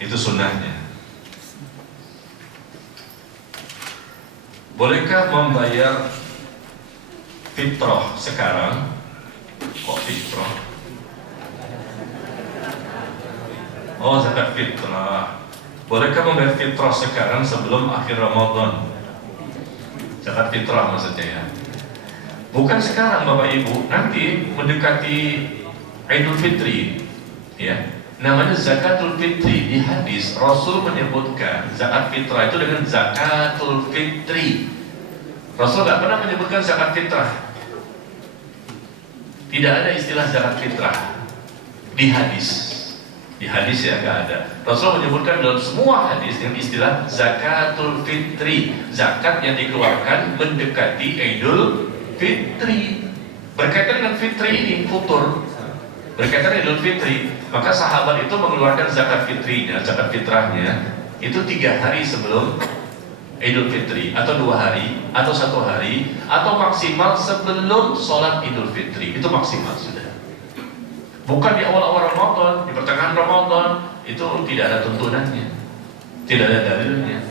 Itu sunnahnya. Bolehkah membayar fitrah sekarang? Kok fitrah? Oh, zakat fitrah. Bolehkah membayar fitrah sekarang sebelum akhir Ramadan? Zakat fitrah maksudnya ya. Bukan sekarang Bapak Ibu, nanti mendekati Idul Fitri ya. Namanya zakatul fitri. Di hadis Rasul menyebutkan zakat fitrah itu dengan zakatul fitri. Rasul tidak pernah menyebutkan zakat fitrah. Tidak ada istilah zakat fitrah di hadis. Di hadis ya nggak ada. Rasul menyebutkan dalam semua hadis dengan istilah zakatul fitri, zakat yang dikeluarkan mendekati Idul Fitri. Berkaitan dengan fitri ini, futur, berkaitan dengan Idul Fitri, maka sahabat itu mengeluarkan zakat fitrinya, zakat fitrahnya itu 3 hari sebelum Idul Fitri, atau 2 hari, atau 1 hari, atau maksimal sebelum sholat Idul Fitri. Itu maksimal sudah. Bukan di awal-awal Ramadan, di pertengahan Ramadan, itu tidak ada tuntunannya, tidak ada dalilnya.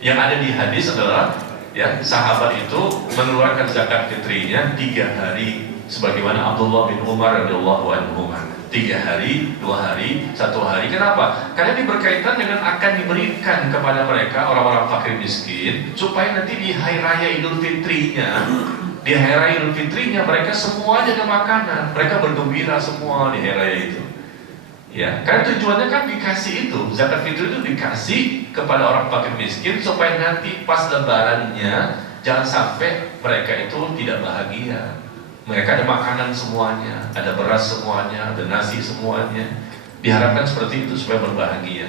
Yang ada di hadis adalah ya sahabat itu mengeluarkan zakat fitrinya 3 hari, sebagaimana Abdullah bin Umar radhiyallahu anhu. 3 hari, 2 hari, 1 hari. Kenapa? Karena ini berkaitan dengan akan diberikan kepada mereka orang-orang fakir miskin, supaya nanti di hari raya Idul Fitrinya, di hari raya Idul Fitrinya mereka semuanya ada makanan, mereka bergembira semua di hari raya itu. Ya, karena tujuannya kan dikasih itu, zakat fitri itu dikasih kepada orang fakir miskin supaya nanti pas lebarannya jangan sampai mereka itu tidak bahagia. Mereka ada makanan semuanya, ada beras semuanya, ada nasi semuanya. Diharapkan seperti itu supaya berbahagia.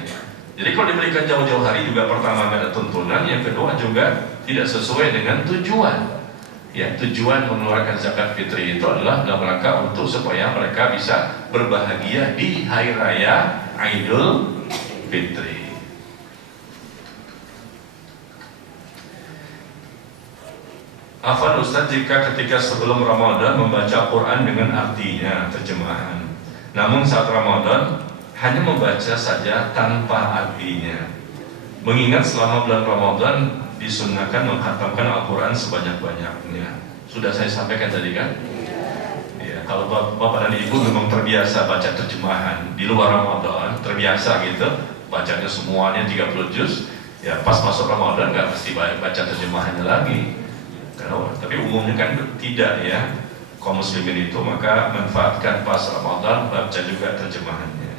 Jadi kalau diberikan jauh-jauh hari juga pertama nggak ada tuntunan, yang kedua juga tidak sesuai dengan tujuan. Ya, tujuan mengeluarkan zakat fitri itu adalah dalam rangka untuk supaya mereka bisa berbahagia di hari raya Idul Fitri. Afwan Ustaz, jika ketika sebelum Ramadan membaca Quran dengan artinya, terjemahan, namun saat Ramadan hanya membaca saja tanpa artinya, mengingat selama bulan Ramadan disunnahkan menghatamkan Al-Quran sebanyak-banyaknya. Sudah saya sampaikan tadi kan? Ya, kalau Bapak dan Ibu memang terbiasa baca terjemahan di luar Ramadan, terbiasa gitu, bacanya semuanya 30 juz, ya pas masuk Ramadan nggak mesti baca terjemahannya lagi. Tapi umumnya kan tidak ya, kaum muslimin itu, maka manfaatkan pas Ramadan baca juga terjemahannya.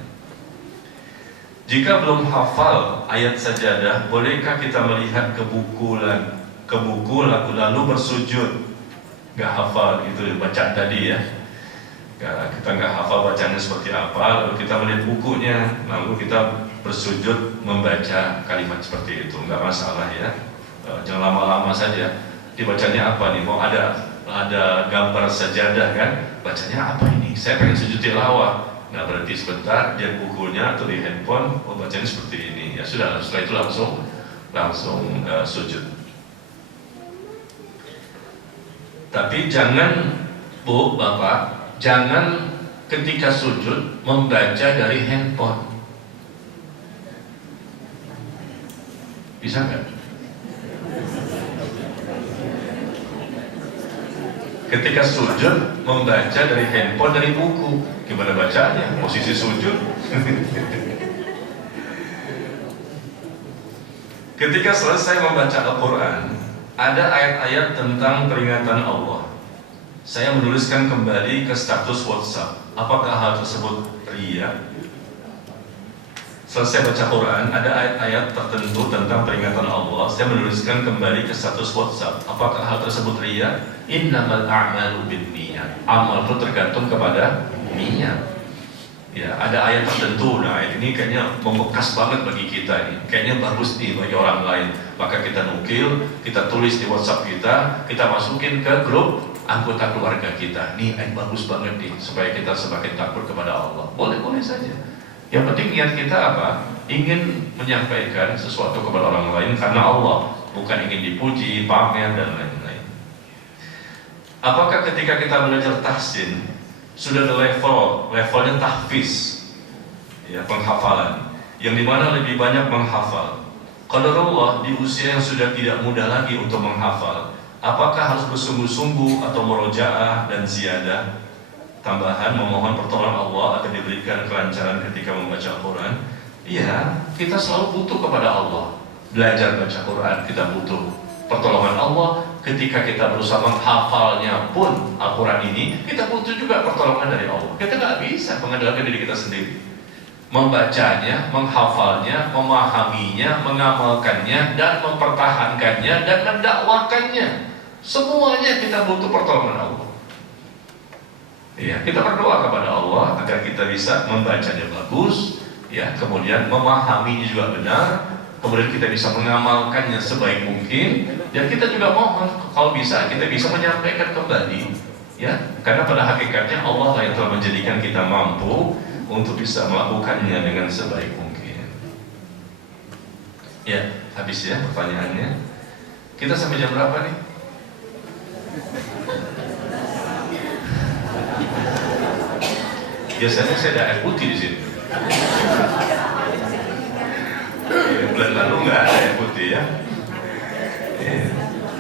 Jika belum hafal ayat sajadah, bolehkah kita melihat ke buku lalu bersujud? Gak hafal itu bacaan tadi ya. Kita nggak hafal bacanya seperti apa, lalu kita melihat bukunya, lalu kita bersujud membaca kalimat seperti itu, nggak masalah ya. Jangan lama-lama saja. Dibacanya apa nih? Mau ada gambar sajadah kan? Bacanya apa ini? saya pengen sujud tilawah. Nah berarti sebentar dia bukunya atau di handphone, oh bacanya seperti ini. Ya sudah, setelah itu langsung sujud. Tapi jangan, Bu, Bapak, jangan ketika sujud membaca dari handphone. Bisa nggak? Ketika sujud membaca dari handphone, dari buku, gimana bacanya? Posisi sujud. Ketika selesai membaca Al-Quran, ada ayat-ayat tentang peringatan Allah. Saya menuliskan kembali ke status WhatsApp. Apakah hal tersebut ria? Selesai baca Quran, ada ayat-ayat tertentu tentang peringatan Allah. Saya menuliskan kembali ke status WhatsApp. Apakah hal tersebut ria? Innamal a'malu binniyat. Amal itu tergantung kepada niat. Ya, ada ayat tertentu. Nah, ini kayaknya membekas banget bagi kita ini. Kayaknya bagus nih bagi orang lain. Maka kita nukil, kita tulis di WhatsApp kita masukin ke grup anggota keluarga kita. Nih, ayat bagus banget nih supaya kita semakin takut kepada Allah. Boleh-boleh saja. Yang penting niat kita apa? Ingin menyampaikan sesuatu kepada orang lain karena Allah, bukan ingin dipuji, pamer, dan lain-lain. Apakah ketika kita belajar tahsin sudah ada levelnya tahfiz, ya, penghafalan, yang dimana lebih banyak menghafal? Qadarullah di usia yang sudah tidak mudah lagi untuk menghafal, apakah harus bersungguh-sungguh atau murojaah dan ziyadah? Tambahan memohon pertolongan Allah agar diberikan kelancaran ketika membaca Al-Quran. Iya, kita selalu butuh kepada Allah. Belajar baca Quran, kita butuh pertolongan Allah. Ketika kita berusaha menghafalnya pun Al-Quran ini, kita butuh juga pertolongan dari Allah. Kita nggak bisa mengandalkan diri kita sendiri. Membacanya, menghafalnya, memahaminya, mengamalkannya, dan mempertahankannya, dan mendakwakannya. Semuanya kita butuh pertolongan Allah. Ya, kita berdoa kepada Allah agar kita bisa membacanya bagus, ya, kemudian memahaminya juga benar, kemudian kita bisa mengamalkannya sebaik mungkin, dan kita juga mohon kalau bisa kita bisa menyampaikan kembali, ya, karena pada hakikatnya Allah lah yang telah menjadikan kita mampu untuk bisa melakukannya dengan sebaik mungkin. Ya, habis ya pertanyaannya. Kita sampai jam berapa nih? Biasanya saya ada air putih di sini. Bulan lalu nggak ada air putih ya.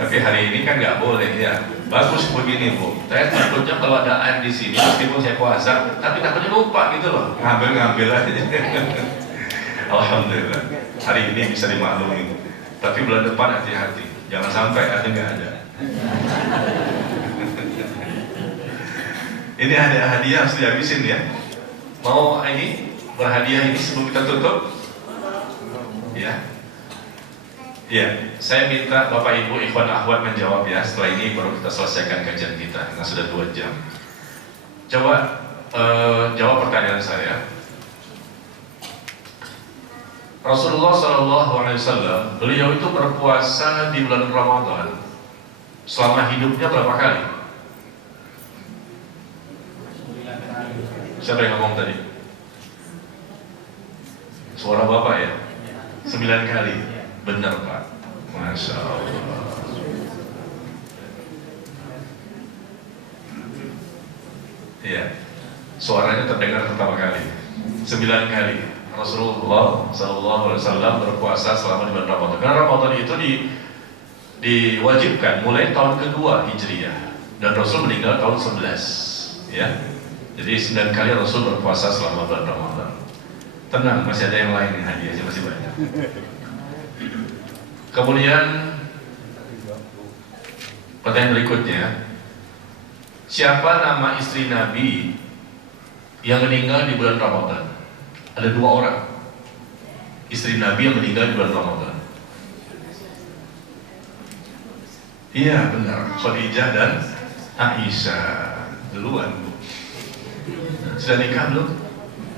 Tapi hari ini kan nggak boleh ya. Bagus begini Bu. Saya takutnya kalau ada air di sini, meskipun saya puasa, tapi takutnya lupa gitu loh. Ngambil aja. Alhamdulillah. Hari ini bisa dimaklumi. Tapi bulan depan hati-hati. Jangan sampai airnya nggak ada. Ini ada hadiah harus dihabisin ya. Mau ini berhadiah ini sebelum kita tutup? Ya. Ya, saya minta Bapak Ibu Ikhwan Akhwat menjawab ya. Setelah ini baru kita selesaikan kajian kita. Karena sudah 2 jam. Coba jawab pertanyaan saya. Rasulullah SAW, beliau itu berpuasa di bulan Ramadan selama hidupnya berapa kali? Siapa yang ngomong tadi? Suara Bapak ya? 9 kali. Benar Pak. Masya Allah. Iya. Suaranya terdengar pertama kali. 9 kali. Rasulullah SAW berpuasa selama di bulan Ramadan. Karena Ramadan itu diwajibkan mulai tahun kedua Hijriah. Dan Rasul meninggal tahun 11. Ya. Jadi 9 kali Rasul berpuasa selama bulan Ramadan. Tenang, masih ada yang lain nih, hadiahnya masih banyak. Kemudian pertanyaan berikutnya, siapa nama istri Nabi yang meninggal di bulan Ramadan? Ada 2 orang istri Nabi yang meninggal di bulan Ramadan. Iya benar, Khadijah dan Aisyah. Duluan Bu. Sudah nikah belum?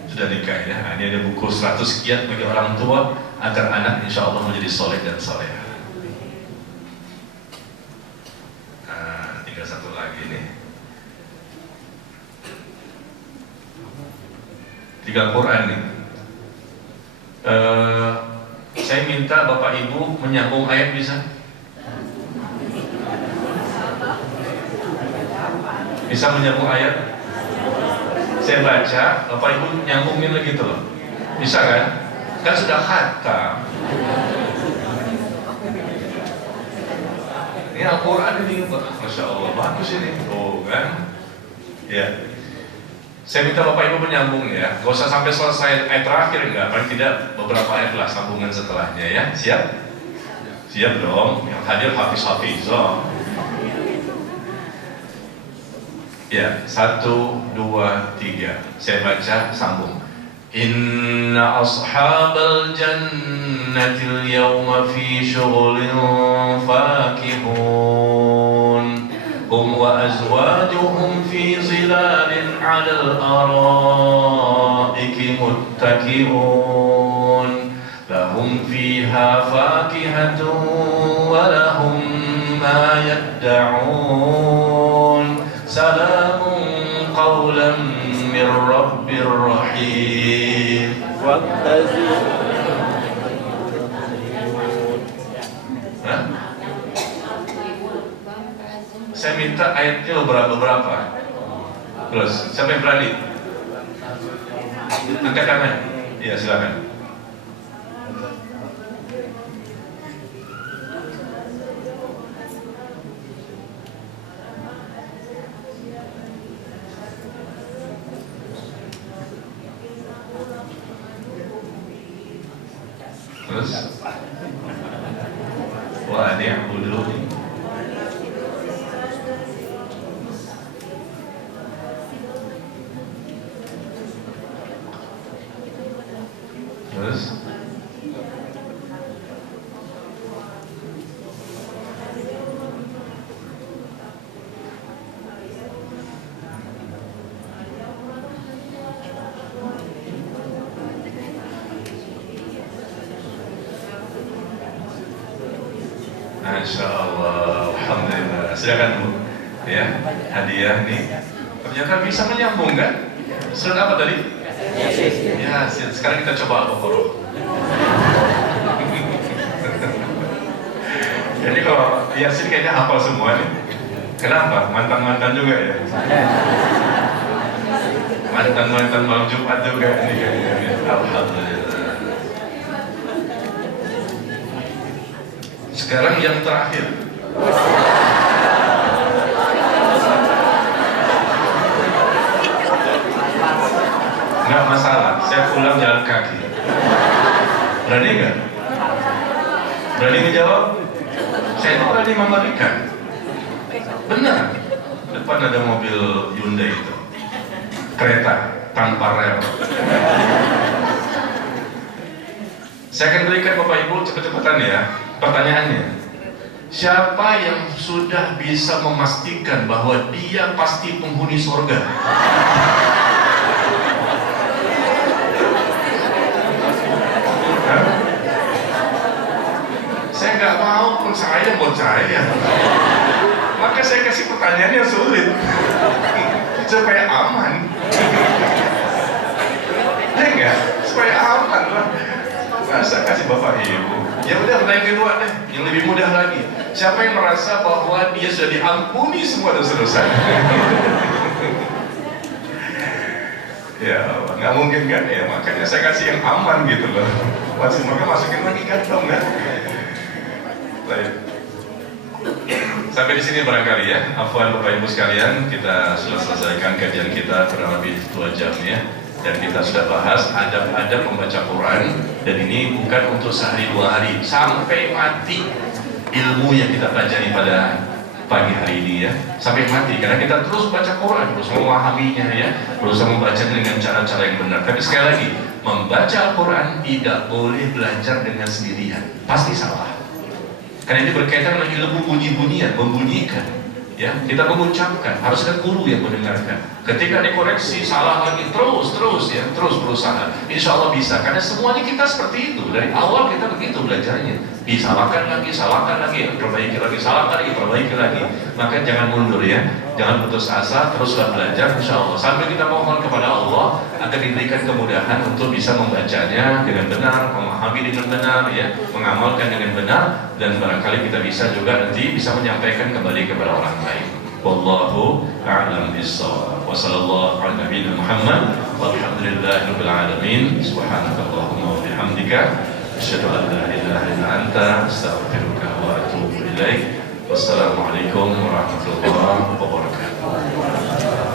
Sudah nikah ya. Ini ada buku 100 kiat bagi orang tua agar anak insya Allah menjadi soleh dan soleha. Tinggal 1 lagi nih. 3 Quran nih. Saya minta Bapak Ibu menyambung ayat bisa? Bisa menyambung ayat? Saya baca, Bapak Ibu nyambungin lagi tuh loh. Bisa kan? Kan sudah khatam. Ini Al-Quran ini, Masya Allah, bagus ini. Oh kan? Ya. Saya minta Bapak Ibu menyambung ya. Gak usah sampai selesai ayat terakhir, enggak. Paling tidak beberapa ayat lah sambungan setelahnya ya. Siap? Siap dong. Yang hadir hafiz-hafizah. Ya, 1, 2, 3. Saya baca, sambung. Inna ashabal jannatil yawma fi syughulin fakihun hum wa azwajuhum fi zilalin 'alal araiki muttaki'un lahum fiha fakihatun wa lahum ma yadda'un salamun qawlan min rabbir rahim. Saya minta ayatnya beberapa. Terus, siapa yang berani? Angkat tangan. Iya, silakan. Terus, wah ini yang dulu nih. Terus, Masya Allah, Alhamdulillah. Silakan Bu, ya hadiah nih. Ternyata bisa menyambung kan? Surat apa tadi? Ya, sekarang kita coba Al-Baqarah. Jadi kalau Yasin kayaknya hafal semua nih. Kenapa? Mantan-mantan juga ya? Mantan-mantan malam Jumat juga nih kayaknya. Alhamdulillah. Sekarang yang terakhir. Nggak masalah, saya pulang jalan kaki. Berani nggak? Berani menjawab? Saya itu berani memberikan. Benar. Depan ada mobil Hyundai itu, kereta tanpa rel. Saya akan berikan Bapak Ibu cepet-cepetan ya. Pertanyaannya, siapa yang sudah bisa memastikan bahwa dia pasti penghuni surga? Saya nggak mau percaya. Maka saya kasih pertanyaan yang sulit supaya aman. Ya enggak? Supaya aman lah. Masa kasih Bapak Ibu? Ya udah, pertanyaan kedua deh, yang lebih mudah lagi. Siapa yang merasa bahwa dia sudah diampuni semua dosa-dosa? Ya, nggak mungkin kan ya, makanya saya kasih yang aman gitu loh. Maka masukin lagi kantong kan? Baik. Sampai di sini barangkali ya. Afwan Bapak Ibu sekalian, kita sudah selesaikan kajian kita kurang lebih 2 jam ya. Dan kita sudah bahas adab-adab membaca Quran. Dan ini bukan untuk sehari 2 hari, sampai mati ilmu yang kita pelajari pada pagi hari ini ya, sampai mati. Karena kita terus baca Quran, terus memahaminya ya, berusaha membaca dengan cara-cara yang benar. Tapi sekali lagi, membaca Al-Quran tidak boleh belajar dengan sendirian, pasti salah. Karena ini berkaitan dengan ilmu bunyi-bunyian, membunyikan. Ya, kita mengucapkan, harus ada guru yang mendengarkan. Ketika dikoreksi salah lagi, terus berusaha. Insya Allah bisa, karena semuanya kita seperti itu. Dari awal kita begitu. belajarnya. Disalahkan lagi, perbaiki lagi, salahkan lagi, perbaiki lagi. Maka jangan mundur ya, jangan putus asa, teruslah belajar insya Allah. Sambil kita mohon kepada Allah agar diberikan kemudahan untuk bisa membacanya dengan benar, memahami dengan benar, ya, mengamalkan dengan benar, dan barangkali kita bisa juga nanti bisa menyampaikan kembali kepada orang lain. Wallahu a'lam bishawab. Wa sallallahu ala nabiyina Muhammad walhamdulillahirabbil alamin. Subhanakallahumma wa bihamdika asyhadu an la ilaha illa anta astaghfiruka wa atubu ilaik. Wassalamualaikum warahmatullahi wabarakatuh.